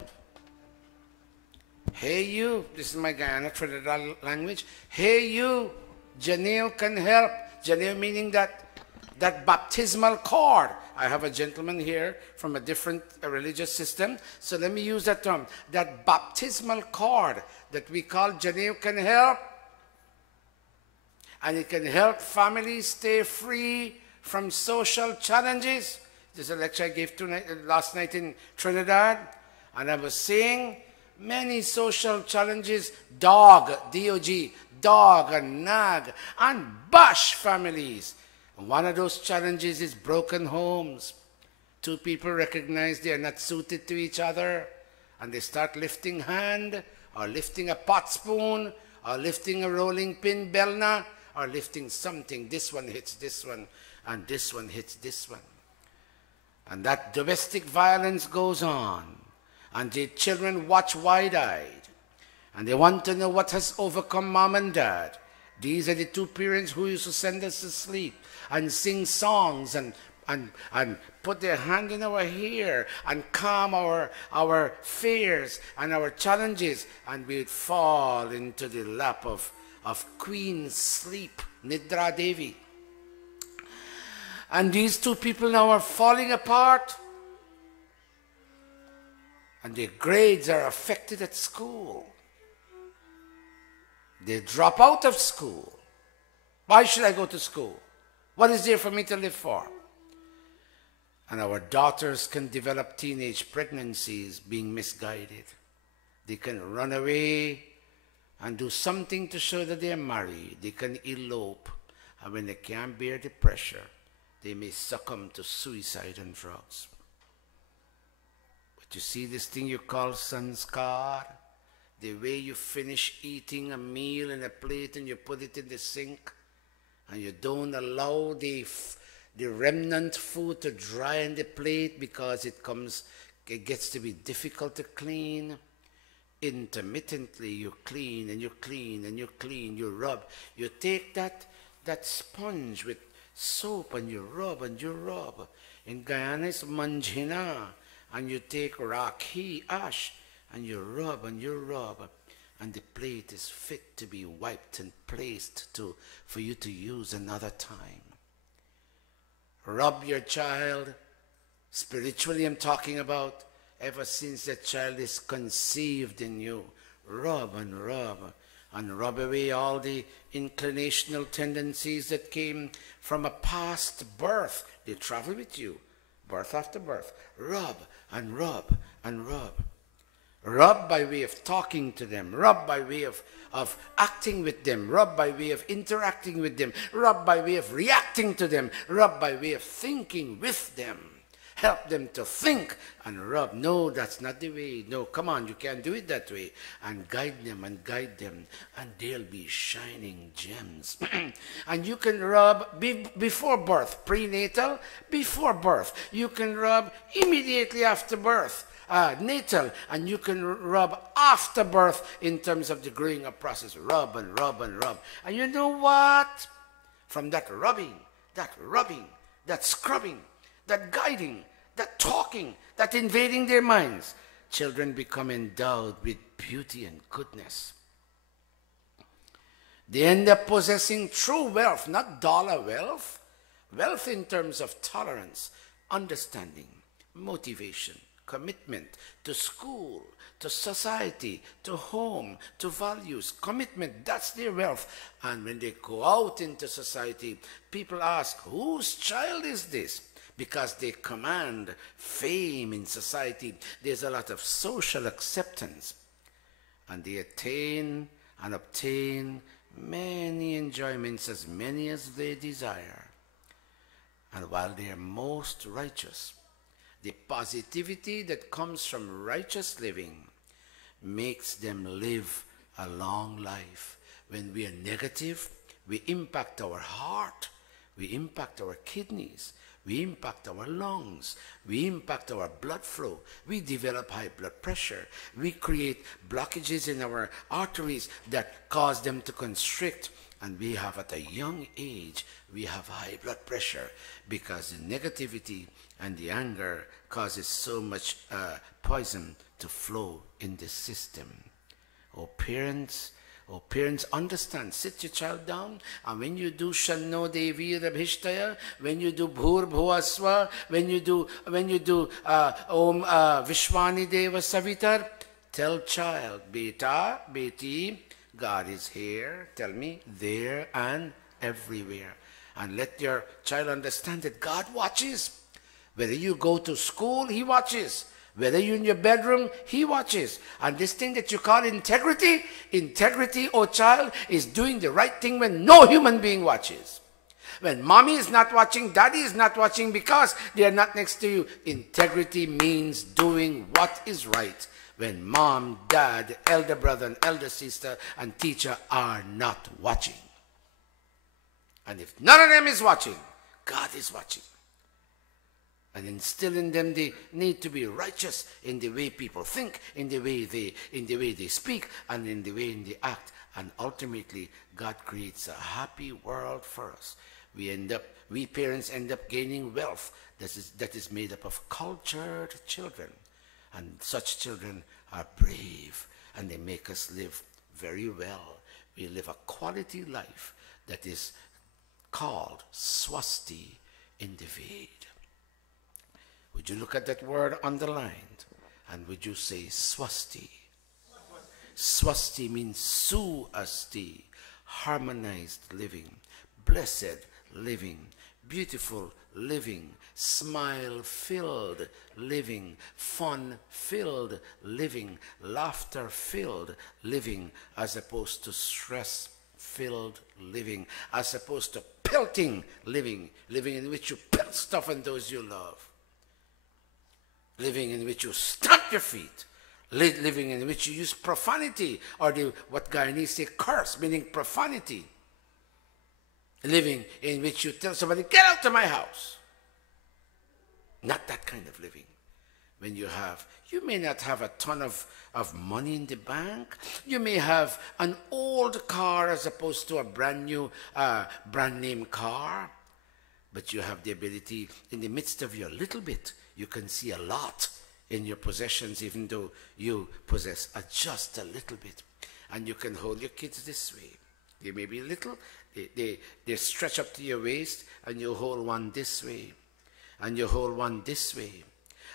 Hey you, this is my Guyana Trinidad language. Hey you, Janeyu can help. Janeyu meaning that baptismal cord. I have a gentleman here from a different religious system, so let me use that term. That baptismal cord that we call Janeyu can help. And it can help families stay free from social challenges. This is a lecture I gave last night in Trinidad, and I was saying many social challenges dog, D-O-G, dog and nag and bash families. And one of those challenges is broken homes. Two people recognize they are not suited to each other, and they start lifting hand or lifting a pot spoon or lifting a rolling pin, Belna, or lifting something. This one hits this one, and this one hits this one. And that domestic violence goes on. And the children watch wide-eyed. And they want to know what has overcome mom and dad. These are the two parents who used to send us to sleep and sing songs and put their hand in our hair and calm our fears and our challenges, and we'd fall into the lap of Queen Sleep, Nidra Devi. And these two people now are falling apart, and their grades are affected at school. They drop out of school. Why should I go to school? What is there for me to live for? And our daughters can develop teenage pregnancies being misguided. They can run away and do something to show that they are married. They can elope. And when they can't bear the pressure, they may succumb to suicide and drugs. But you see this thing you call sanskar? The way you finish eating a meal in a plate and you put it in the sink, and you don't allow the remnant food to dry in the plate because it gets to be difficult to clean. Intermittently you clean and you clean and you clean, you rub. You take that sponge with soap and you rub and you rub. In Guyana it's manjhina, and you take rakhi, ash, and you rub and you rub, and the plate is fit to be wiped and placed for you to use another time. Rub your child. Spiritually I'm talking about. Ever since that child is conceived in you, rub and rub away all the inclinational tendencies that came from a past birth. They travel with you, birth after birth. Rub and rub and rub. Rub by way of talking to them. Rub by way of acting with them. Rub by way of interacting with them. Rub by way of reacting to them. Rub by way of thinking with them. Help them to think and rub. No, that's not the way. No, come on, you can't do it that way. And guide them, and they'll be shining gems. And you can rub before birth, prenatal, before birth. You can rub immediately after birth, natal, and you can rub after birth in terms of the growing up process. Rub and rub and rub. And you know what? From that rubbing, that scrubbing, that guiding, that talking, that invading their minds, children become endowed with beauty and goodness. They end up possessing true wealth, not dollar wealth. Wealth in terms of tolerance, understanding, motivation, commitment to school, to society, to home, to values, commitment. That's their wealth. And when they go out into society, people ask, whose child is this? Because they command fame in society. There's a lot of social acceptance. And they attain and obtain many enjoyments, as many as they desire. And while they are most righteous, the positivity that comes from righteous living makes them live a long life. When we are negative, we impact our heart, we impact our kidneys, we impact our lungs, we impact our blood flow, we develop high blood pressure, we create blockages in our arteries that cause them to constrict, and we have at a young age, we have high blood pressure because the negativity and the anger causes so much poison to flow in the system. Oh parents, understand. Sit your child down, and when you do Shanno Devi Rabhishtaya, when you do Bhur Bhuvaswa, when you do Om Vishwani Deva Savitar, tell child, Beta, Beti, God is here, tell me, there and everywhere. And let your child understand that God watches. Whether you go to school, He watches. Whether you're in your bedroom, He watches. And this thing that you call integrity, oh child, is doing the right thing when no human being watches. When mommy is not watching, daddy is not watching because they are not next to you. Integrity means doing what is right when mom, dad, elder brother and elder sister and teacher are not watching. And if none of them is watching, God is watching. And instill in them the need to be righteous in the way people think, in the way they speak, and in the way they act. And ultimately, God creates a happy world for us. We parents end up gaining wealth that is made up of cultured children. And such children are brave, and they make us live very well. We live a quality life that is called swasti in the Ved. Would you look at that word underlined, and would you say swasti? Swasti means suasti, harmonized living, blessed living, beautiful living, smile-filled living, fun-filled living, laughter-filled living, as opposed to stress-filled living, as opposed to pelting living, living in which you pelt stuff on those you love, living in which you stamp your feet, living in which you use profanity, or what Guyanese say, curse, meaning profanity. Living in which you tell somebody, get out of my house. Not that kind of living. When you may not have a ton of money in the bank. You may have an old car as opposed to a brand new, brand name car. But you have the ability, in the midst of your little bit, you can see a lot in your possessions, even though you possess just a little bit. And you can hold your kids this way. They may be little, they stretch up to your waist, and you hold one this way, and you hold one this way.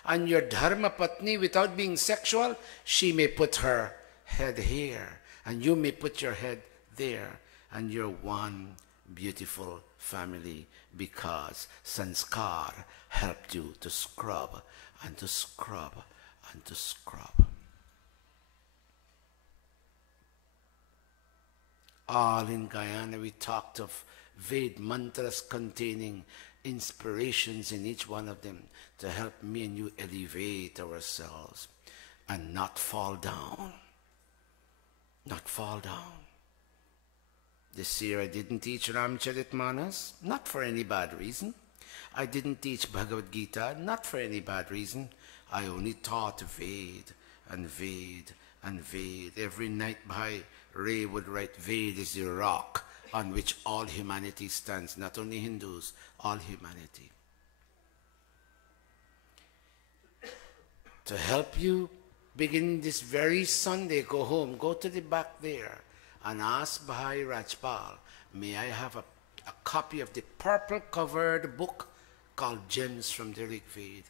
And your dharma patni, without being sexual, she may put her head here, and you may put your head there, and you're one beautiful family, because sanskar helped you to scrub and to scrub and to scrub. All in Guyana we talked of Ved mantras containing inspirations in each one of them to help me and you elevate ourselves and not fall down. Not fall down. This year I didn't teach Ramcharitmanas, not for any bad reason. I didn't teach Bhagavad Gita, not for any bad reason. I only taught Ved and Ved and Ved. Every night Ray would write, Ved is the rock on which all humanity stands, not only Hindus, all humanity. To help you begin this very Sunday, go home, go to the back there and ask Bhai Rajpal, may I have a copy of the purple covered book called Gems from the Rig Ved.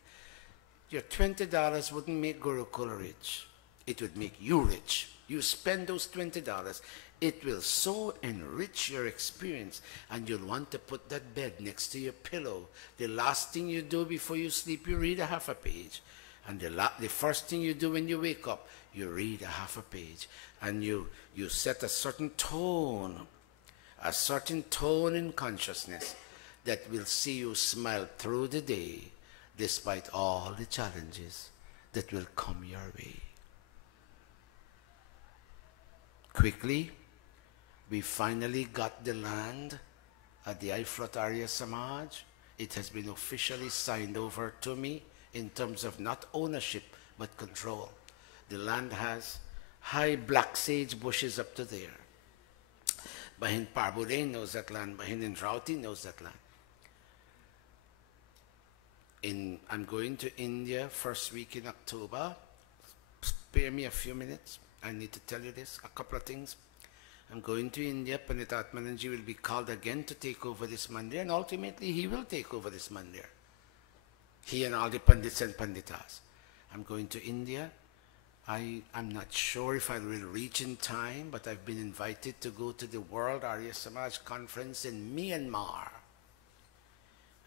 Your $20 wouldn't make Gurukula rich. It would make you rich. You spend those $20, it will so enrich your experience, and you'll want to put that bed next to your pillow. The last thing you do before you sleep, you read a half a page. And the first thing you do when you wake up, you read a half a page. And you set a certain tone in consciousness that will see you smile through the day, despite all the challenges that will come your way. Quickly, we finally got the land at the Ifrat Arya Samaj. It has been officially signed over to me in terms of not ownership, but control. The land has high black sage bushes up to there. Bahin Parbudain knows that land. Bahin Indrauti knows that land. I'm going to India first week in October. Spare me a few minutes. I need to tell you this, a couple of things. I'm going to India. Pandit Atmananji will be called again to take over this mandir, and ultimately he will take over this mandir. He and all the Pandits and Panditas. I'm going to India. I'm not sure if I will reach in time, but I've been invited to go to the World Arya Samaj Conference in Myanmar.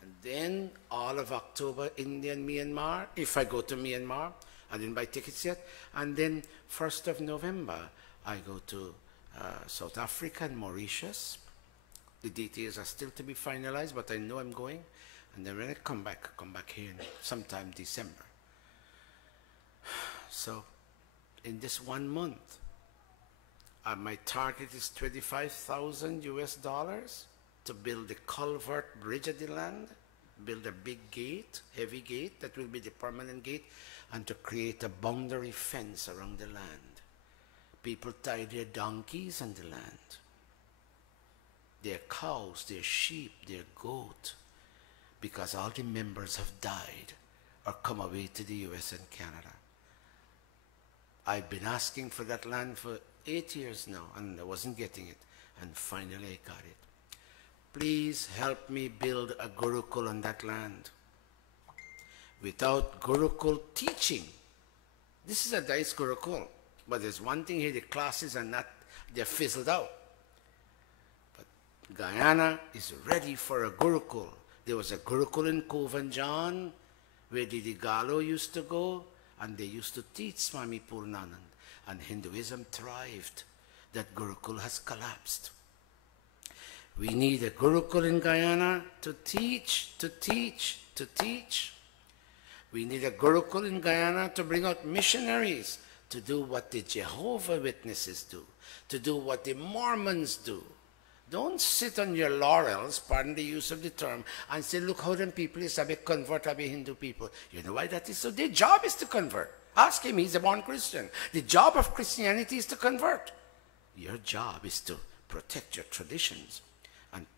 And then all of October, India and Myanmar, if I go to Myanmar. I didn't buy tickets yet. And then 1st of November, I go to South Africa and Mauritius. The details are still to be finalized, but I know I'm going. And then when I come back here in sometime December. So in this 1 month. My target is $25,000 US to build the culvert bridge at the land, build a big gate, heavy gate that will be the permanent gate, and to create a boundary fence around the land. People tie their donkeys on the land, their cows, their sheep, their goat, because all the members have died or come away to the US and Canada. I've been asking for that land for 8 years now, and I wasn't getting it, and finally I got it. Please help me build a Gurukul on that land. Without Gurukul teaching, this is a nice Gurukul, but there's one thing here, the classes are not, they're fizzled out. But Guyana is ready for a Gurukul. There was a Gurukul in Kovan John, where the Digalo used to go, and they used to teach Swami Purnanand, and Hinduism thrived. That Gurukul has collapsed. We need a Gurukul in Guyana to teach, to teach, to teach. We need a Gurukul in Guyana to bring out missionaries, to do what the Jehovah Witnesses do, to do what the Mormons do. Don't sit on your laurels, pardon the use of the term, and say, look how them people is, I convert, I Hindu people. You know why that is so? Their job is to convert. Ask him, he's a born Christian. The job of Christianity is to convert. Your job is to protect your traditions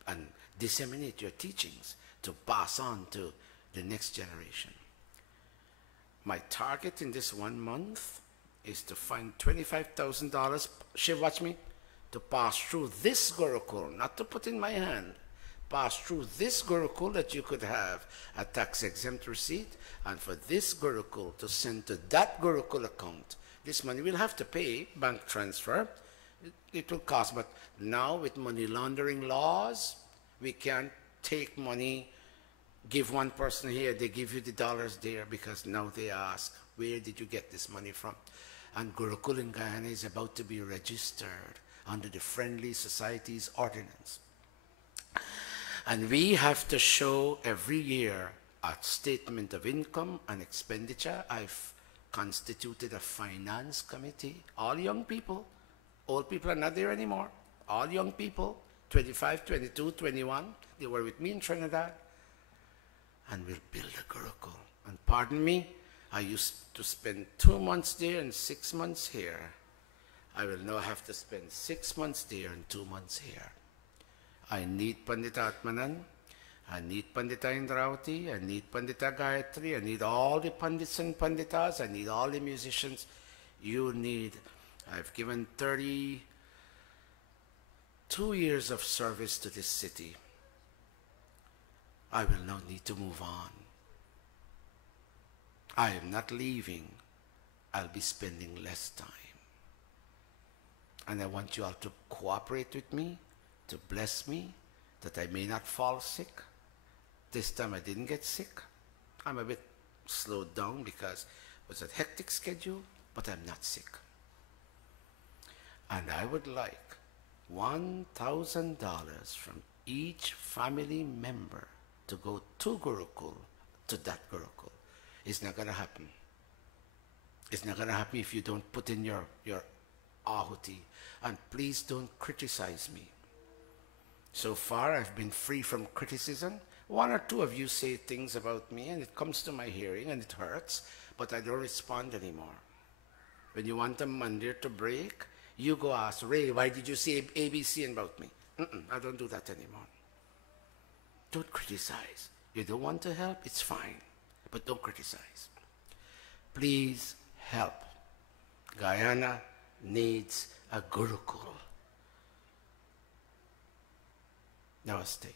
and disseminate your teachings to pass on to the next generation. My target in this 1 month is to find $25,000, Shiv, watch me, to pass through this Gurukul, not to put in my hand, pass through this Gurukul that you could have a tax-exempt receipt, and for this Gurukul to send to that Gurukul account. This money we'll have to pay, bank transfer, it will cost, but now with money laundering laws, we can't take money, give one person here, they give you the dollars there, because now they ask, where did you get this money from? And Gurukul in Guyana is about to be registered under the Friendly Societies Ordinance. And we have to show every year a statement of income and expenditure. I've constituted a finance committee. All young people, old people are not there anymore. All young people, 25, 22, 21, they were with me in Trinidad. And we'll build a Gurukul. And pardon me, I used to spend 2 months there and 6 months here. I will now have to spend 6 months there and 2 months here. I need Pandita Atmanan, I need Pandita Indravati, I need Pandita Gayatri, I need all the Pandits and Panditas, I need all the musicians. You need, I've given 32 years of service to this city. I will now need to move on. I am not leaving. I'll be spending less time. And I want you all to cooperate with me, to bless me, that I may not fall sick. This time I didn't get sick. I'm a bit slowed down because it was a hectic schedule, but I'm not sick. And I would like $1,000 from each family member to go to Gurukul, to that Gurukul. It's not going to happen. It's not going to happen if you don't put in your ahuti. And please don't criticize me. So far, I've been free from criticism. 1 or 2 of you say things about me, and it comes to my hearing, and it hurts, but I don't respond anymore. When you want a mandir to break, you go ask, Ray, why did you say ABC about me? I don't do that anymore. Don't criticize. You don't want to help, it's fine, but don't criticize. Please help. Guyana needs a Gurukul. Namaste.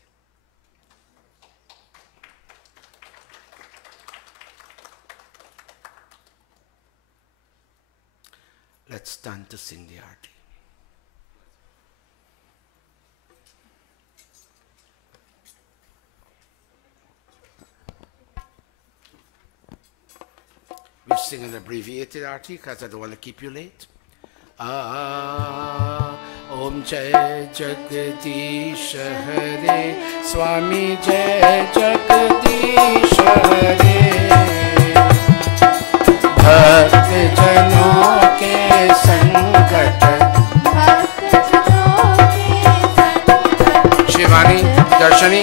Let's stand to sing the arti. We sing an abbreviated arti because I don't want to keep you late. Om Jai Jagadish Hare, Swami Jai Jagadish Hare, Bhakt Janon ke Shivani दर्शनी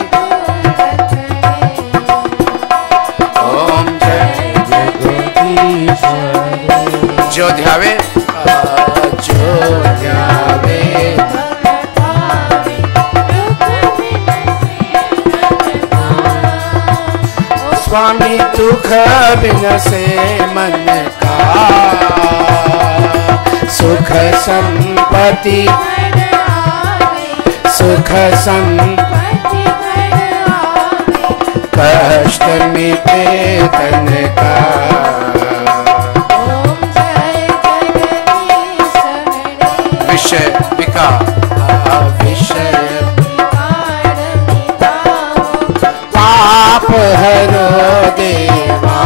ओम जय जगदीश जो ध्यावे स्वामी दुख बिनसे मन का सुख संपत्ति कष्ट मिटे तन का विषय विकार पाप हरो देवा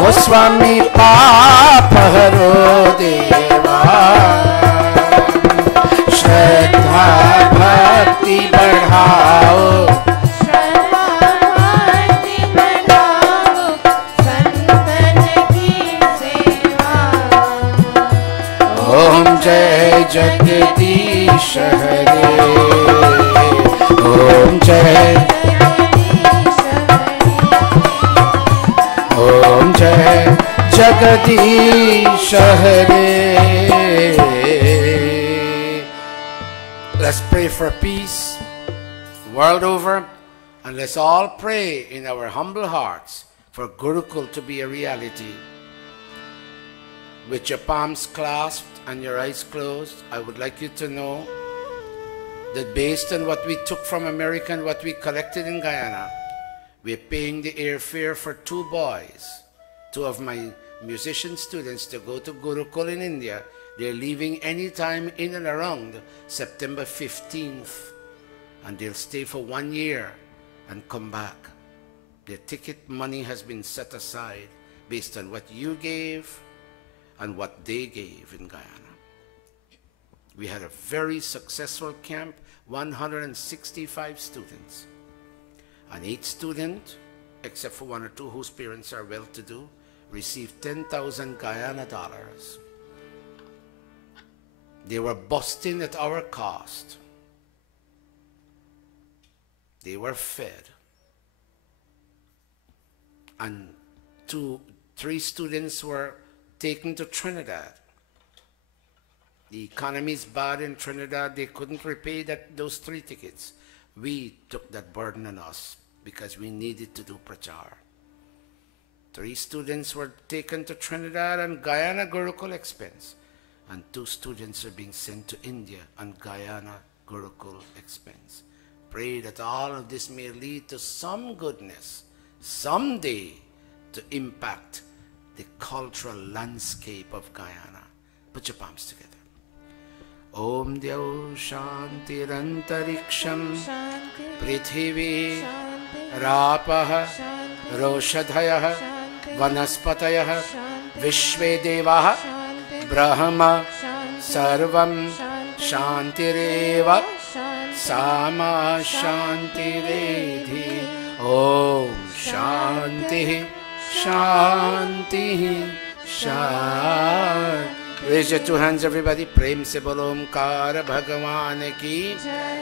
ओ स्वामी पाप हरो देवा श्रद्धा भक्ति बढ़ाओ संतन की सेवा ओम जय जगदीश हरे ओम जय जगदीश हरे. Let's pray for peace world over, and let's all pray in our humble hearts for Gurukul to be a reality. With your palms clasped and your eyes closed, I would like you to know that based on what we took from America and what we collected in Guyana, we're paying the airfare for 2 boys, 2 of my musician students, to go to Gurukul in India. They're leaving anytime in and around September 15th, and they'll stay for 1 year and come back. Their ticket money has been set aside based on what you gave and what they gave in Guyana. We had a very successful camp, 165 students. And each student, except for 1 or 2 whose parents are well-to-do, received 10,000 Guyana dollars. They were busting at our cost. They were fed. And 3 students were taken to Trinidad. The economy is bad in Trinidad. They couldn't repay those 3 tickets. We took that burden on us because we needed to do prachar. 3 students were taken to Trinidad on Guyana Gurukul expense, and 2 students are being sent to India on Guyana Gurukul expense. Pray that all of this may lead to some goodness someday to impact the cultural landscape of Guyana. Put your palms together. Om Dyav Shantirantariksham Prithvi Rapah Roshadhayah Vanaspatayah Vishve Devah Brahma Sarvam Shantireva Sama Shantiredhi. Om Shanti Shanti Shanti. Raise your 2 hands, everybody. Prem se bolo Omkar Bhagavan ki.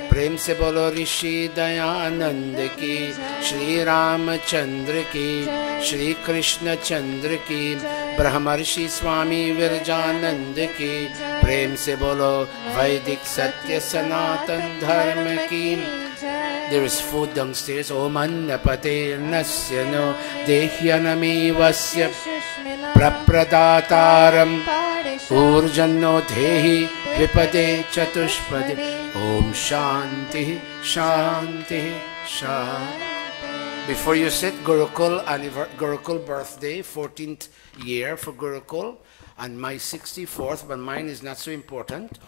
Prem se bolo Rishi Dayananda ki. Shri Ramachandra ki. Shri Krishna Chandra ki. Maharishi Swami Virjananda ki. Prem se bolo Vaidik Satya Sanatan Dharma ki. There is food downstairs. Om Annapate Nasya no Dehyanami Vasya Prapradataram Urjanno Dehi Vipade Chatushpade. Om Shanti Shanti Shanti. Before you sit, Gurukul birthday, 14th year for Gurukul, and my 64th, but mine is not so important,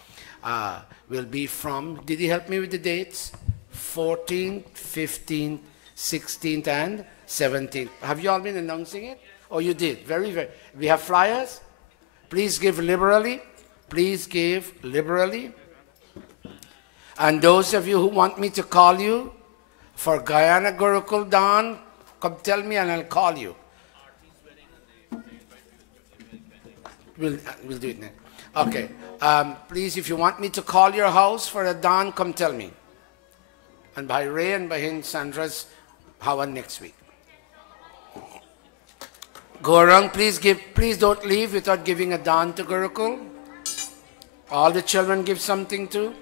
will be from, did he help me with the dates? 14th, 15th, 16th, and 17th. Have you all been announcing it? Oh, you did. Very, very. We have flyers. Please give liberally. Please give liberally. And those of you who want me to call you for Guyana Gurukul Dawn, come tell me and I'll call you. We'll do it now. Okay. Please, if you want me to call your house for a Dawn, come tell me. And by Ray and by Sandra's Havan next week. Gaurang, please don't leave without giving a dan to Gurukul. All the children give something too.